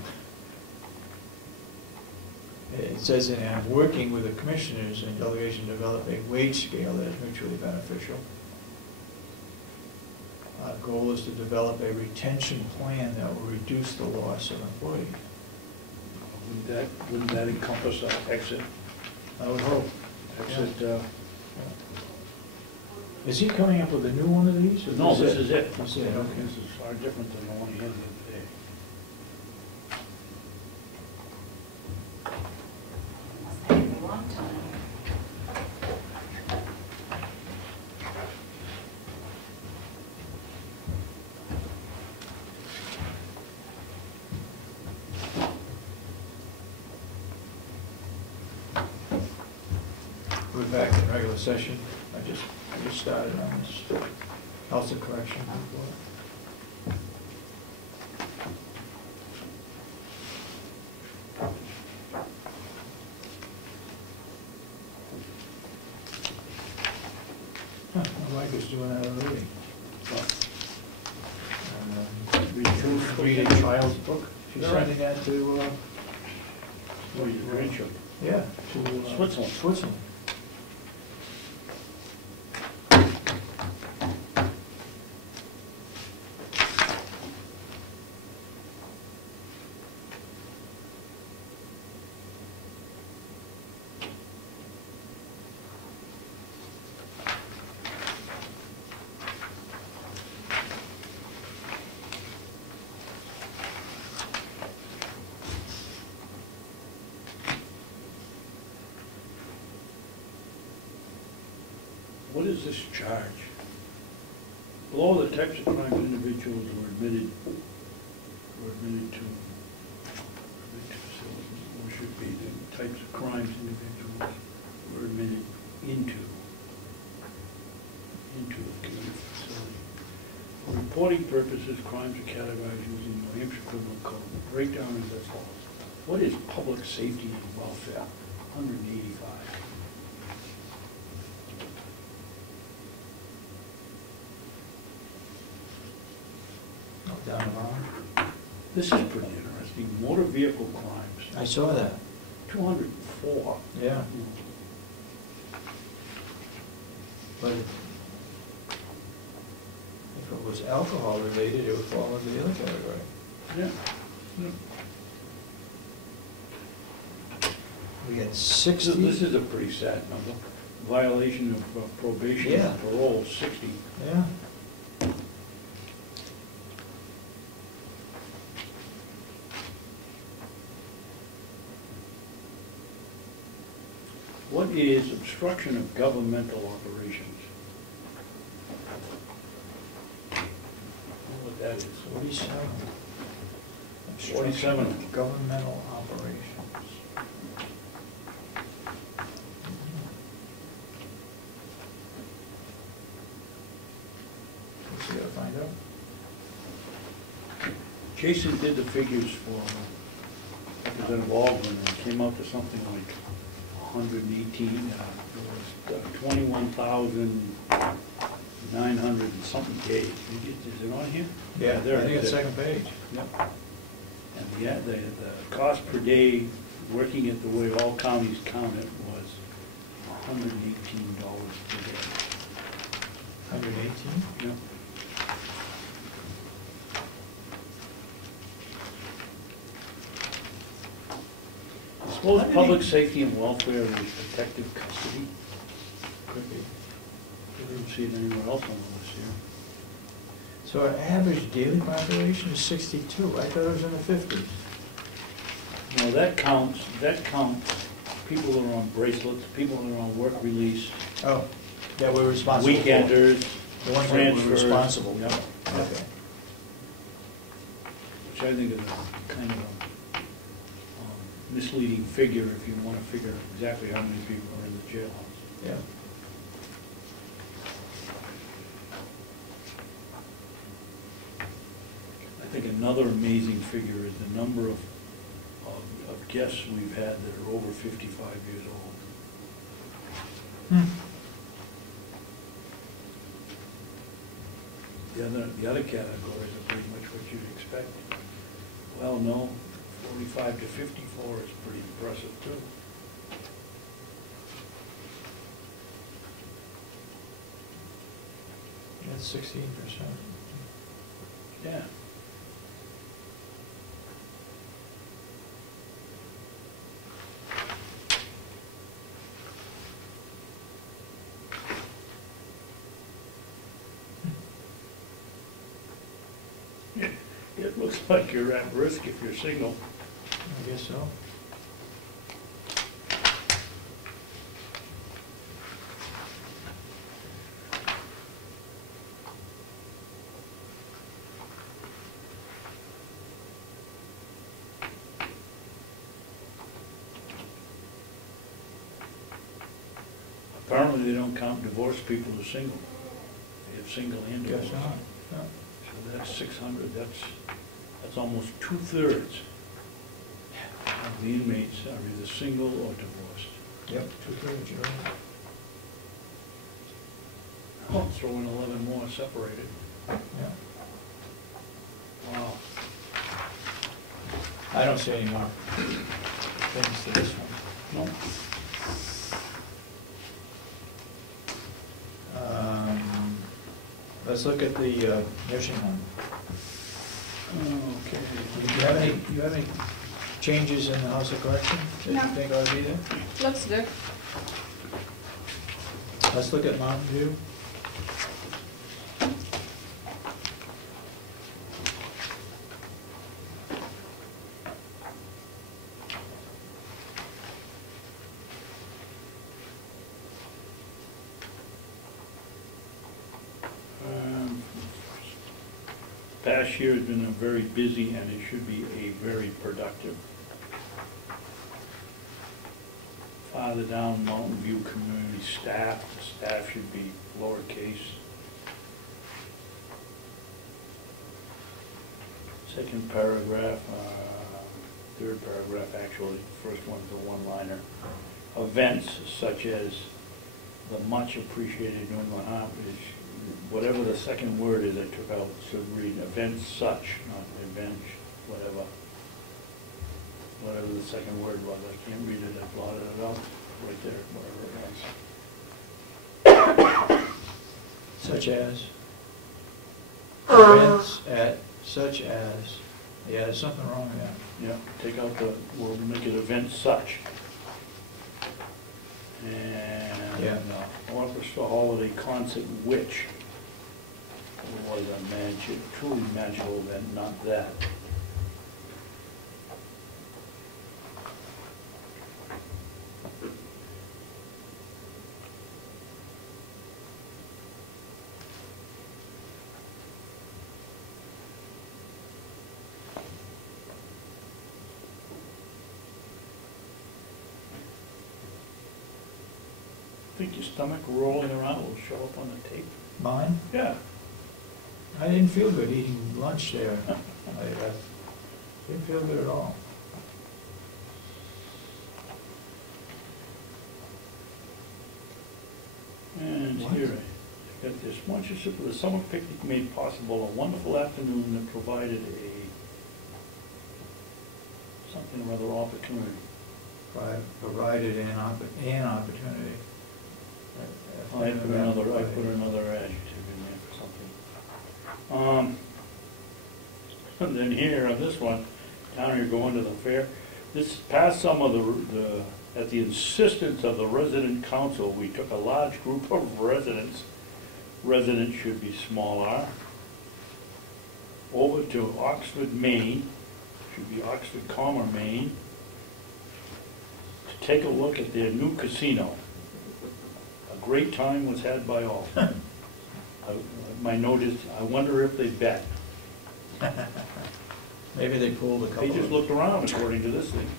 It says, I'm working with the commissioners and delegation to develop a wage scale that is mutually beneficial. Our goal is to develop a retention plan that will reduce the loss of employees. Wouldn't that encompass exit? I would hope. Exit, Is he coming up with a new one of these? Or no, this is it. This is it, okay. This is far different than the one he had the other day. It's taken a long time. We're back in regular session. I just started on this house of correction report. Huh, my wife is doing that already. Read a child's book. She's sending that to, Oh, your grandchildren. yeah, to Switzerland. Switzerland. What is this charge? Below the types of crimes individuals were admitted to, or should be the types of crimes individuals were admitted into the community facility. For reporting purposes, crimes are categorized using the New Hampshire Criminal Code. The breakdown is as follows. What is public safety and welfare? 185. Down the bottom. This is pretty interesting. Motor vehicle crimes, I saw that. 204. Yeah. But if it was alcohol related, it would fall into the other category. Yeah. We had This 60. is a pretty sad number. Violation of probation Yeah. and parole, 60. Yeah. What is obstruction of governmental operations? I don't know what that is. 47. 47. Governmental operations. What's he gotta find out? Jason did the figures for Representative Baldwin, and it came out to something like 118, it was 21,900 and something days. Is it on here? Yeah, there I think it it's is. second page. Yep. And the cost per day, working it the way all counties count it, was $118 per day. 118? Yep. I suppose public safety and welfare is protective custody. Could be. I didn't see it anywhere else on the list here. So our average daily population is 62. I thought it was in the 50s. No, that counts people that are on bracelets, people that are on work release, Oh, that we're responsible for. weekenders, The ones that we're transfers. responsible for. Yep. Okay. Which I think is a kind of a misleading figure if you want to figure exactly how many people are in the jailhouse. Yeah. I think another amazing figure is the number of guests we've had that are over 55 years old. The other categories are pretty much what you'd expect. Well, no, 45 to 54 is pretty impressive too. That's 16%. Yeah. It looks like you're at risk if you're single. I guess so. Apparently they don't count divorced people as single. They have single and Guess divorced. not. No. So that's 600, that's almost 2/3 of the inmates are either single or divorced. Yep, 2/3, you're right. Oh, throw in 11 more separated. Yeah. Wow. I don't see any more things to this one. No. Let's look at the nursing home. Okay. Do you have any changes in the House of Correction that No. you think ought to be there? Looks good. Let's look at Mountain View. Past year has been a very busy and it should be a very productive. Farther down, Mountain View Community Staff, the staff should be lowercase. Second paragraph, third paragraph actually, first one's a one-liner. Events such as the much appreciated New England Heritage, whatever the second word is I took out, should read events such, not event, whatever. Whatever the second word was, I can't read it, I blotted it out, right there, whatever it was. Such as, events at, such as, yeah, there's something wrong there. Yeah, take out the, we'll make it event such. And Yeah. orchestra holiday concert which was a truly magical event, not that. think your stomach rolling around will show up on the tape? Mine? Yeah. I didn't feel good eating lunch there. I didn't feel good at all. And What? here, I got this, sponsorship of the summer picnic made possible a wonderful afternoon that provided something or other opportunity. Provided an opportunity. I put another adjective in there for something. And then here on this one, down here going to the fair, this past summer, at the insistence of the resident council, we took a large group of residents should be small r, over to Oxford, Maine, should be Oxford, Maine, to take a look at their new casino. A great time was had by all. My note is, I wonder if they bet. Maybe they pulled a couple. They just looked around according to this thing.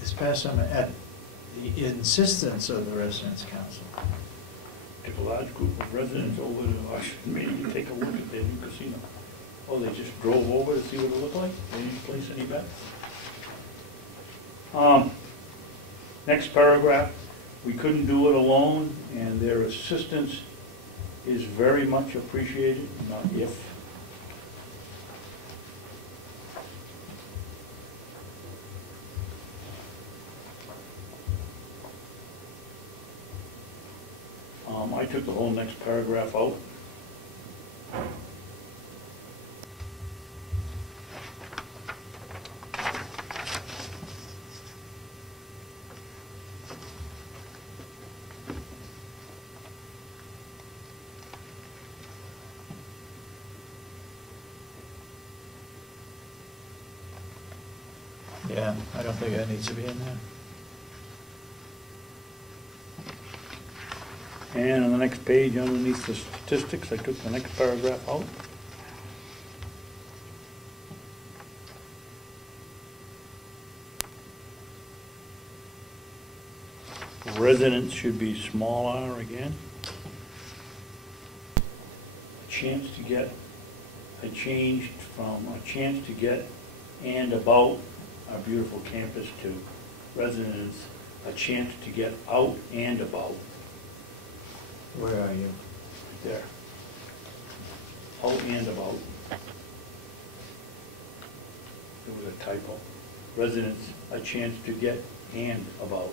This past summer, at the insistence of the residents' council. Took a large group of residents over to Oxford, Maine to take a look at their new casino. Oh, they just drove over to see what it looked like? They didn't place any bets? Next paragraph, we couldn't do it alone, and their assistance is very much appreciated, not if. I took the whole next paragraph out. Yeah, I don't think that needs to be in there. And on the next page, underneath the statistics, I took the next paragraph out. Residents should be small r again. A chance to get, I changed from a chance to get and about our beautiful campus to residents, a chance to get out and about. Where are you? Right there. Out and about. There was a typo. Residents, a chance to get and about.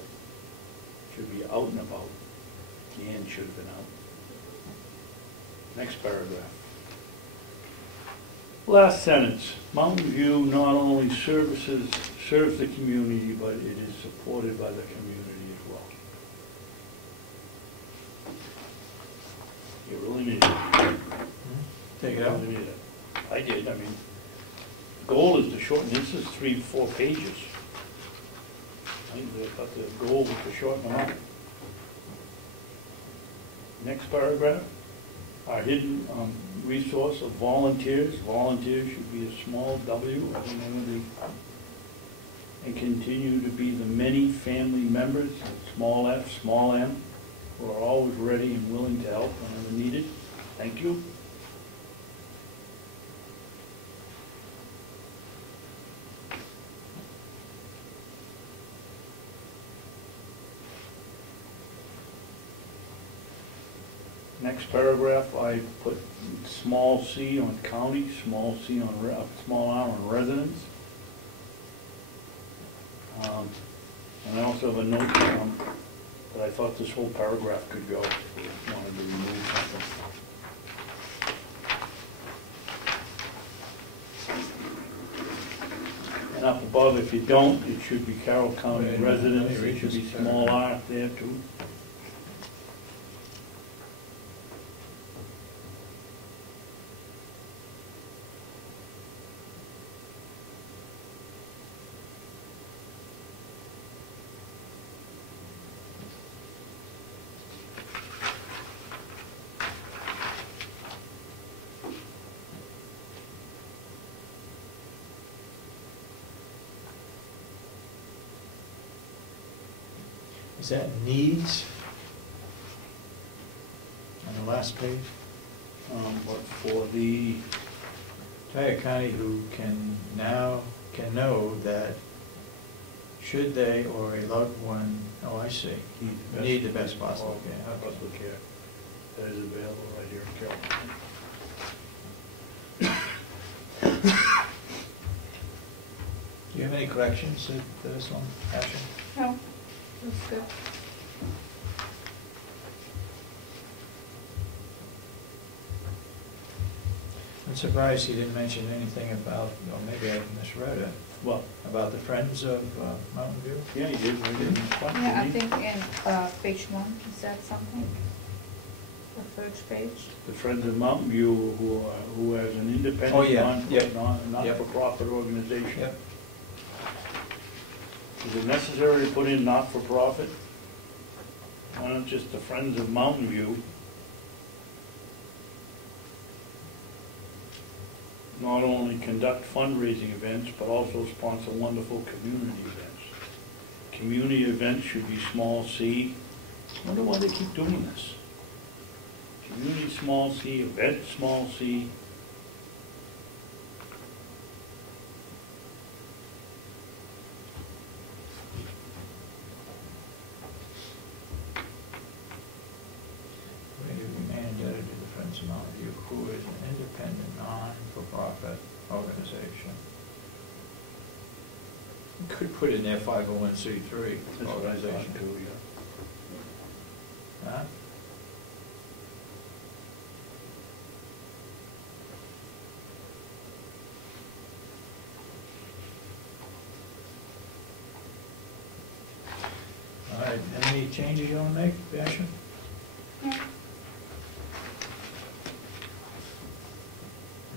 Should be out and about. The and should have been out. Next paragraph. Last sentence. Mountain View not only serves the community, but it is supported by the community as well. You really need it. Take it You out. really need it. I did, I mean, the goal is to shorten, this is 3-4 pages. I thought the goal was to shorten them up. Next paragraph, our hidden resource of volunteers. Volunteers should be a small w, and continue to be the many family members, small f, small m, who are always ready and willing to help whenever needed. Thank you. Next paragraph, I put small c on county, small c on small r on residents. And I also have a note that I thought this whole paragraph could go if we wanted to remove something. And up above, if you don't, it should be Carroll County Wait a minute, residents. let me read It should be this small paragraph. r there too. Is that needs? On the last page? But for the, Tioga County who can know that should they or a loved one, oh, I see, need the best possible care. Okay. possible care that is available right here in Carroll County. Do you have any corrections to this one, Asha? No, that's good. I'm surprised he didn't mention anything about, or maybe I misread it, Well, about the Friends of Mountain View. yeah, he did, right in front, Yeah, I didn't he? think in page 1, is that something? The first page? The Friends of Mountain View, who has an independent, Oh, yeah, yep. not-for-profit organization. Yep. Is it necessary to put in not-for-profit? Why not just the Friends of Mountain View? Not only conduct fundraising events, but also sponsor wonderful community events. Community events should be small c. I wonder why they keep doing this. Community small c, event small c. Where do we mandated to the Friends of Mountain View, who is an independent, non-for-profit organization? You could put in there 501c3 That's what I thought organization. too, yeah. Huh? All right, any changes you want to make, Asha? Yeah.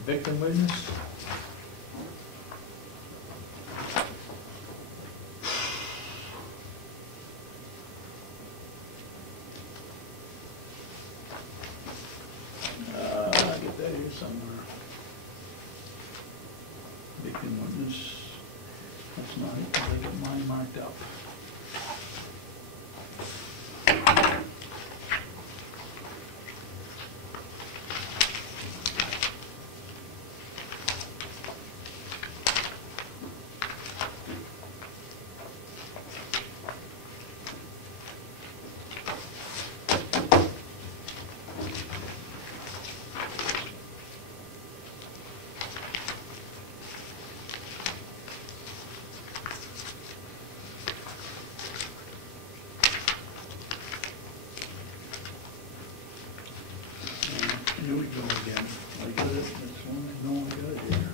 Victim witness? I get that here somewhere. Victim witness, that's not it, 'cause I got mine marked up. Here we go again. I got it, that's one, I know I got it here.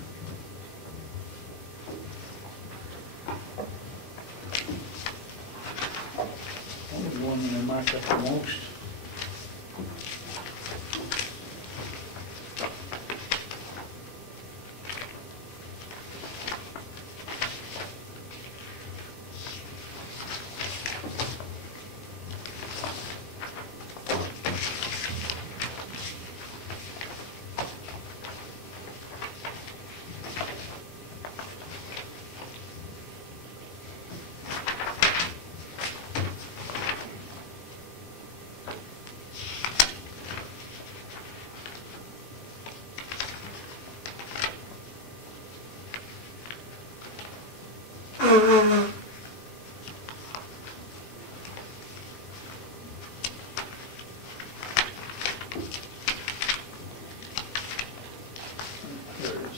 That was the one that I marked up the most. There it is.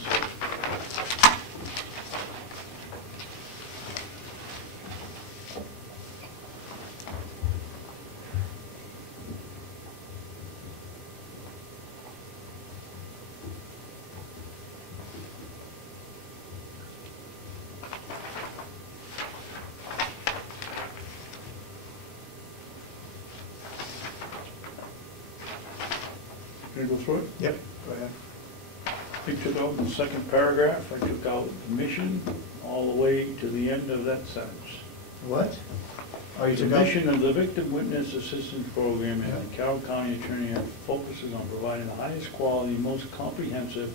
Can I go through it? Yep, go ahead. I took out the second paragraph, I took out the mission, all the way to the end of that sentence. What? Oh, you The took out? mission of the Victim Witness Assistance Program and the Carroll County Attorney focuses on providing the highest quality, most comprehensive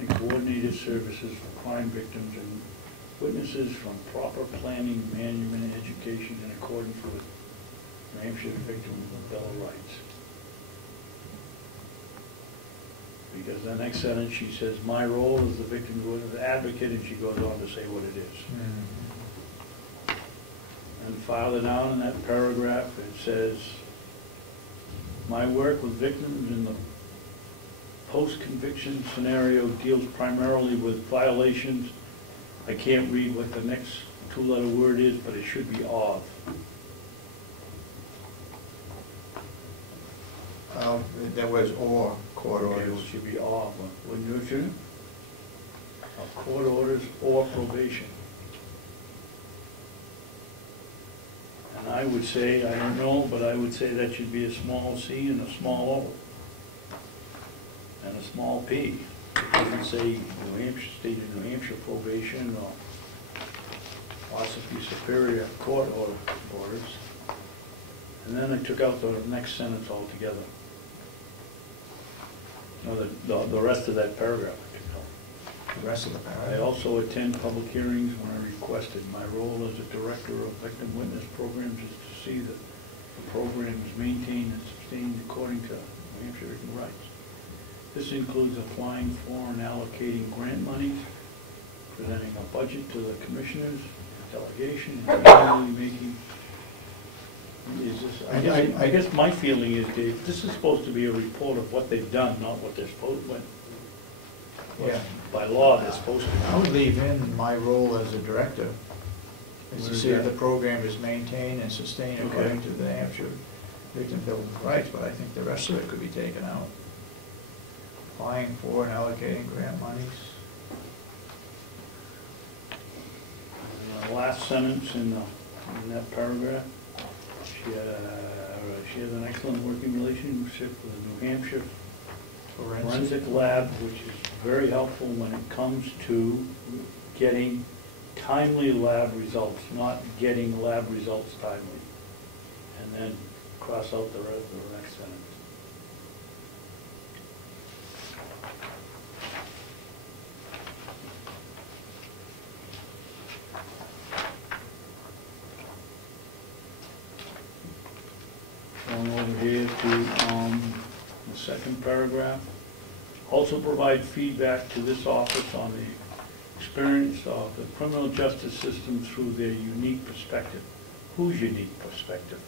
and coordinated services for crime victims and witnesses from proper planning, management, and education in accordance with New Hampshire Victim Bill of Rights. Because the next sentence, she says, my role as the victim's advocate, and she goes on to say what it is. And farther down in that paragraph, it says, my work with victims in the post-conviction scenario deals primarily with violations. I can't read what the next two-letter word is, but it should be of. There was or court Okay, orders. it should be of, wouldn't you? Of court orders or probation. And I would say, I don't know, but I would say that should be a small c and a small o. And a small p. It doesn't say New Hampshire, state of New Hampshire probation or Ossipee Superior Court orders. And then I took out the next sentence altogether. No, the rest of that paragraph I took out. The rest of the I paragraph. also attend public hearings when I requested. My role as a director of victim witness programs is to see that the program is maintained and sustained according to New Hampshire written rights. This includes applying for and allocating grant monies, presenting a budget to the commissioners, delegation, and finally making. I guess my feeling is, Dave, this is supposed to be a report of what they've done, not what they're supposed to. Yeah. By law, they're supposed to. I would leave in my role as a director, is Where to is see if that? the program is maintained and sustained Okay. according to the New Hampshire Victim Bill of Rights, but I think the rest of it could be taken out. Applying for and allocating grant monies. And the last sentence in that paragraph, she has an excellent working relationship with the New Hampshire Forensic Lab, which is very helpful when it comes to getting timely lab results, not getting lab results timely. And then cross out the rest of the next sentence. Going over here to the second paragraph. Also provide feedback to this office on the experience of the criminal justice system through their unique perspective. Whose unique perspective?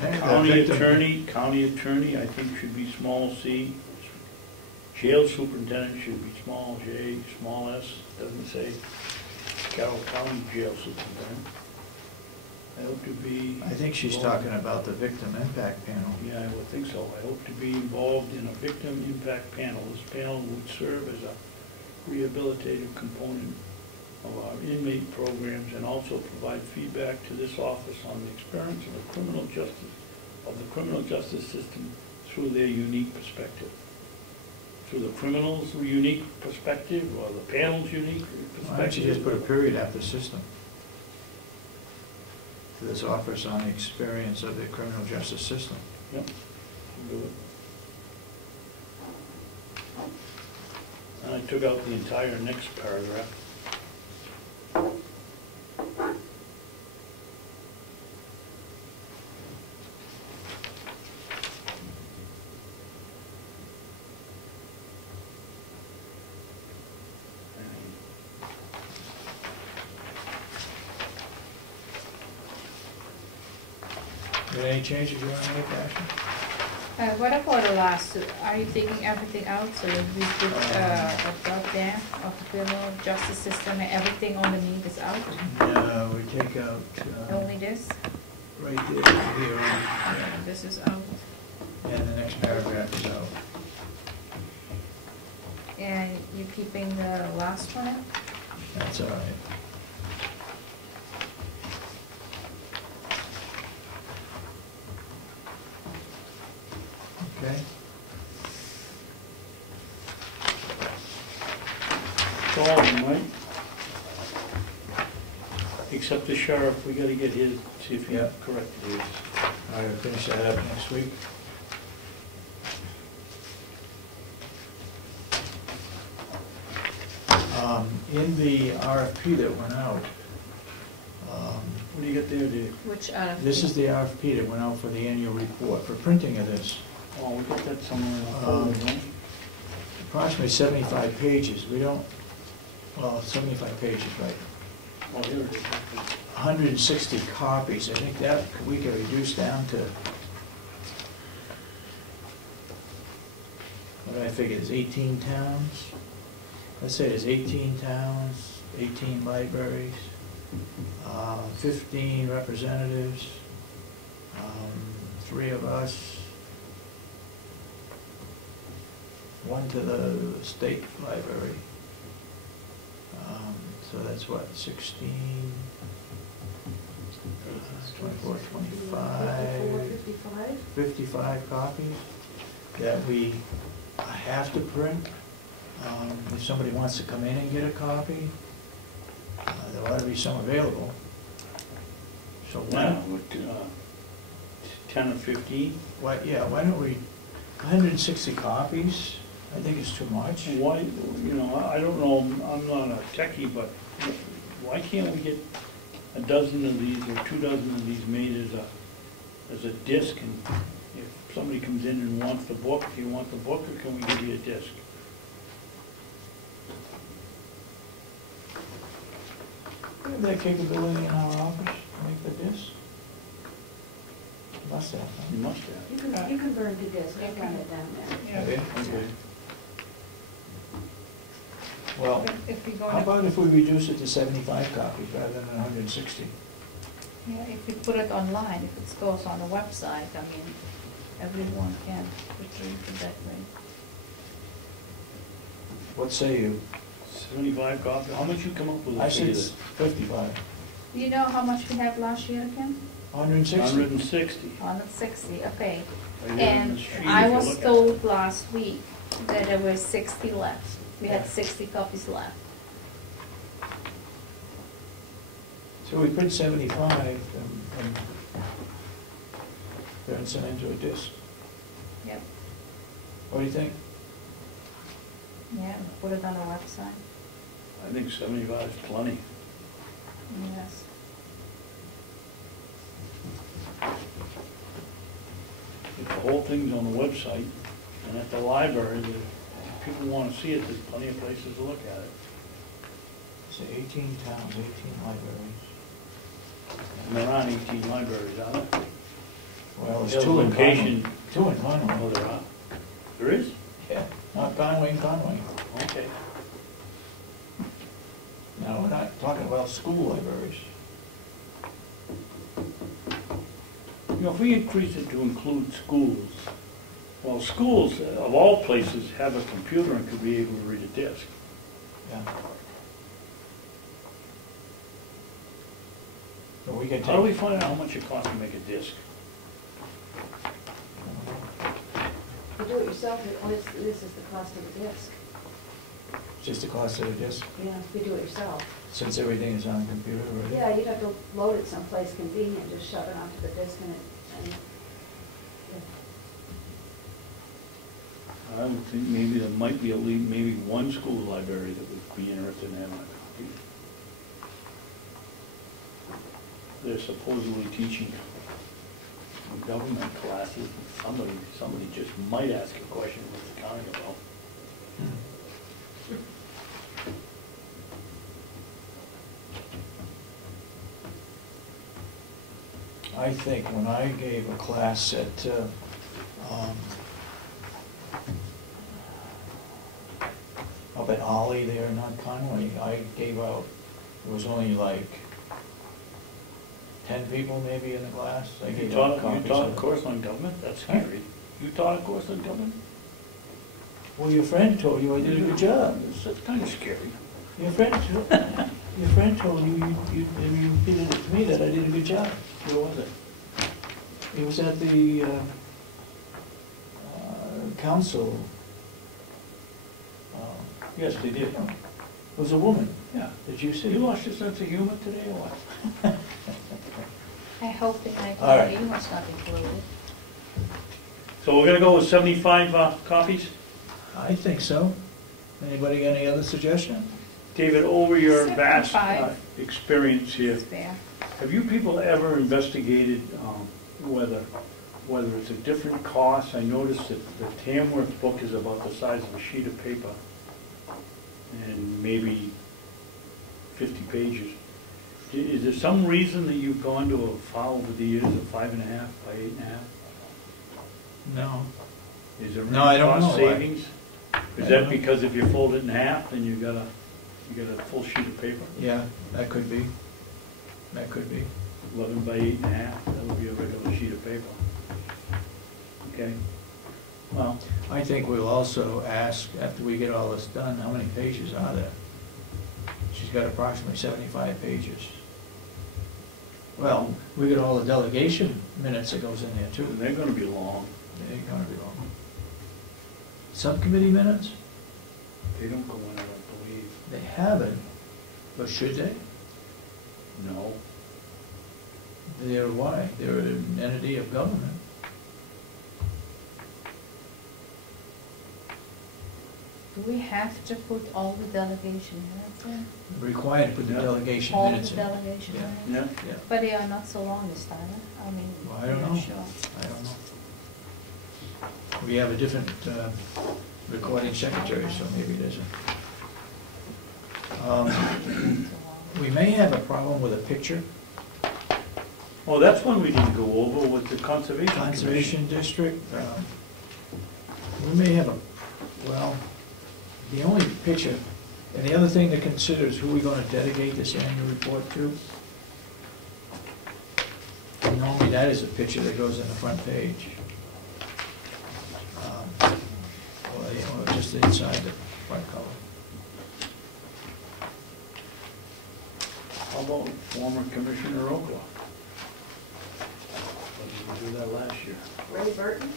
And the county attorney, I think should be small c. Jail superintendent should be small j, small s, doesn't say Carroll County Jail Superintendent. I hope to be. I think she's talking about the victim impact panel. Yeah, I would think so. I hope to be involved in a victim impact panel. This panel would serve as a rehabilitative component of our inmate programs and also provide feedback to this office on the experience of the criminal justice system through their unique perspective. Through the criminal's unique perspective or the panel's unique perspective. Why don't you just put a period after system? To this office on the experience of the criminal justice system. Yep, do it. And I took out the entire next paragraph. Any changes you want to make, Ashley? What about the last, are you taking everything out, so we put a dot there of the criminal justice system and everything underneath is out? No, we take out, Only this? right there, here, Yeah, this is out. and the next paragraph is out. And you're keeping the last one out? That's all right. Okay. It's all of them, right? Except the sheriff, we gotta get his, see if he Yeah. corrected his. All right, we'll finish that up next week. In the RFP that went out, What do you got there, Dave? Which RFP? this is the RFP that went out for the annual report, for printing of this. Oh, we got that somewhere in the folder, don't we? Approximately 75 pages. We don't, well, 75 pages, right. Oh, here it is. 160 copies. I think that we could reduce down to, what did I figure, there's 18 towns? Let's say there's 18 towns, 18 libraries, 15 representatives, 3 of us, 1 to the state library. So that's what, 16, 24, 25, 55 copies that we have to print. If somebody wants to come in and get a copy, there ought to be some available. So why, Now, what, 10 or 15? why don't we, 160 copies, I think it's too much. Why, you know, I don't know, I'm not a techie, but why can't we get a dozen of these or 2 dozen of these made as a disc? And if somebody comes in and wants the book, do you want the book, or can we give you a disc? We have that capability in our office to make the disc. Must have, You huh? must have. You can burn to disc, I've run it down there. Okay. Well, If we go, how about if we reduce it to 75 copies rather than 160? yeah, if we put it online, if it goes on the website, I mean, everyone can retrieve it that way. What say you? 75 copies, how much you come up with? I said 55. Do you know how much we have last year again? 160? 160. 160, okay. Right here on And the sheet, I if you was look at it. told last week that there were 60 left. We had Yeah. 60 copies left. So we print 75 and turn some into a disc. Yep. What do you think? Yeah, put it on the website. I think 75 is plenty. Yes. If the whole thing's on the website and at the library, if people want to see it, there's plenty of places to look at it. So 18 towns, 18 libraries. And there aren't 18 libraries, are there? Well, There's there's 2 in Conway. location. 2 in Oh, Conway. there are? There is? Yeah, not Conway and Conway. Okay. Now, we're not talking about school libraries. You know, if we increase it to include schools, well, schools of all places have a computer and could be able to read a disc. Yeah. So we can How do we take, find out how much it costs to make a disc? You do it yourself, this is the cost of the disc. just the cost of the disc, Yeah, you do it yourself. since everything is on the computer already. Yeah, you'd have to load it someplace convenient, just shove it onto the disc and yeah. I would think maybe there might be at least, maybe one school library that would be interested in having a copy. They're supposedly teaching government classes, and somebody just might ask a question what's the county about. I think when I gave a class at, up at Ollie there, not Conway, I gave out, it was only like 10 people maybe in the class. I You gave out taught copies a of- course on government? That's Huh? scary. You taught a course on government? Well, your friend told you I did a good job. That's kind of scary. Your friend told you, you repeated it to me that I did a good job. Where was it? It was at the council. Yes, they did. It was a woman. Yeah. Did you see? You lost your sense of humor today or what? I hope the All right. night was not included. So we're gonna go with 75 copies? I think so. Anybody got any other suggestion? David, over your vast 75. experience here, It's fair. have you people ever investigated whether it's a different cost? I noticed that the Tamworth book is about the size of a sheet of paper and maybe 50 pages. Is there some reason that you've gone to a file over the years of 5.5 by 8.5? No. Is there No, I any don't cost know why. savings? Is I that don't know. because if you fold it in half, then you got a full sheet of paper? Yeah, that could be. That could be. 11 by 8.5, that would be a regular sheet of paper. Okay, well, I think we'll also ask, after we get all this done, how many pages are there? She's got approximately 75 pages. Well, we got all the delegation minutes that goes in there too. they're gonna be long. They ain't gonna be long. Subcommittee minutes? They don't go in, I don't believe. They haven't, but should they? No. They're why? They're an entity of government. Do we have to put all the delegation minutes in? Required to put the Yeah. delegation All the minutes in. delegation Yeah. minutes? Yeah? Yeah, But they are not so long this time, huh? I mean, Well, I don't I'm not know. sure. I don't know. We have a different recording secretary, so maybe there's a... Too long. We may have a problem with a picture. Oh, that's one we didn't go over, with the Conservation Commission. Conservation District, we may have a, well, the only picture, and the other thing to consider is who we're gonna dedicate this annual report to. And normally that is a picture that goes in the front page. Or just inside the front cover. How about former Commissioner Okla? We did that last year. Ray Burton?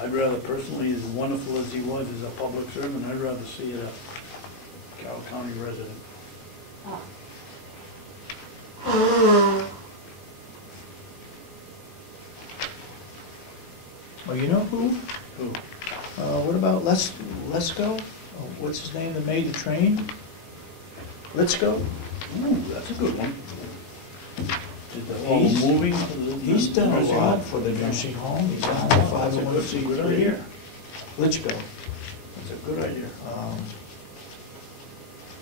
I'd rather personally, as wonderful as he was as a public servant, I'd rather see a Carroll County resident. Oh. Oh, you know who? Who? What about Let's Go? Oh, what's his name that made the train? Let's Go? Ooh, that's a good one. Did the whole He's- moving? to the- He's done a nursing lot home? for the nursing home, he's on the That's a good 501c3. idea. Let's Go. That's a good idea.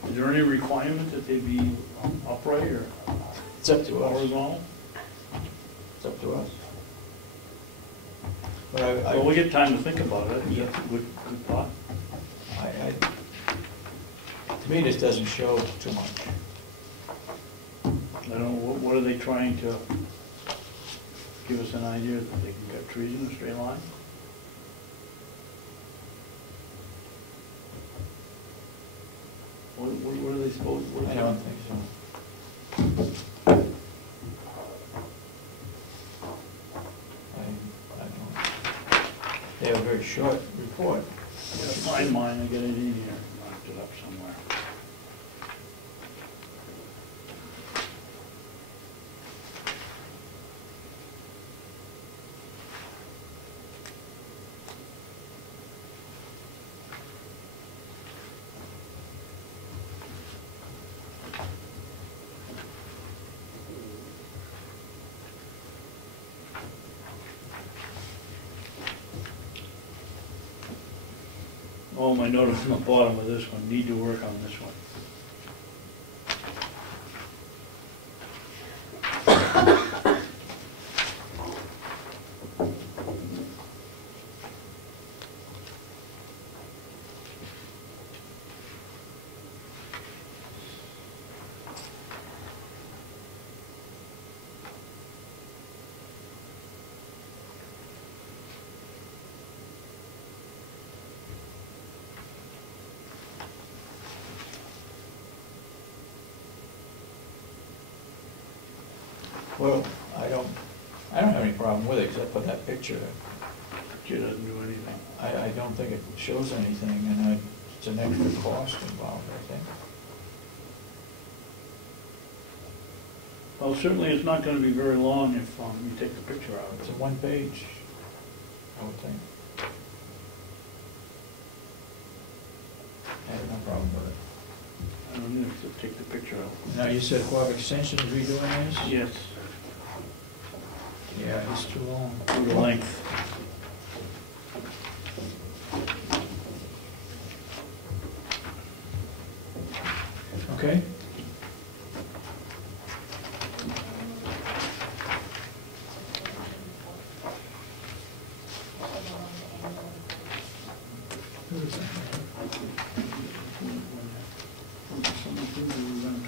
Is there any requirement that they be upright or It's up to us, horizontal? it's up to us. But Well, we get time to think about it. Yeah. That's a good thought. To me, this doesn't show too much. I don't know, what are they trying to give us an idea that they can cut trees in a straight line? What are they supposed, what I is don't that? think so. I don't. They have a very short report. I gotta find mine, I got it in here, marked it up somewhere. Oh, my note on the bottom of this one, need to work on this one. Well, I don't have any problem with it, except for that picture. It doesn't do anything. I don't think it shows anything, and it's an extra cost involved, I think. Well, certainly it's not gonna be very long if you take the picture out. It's a one page, I would think. problem with it. I don't need to take the picture out. Now, you said Quab Extension is redoing this? Yes, Yeah, it's too long. to the length. Okay.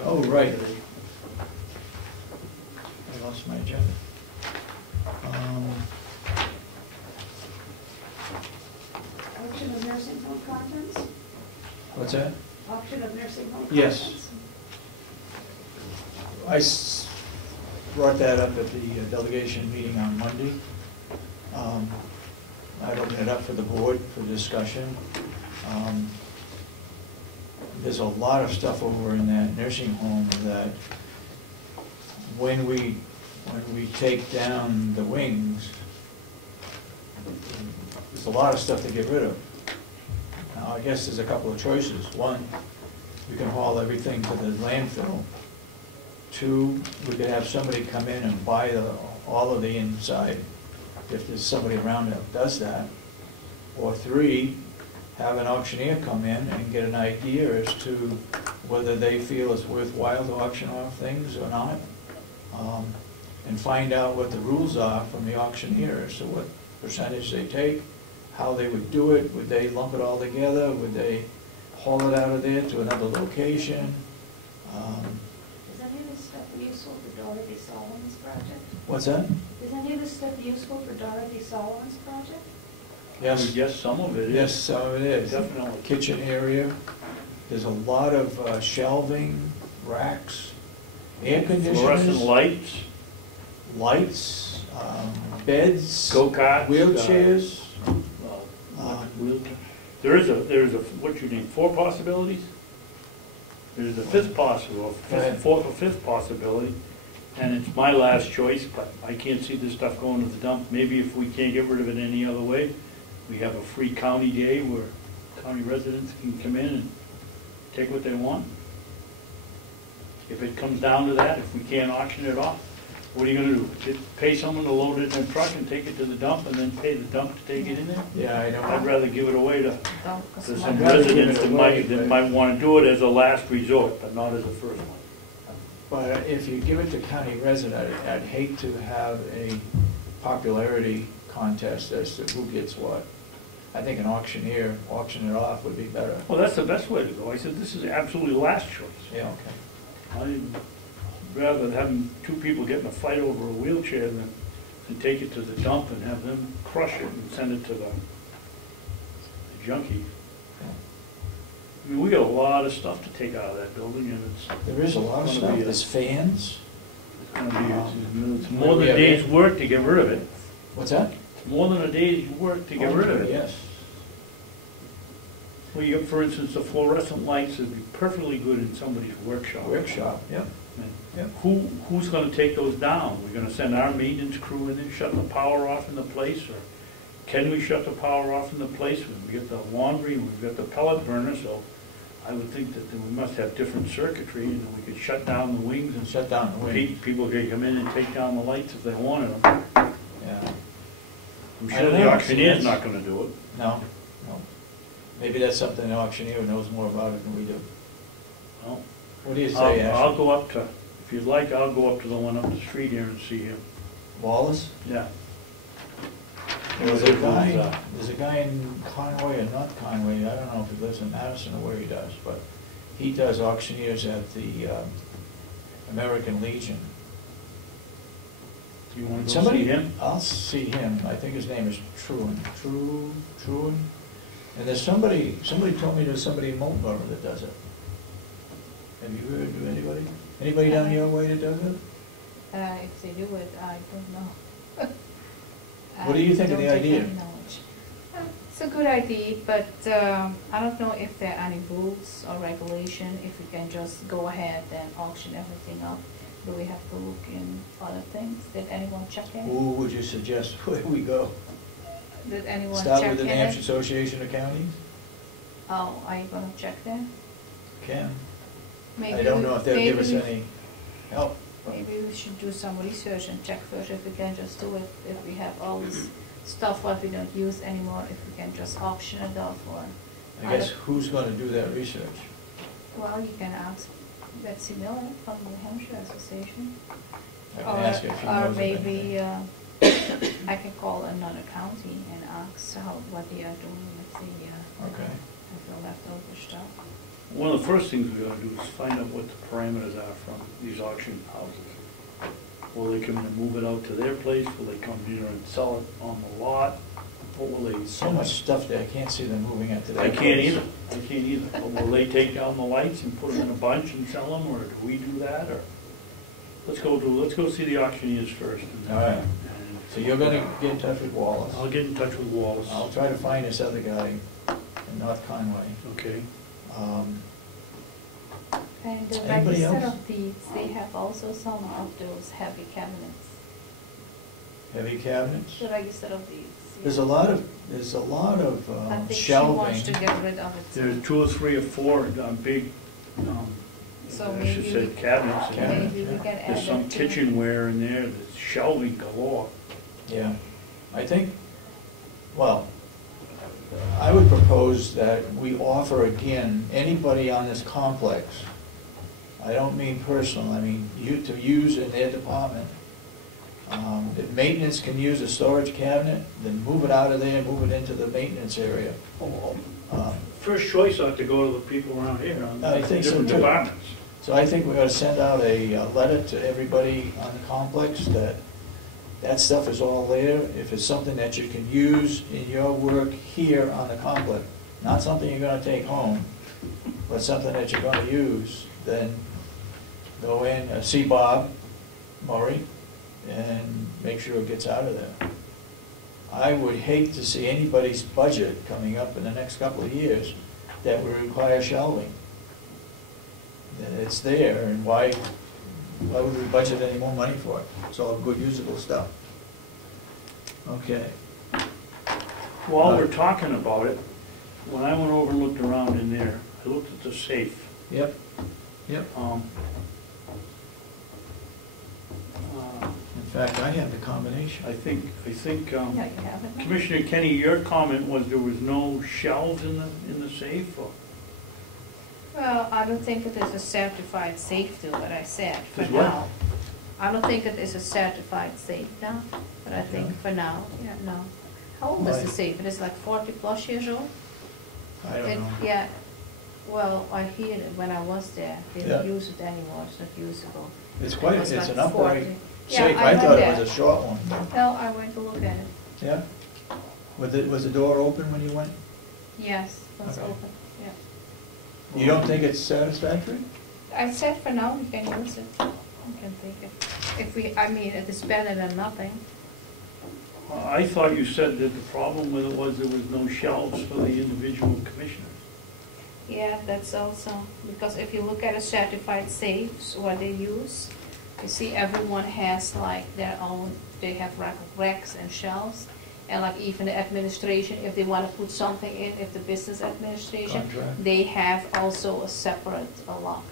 Oh, right. I lost my agenda. Auction of nursing home contents? What's that? Auction of nursing home Yes. contents? Brought that up at the delegation meeting on Monday. I'd open it up for the board for discussion. There's a lot of stuff over in that nursing home that when we take down the wings, there's a lot of stuff to get rid of. Now, I guess there's a couple of choices. One, we can haul everything to the landfill. Two, we could have somebody come in and buy all of the inside, if there's somebody around that does that. Or three, have an auctioneer come in and get an idea as to whether they feel it's worthwhile to auction off things or not. And find out what the rules are from the auctioneer, as to what percentage they take, how they would do it, would they lump it all together, would they haul it out of there to another location? Is any of this stuff useful for Dorothy Solomon's project? What's that? Is any of this stuff useful for Dorothy Solomon's project? Yes, Yes, some of it is. yes, some of it is. Definitely. Kitchen area, there's a lot of shelving, racks, air Fluorescent conditioners, lights, lights, beds, go-karts. wheelchairs. Wheelchair. There's a, what's your name, 4 possibilities? There's a fifth possible, fourth or fifth possibility, and it's my last choice, but I can't see this stuff going to the dump. Maybe if we can't get rid of it any other way, we have a free county day where county residents can come in and take what they want. If it comes down to that, if we can't auction it off, what are you gonna do? Pay someone to load it in a truck and take it to the dump, and then pay the dump to take it in there? Yeah, I I'd know. rather give it away to I'd some rather give residents it that away, that but- might wanna do it as a last resort, but not as a first one. But if you give it to county resident, I'd hate to have a popularity contest as to who gets what. I think an auctioneer, auction it off would be better. Well, that's the best way to go. I said, this is absolutely last choice. Yeah, okay. I'd rather than having 2 people get in a fight over a wheelchair than take it to the dump and have them crush it and send it to the junkie. I mean, we got a lot of stuff to take out of that building, and There is a lot of It's stuff. gonna be There's fans. it's gonna be, it's more than a day's work to get rid of it. What's that? It's more than a day's work to get rid of it. Yes. Well, you got, for instance, the fluorescent lights would be perfectly good in somebody's workshop. Workshop, yep. And Yep. Who's gonna take those down? We're gonna send our maintenance crew in there, shut the power off in the place, or can we shut the power off in the place? We've got the laundry, we've got the pellet burner, so I would think that we must have different circuitry, and we could shut down the wings and Shut down the wing. people could come in and take down the lights if they wanted them. Yeah. I'm I sure don't the know. auctioneer's not gonna do it. No, no. Maybe that's something the auctioneer knows more about it than we do. Well, What do you say, I'll Ashley? go up to, if you'd like, I'll go up to the one up the street here and see him. Wallace? Yeah. There's a guy in Conway or not Conway, I don't know if he lives in Madison or where he does, but he does auctioneers at the American Legion. You wanna go Somebody, see him? I'll see him, I think his name is Truan, Truan? And there's somebody told me there's somebody in Moultonborough that does it. Have you heard of anybody? Anybody down your way that does it? If they do it, I don't know. What do you think of the I don't take idea? any knowledge. It's a good idea, but I don't know if there are any rules or regulation, if we can just go ahead and auction everything up. Do we have to look in other things? Did anyone check in? Who would you suggest where we go? Did anyone Start check with the in New Hampshire it? Association of Counties? Oh, are you gonna check there? can. Maybe I don't we- know if they'll give us maybe any help. Maybe we should do some research and check first if we can just do it, if we have all this stuff what we don't use anymore, if we can just auction it off or. I guess who's gonna do that research? Well, you can ask Betsy Miller from New Hampshire Association. I can ask her if she knows Or of maybe, anything. I can call another county and ask what they are doing with Okay. the leftover stuff. One of the first things we gotta do is find out what the parameters are from these auction houses. Will they come and move it out to their place? Will they come here and sell it on the lot? What will they? So much stuff there, I can't see them moving it to that. I can't either, I can't either. But will they take down the lights and put them in a bunch and sell them, or do we do that, or? Let's go see the auctioneers first. And- All right. and- So you're gonna get in touch with Wallace. I'll get in touch with Wallace. I'll try to find this other guy in North Conway. Okay. And the Anybody register else? of deeds, they have also some of those heavy cabinets, Heavy cabinets. the register of deeds. yeah. There's a lot of I think she shelving. wants to get rid of it. There's 2 or 3 or 4 big, So I should maybe say we- cabinets. and Cabinets, Maybe we can add There's some it to- kitchenware in there, there's shelving galore. Yeah, I think, well, I would propose that we offer again, anybody on this complex, I don't mean personal, I mean you to use in their department. If maintenance can use a storage cabinet, then move it out of there, move it into the maintenance area. First choice ought to go to the people around here on I think so, different too. departments. So I think we ought to send out a letter to everybody on the complex that that stuff is all there. If it's something that you can use in your work here on the complex, not something you're gonna take home, but something that you're gonna use, then go in, see Bob Murray, and make sure it gets out of there. I would hate to see anybody's budget coming up in the next couple of years that would require shelving. That it's there, and why would we budget any more money for it? It's all good usable stuff. Okay. While we're talking about it, when I went over and looked around in there, I looked at the safe. Yep, yep. In fact, I have the combination. I think, Yeah, you have it now. Commissioner Kenney, your comment was there was no shelves in the safe, or? Well, I don't think it is a certified safe though, what I said, for Is what? now. I don't think it is a certified safe now, but I think No? for now, yeah, no. How old is the Why? safe? It is like 40+ years old? I don't know. Yeah, well, I hear it when I was there, they Yeah. don't use it anymore, it's not usable. It's quite, It was it's like an upright 40. Yeah, safe. I I thought went it was a short one. No, I went to look at it, Yeah? Was the door open when you went? yes, it was Okay. open, yeah. You don't think it's satisfactory? I said for now, we can use it, we can take it. If we, I mean, it is better than nothing. I thought you said that the problem with it was there was no shelves for the individual commissioners. Yeah, that's also, because if you look at a certified safes, what they use, you see everyone has like their own, they have racks and shelves. And like even the administration, if they want to put something in, if the business administration, Contract. they have also a separate lock.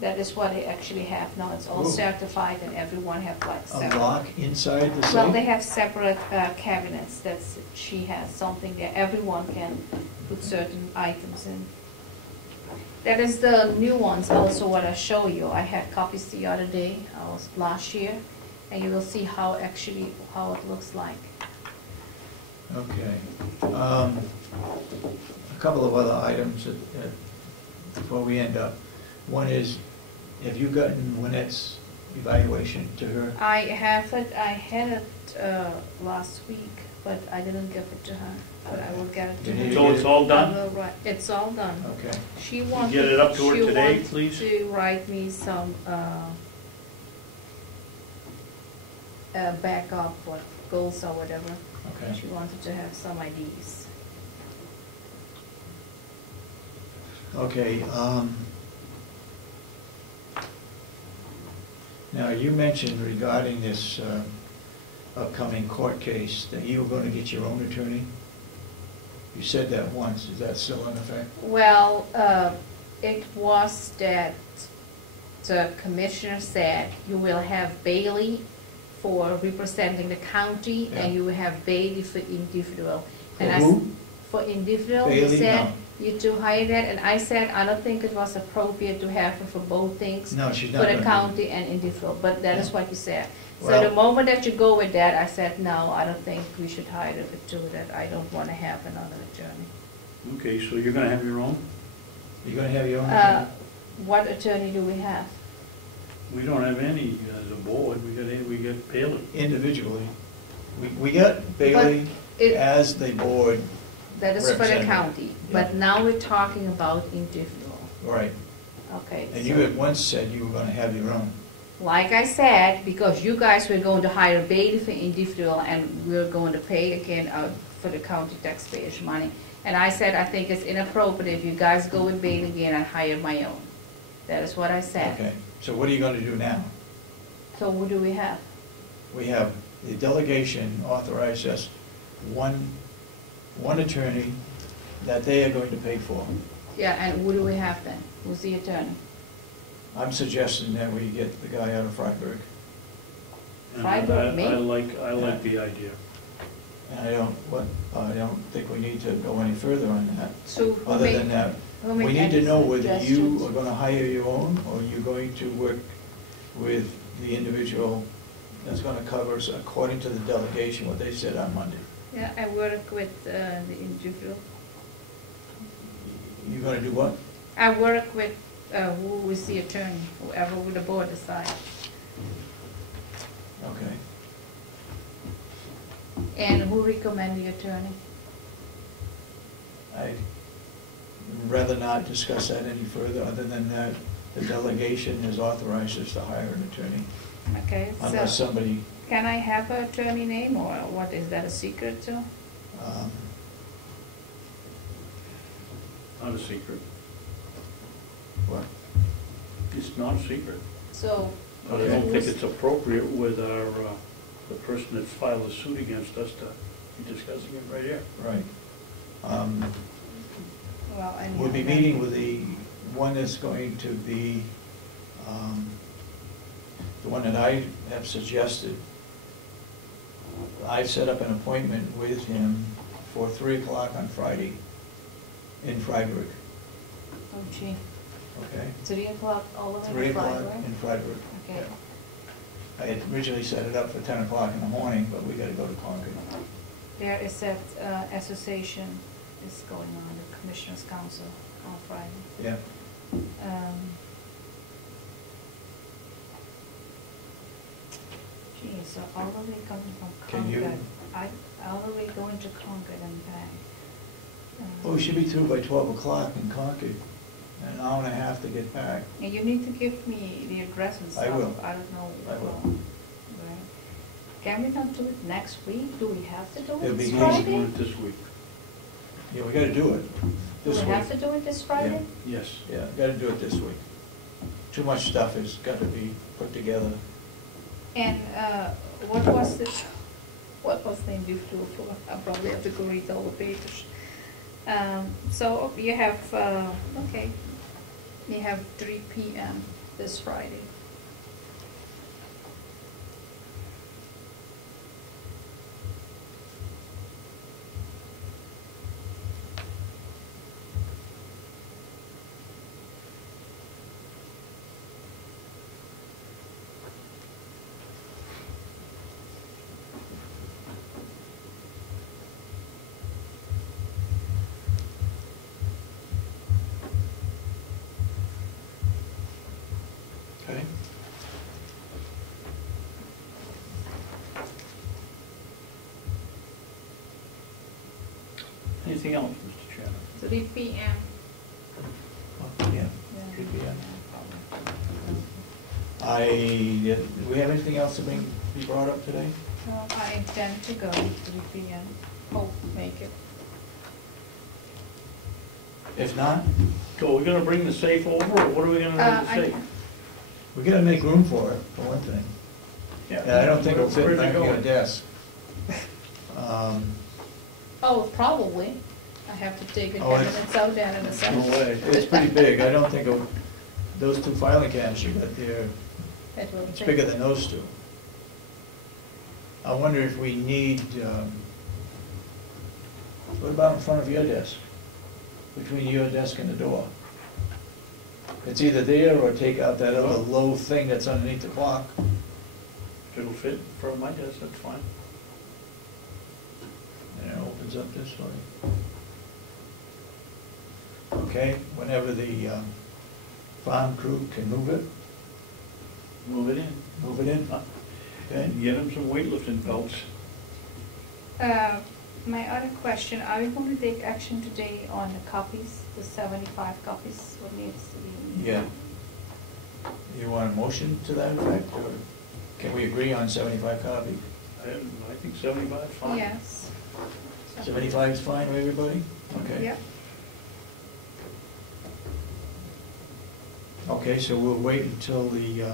That is what they actually have now, it's all Ooh. certified and everyone have like A separate. lock inside the safe? Well, they have separate cabinets, that's, she has something there, everyone can put certain items in. That is the new ones also what I show you, I had copies the other day, last year, and you will see how it looks like. Okay. A couple of other items before we end up. One is, have you gotten Lynette's evaluation to her? I have it, I had it last week, but I didn't give it to her, but I will get it to You her. need to So get it's it- all I done? will write- It's all done. Okay. She wanted. Get it up to her she today, wanted please? to write me some, backup, what goals or whatever. Okay. She wanted to have some ideas. Okay, now you mentioned regarding this upcoming court case that you were going to get your own attorney. You said that once, is that still in effect? Well, it was that the commissioner said you will have Bailey for representing the county, and Yeah. you will have Bailey for individual. For And who? For individual, you Bailey? said No. you to hire that, and I said, I don't think it was appropriate to have her for both things. No, she's not For gonna the do county and individual, but that is Yeah. what you said. So Well- the moment that you go with that, I said, no, I don't think we should hire her for two, that I don't wanna have another attorney. Okay, so you're gonna have your own? You're gonna have your own Uh, attorney? What attorney do we have? We don't have any as a board, we get Bailey. Individually. We got Bailey It- as the board, That is for the Representative. county, but Yeah. now we're talking about individual, right. okay? And so- you had once said you were gonna have your own. Like I said, because you guys were going to hire Bailey for individual, and we're going to pay again for the county taxpayers' money. And I said, I think it's inappropriate if you guys go with Bailey again and hire my own. That is what I said. Okay, so what are you gonna do now? So what do we have? We have, the delegation authorized us one attorney that they are going to pay for. Yeah, and who do we have then? Who's the attorney? I'm suggesting that we get the guy out of Freiburg. And Freiburg, me? I like the idea. And I don't think we need to go any further on that. So who Other made- than that, who we made need to any know whether you suggestions? are gonna hire your own, or you're going to work with the individual that's gonna cover us according to the delegation, what they said on Monday. Yeah, I work with the individual. You're gonna do what? I work with who is the attorney, whoever the board decides. Okay. And who recommend the attorney? I'd rather not discuss that any further, other than that the delegation has authorized us to hire an attorney, Okay, unless so somebody, can I have an attorney name, or what, is that a secret too? Not a secret. what? It's not a secret. So. But I don't think it's appropriate with our, the person that's filed a suit against us to be discussing it right here. Right. Well, anyhow, We'll be then- meeting with the one that's going to be, the one that I have suggested. I set up an appointment with him for 3 o'clock on Friday in Freiburg, Oh gee, okay? 3 o'clock all the way to 3 o'clock Freiburg? in Freiburg. Okay. Yeah. I had originally set it up for 10 o'clock in the morning, but we gotta go to Concord. There is that association is going on, the Commissioners' Council on Friday. Yeah, Gee, so all the way coming from Can you- Concord, all the way going to Concord and back. well, we should be through by 12 o'clock in Concord, an hour and a half to get back. And you need to give me the address and stuff. I will. I don't know. I will. Right. Can we not do it next week? Do we have to do It'll it be this easy. We'll Friday? do it this week. Yeah, we gotta do it Do this we week. have to do it this Friday? Yes. Yeah, gotta do it this week. Too much stuff has got to be put together. And what was the individual for? I'll probably have to go read all the papers. So you have, okay, you have 3 p.m. this Friday. Okay? Anything else, Mr. Chairman? 3 p.m. Oh, yeah, 3 p.m. Do we have anything else to be brought up today? I intend to go 3 p.m. Hope make it. If not, So we're gonna bring the safe over, or what are we gonna do with the I- safe? we gotta make room for it, for one thing. And I don't think it'll fit Where's it back in your going? desk. Oh, probably. I have to take Oh, attendance out there in a No second. way. It's pretty big. I don't think of those two filing cabinets you got there, It will it's take- bigger than those two. I wonder if we need, what about in front of your desk? Between your desk and the door? It's either there or take out that other low thing that's underneath the clock. If it'll fit for my desk, that's fine. And it opens up this way. Okay, whenever the farm crew can move it, Move it in. move it in. Okay? And get them some weightlifting belts. My other question, are we going to take action today on the copies, the 75 copies, what needs to be? Yeah. You want a motion to that effect, or can we agree on 75 copies? I think 75 is fine. Yes. 75 is fine with everybody? Okay. Yep. Okay, so we'll wait until the, I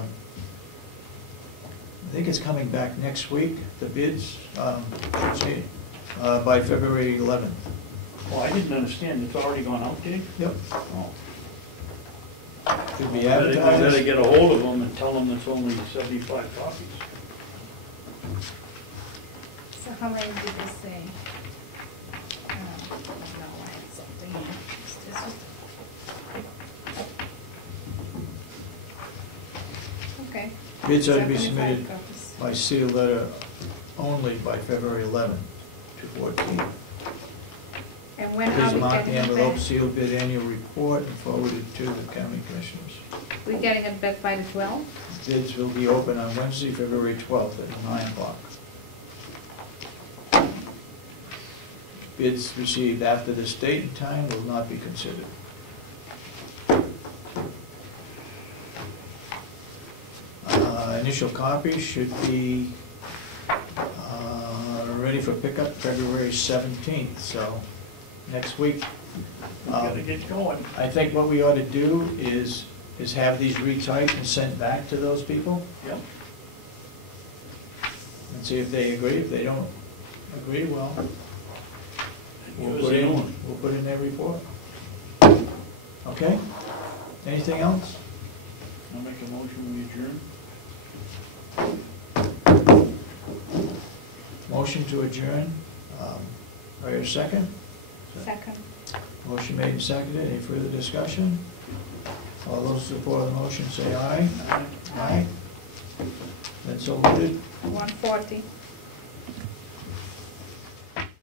think it's coming back next week, the bids, should say, by February 11th. Well, I didn't understand, it's already gone out, Dave? Yep. Oh. Should be We better advertised. get a hold of them and tell them it's only 75 copies. So how many did they say? I don't know, I had something here. This is- Okay. Bids are to be 75 submitted copies. by seal letter only by February 11th to 14th. And when are Please we mark the getting it envelope, back? sealed bid annual report, and forward it to the county commissioners. We're getting it back by the 12th? Bids will be open on Wednesday, February 12th at 9 o'clock. Bids received after this date and time will not be considered. Initial copies should be ready for pickup February 17th, so next week. We gotta get going. I think what we ought to do is have these retyped and sent back to those people Yep. and see if they agree. If they don't agree, well, Give we'll us put a new in, one. we'll put in their report. Okay? Anything else? I'll make a motion, we adjourn. Motion to adjourn. Are you a second? Second. Motion made and seconded. Any further discussion? All those in support of the motion say aye. Aye. That's so voted. 1:40.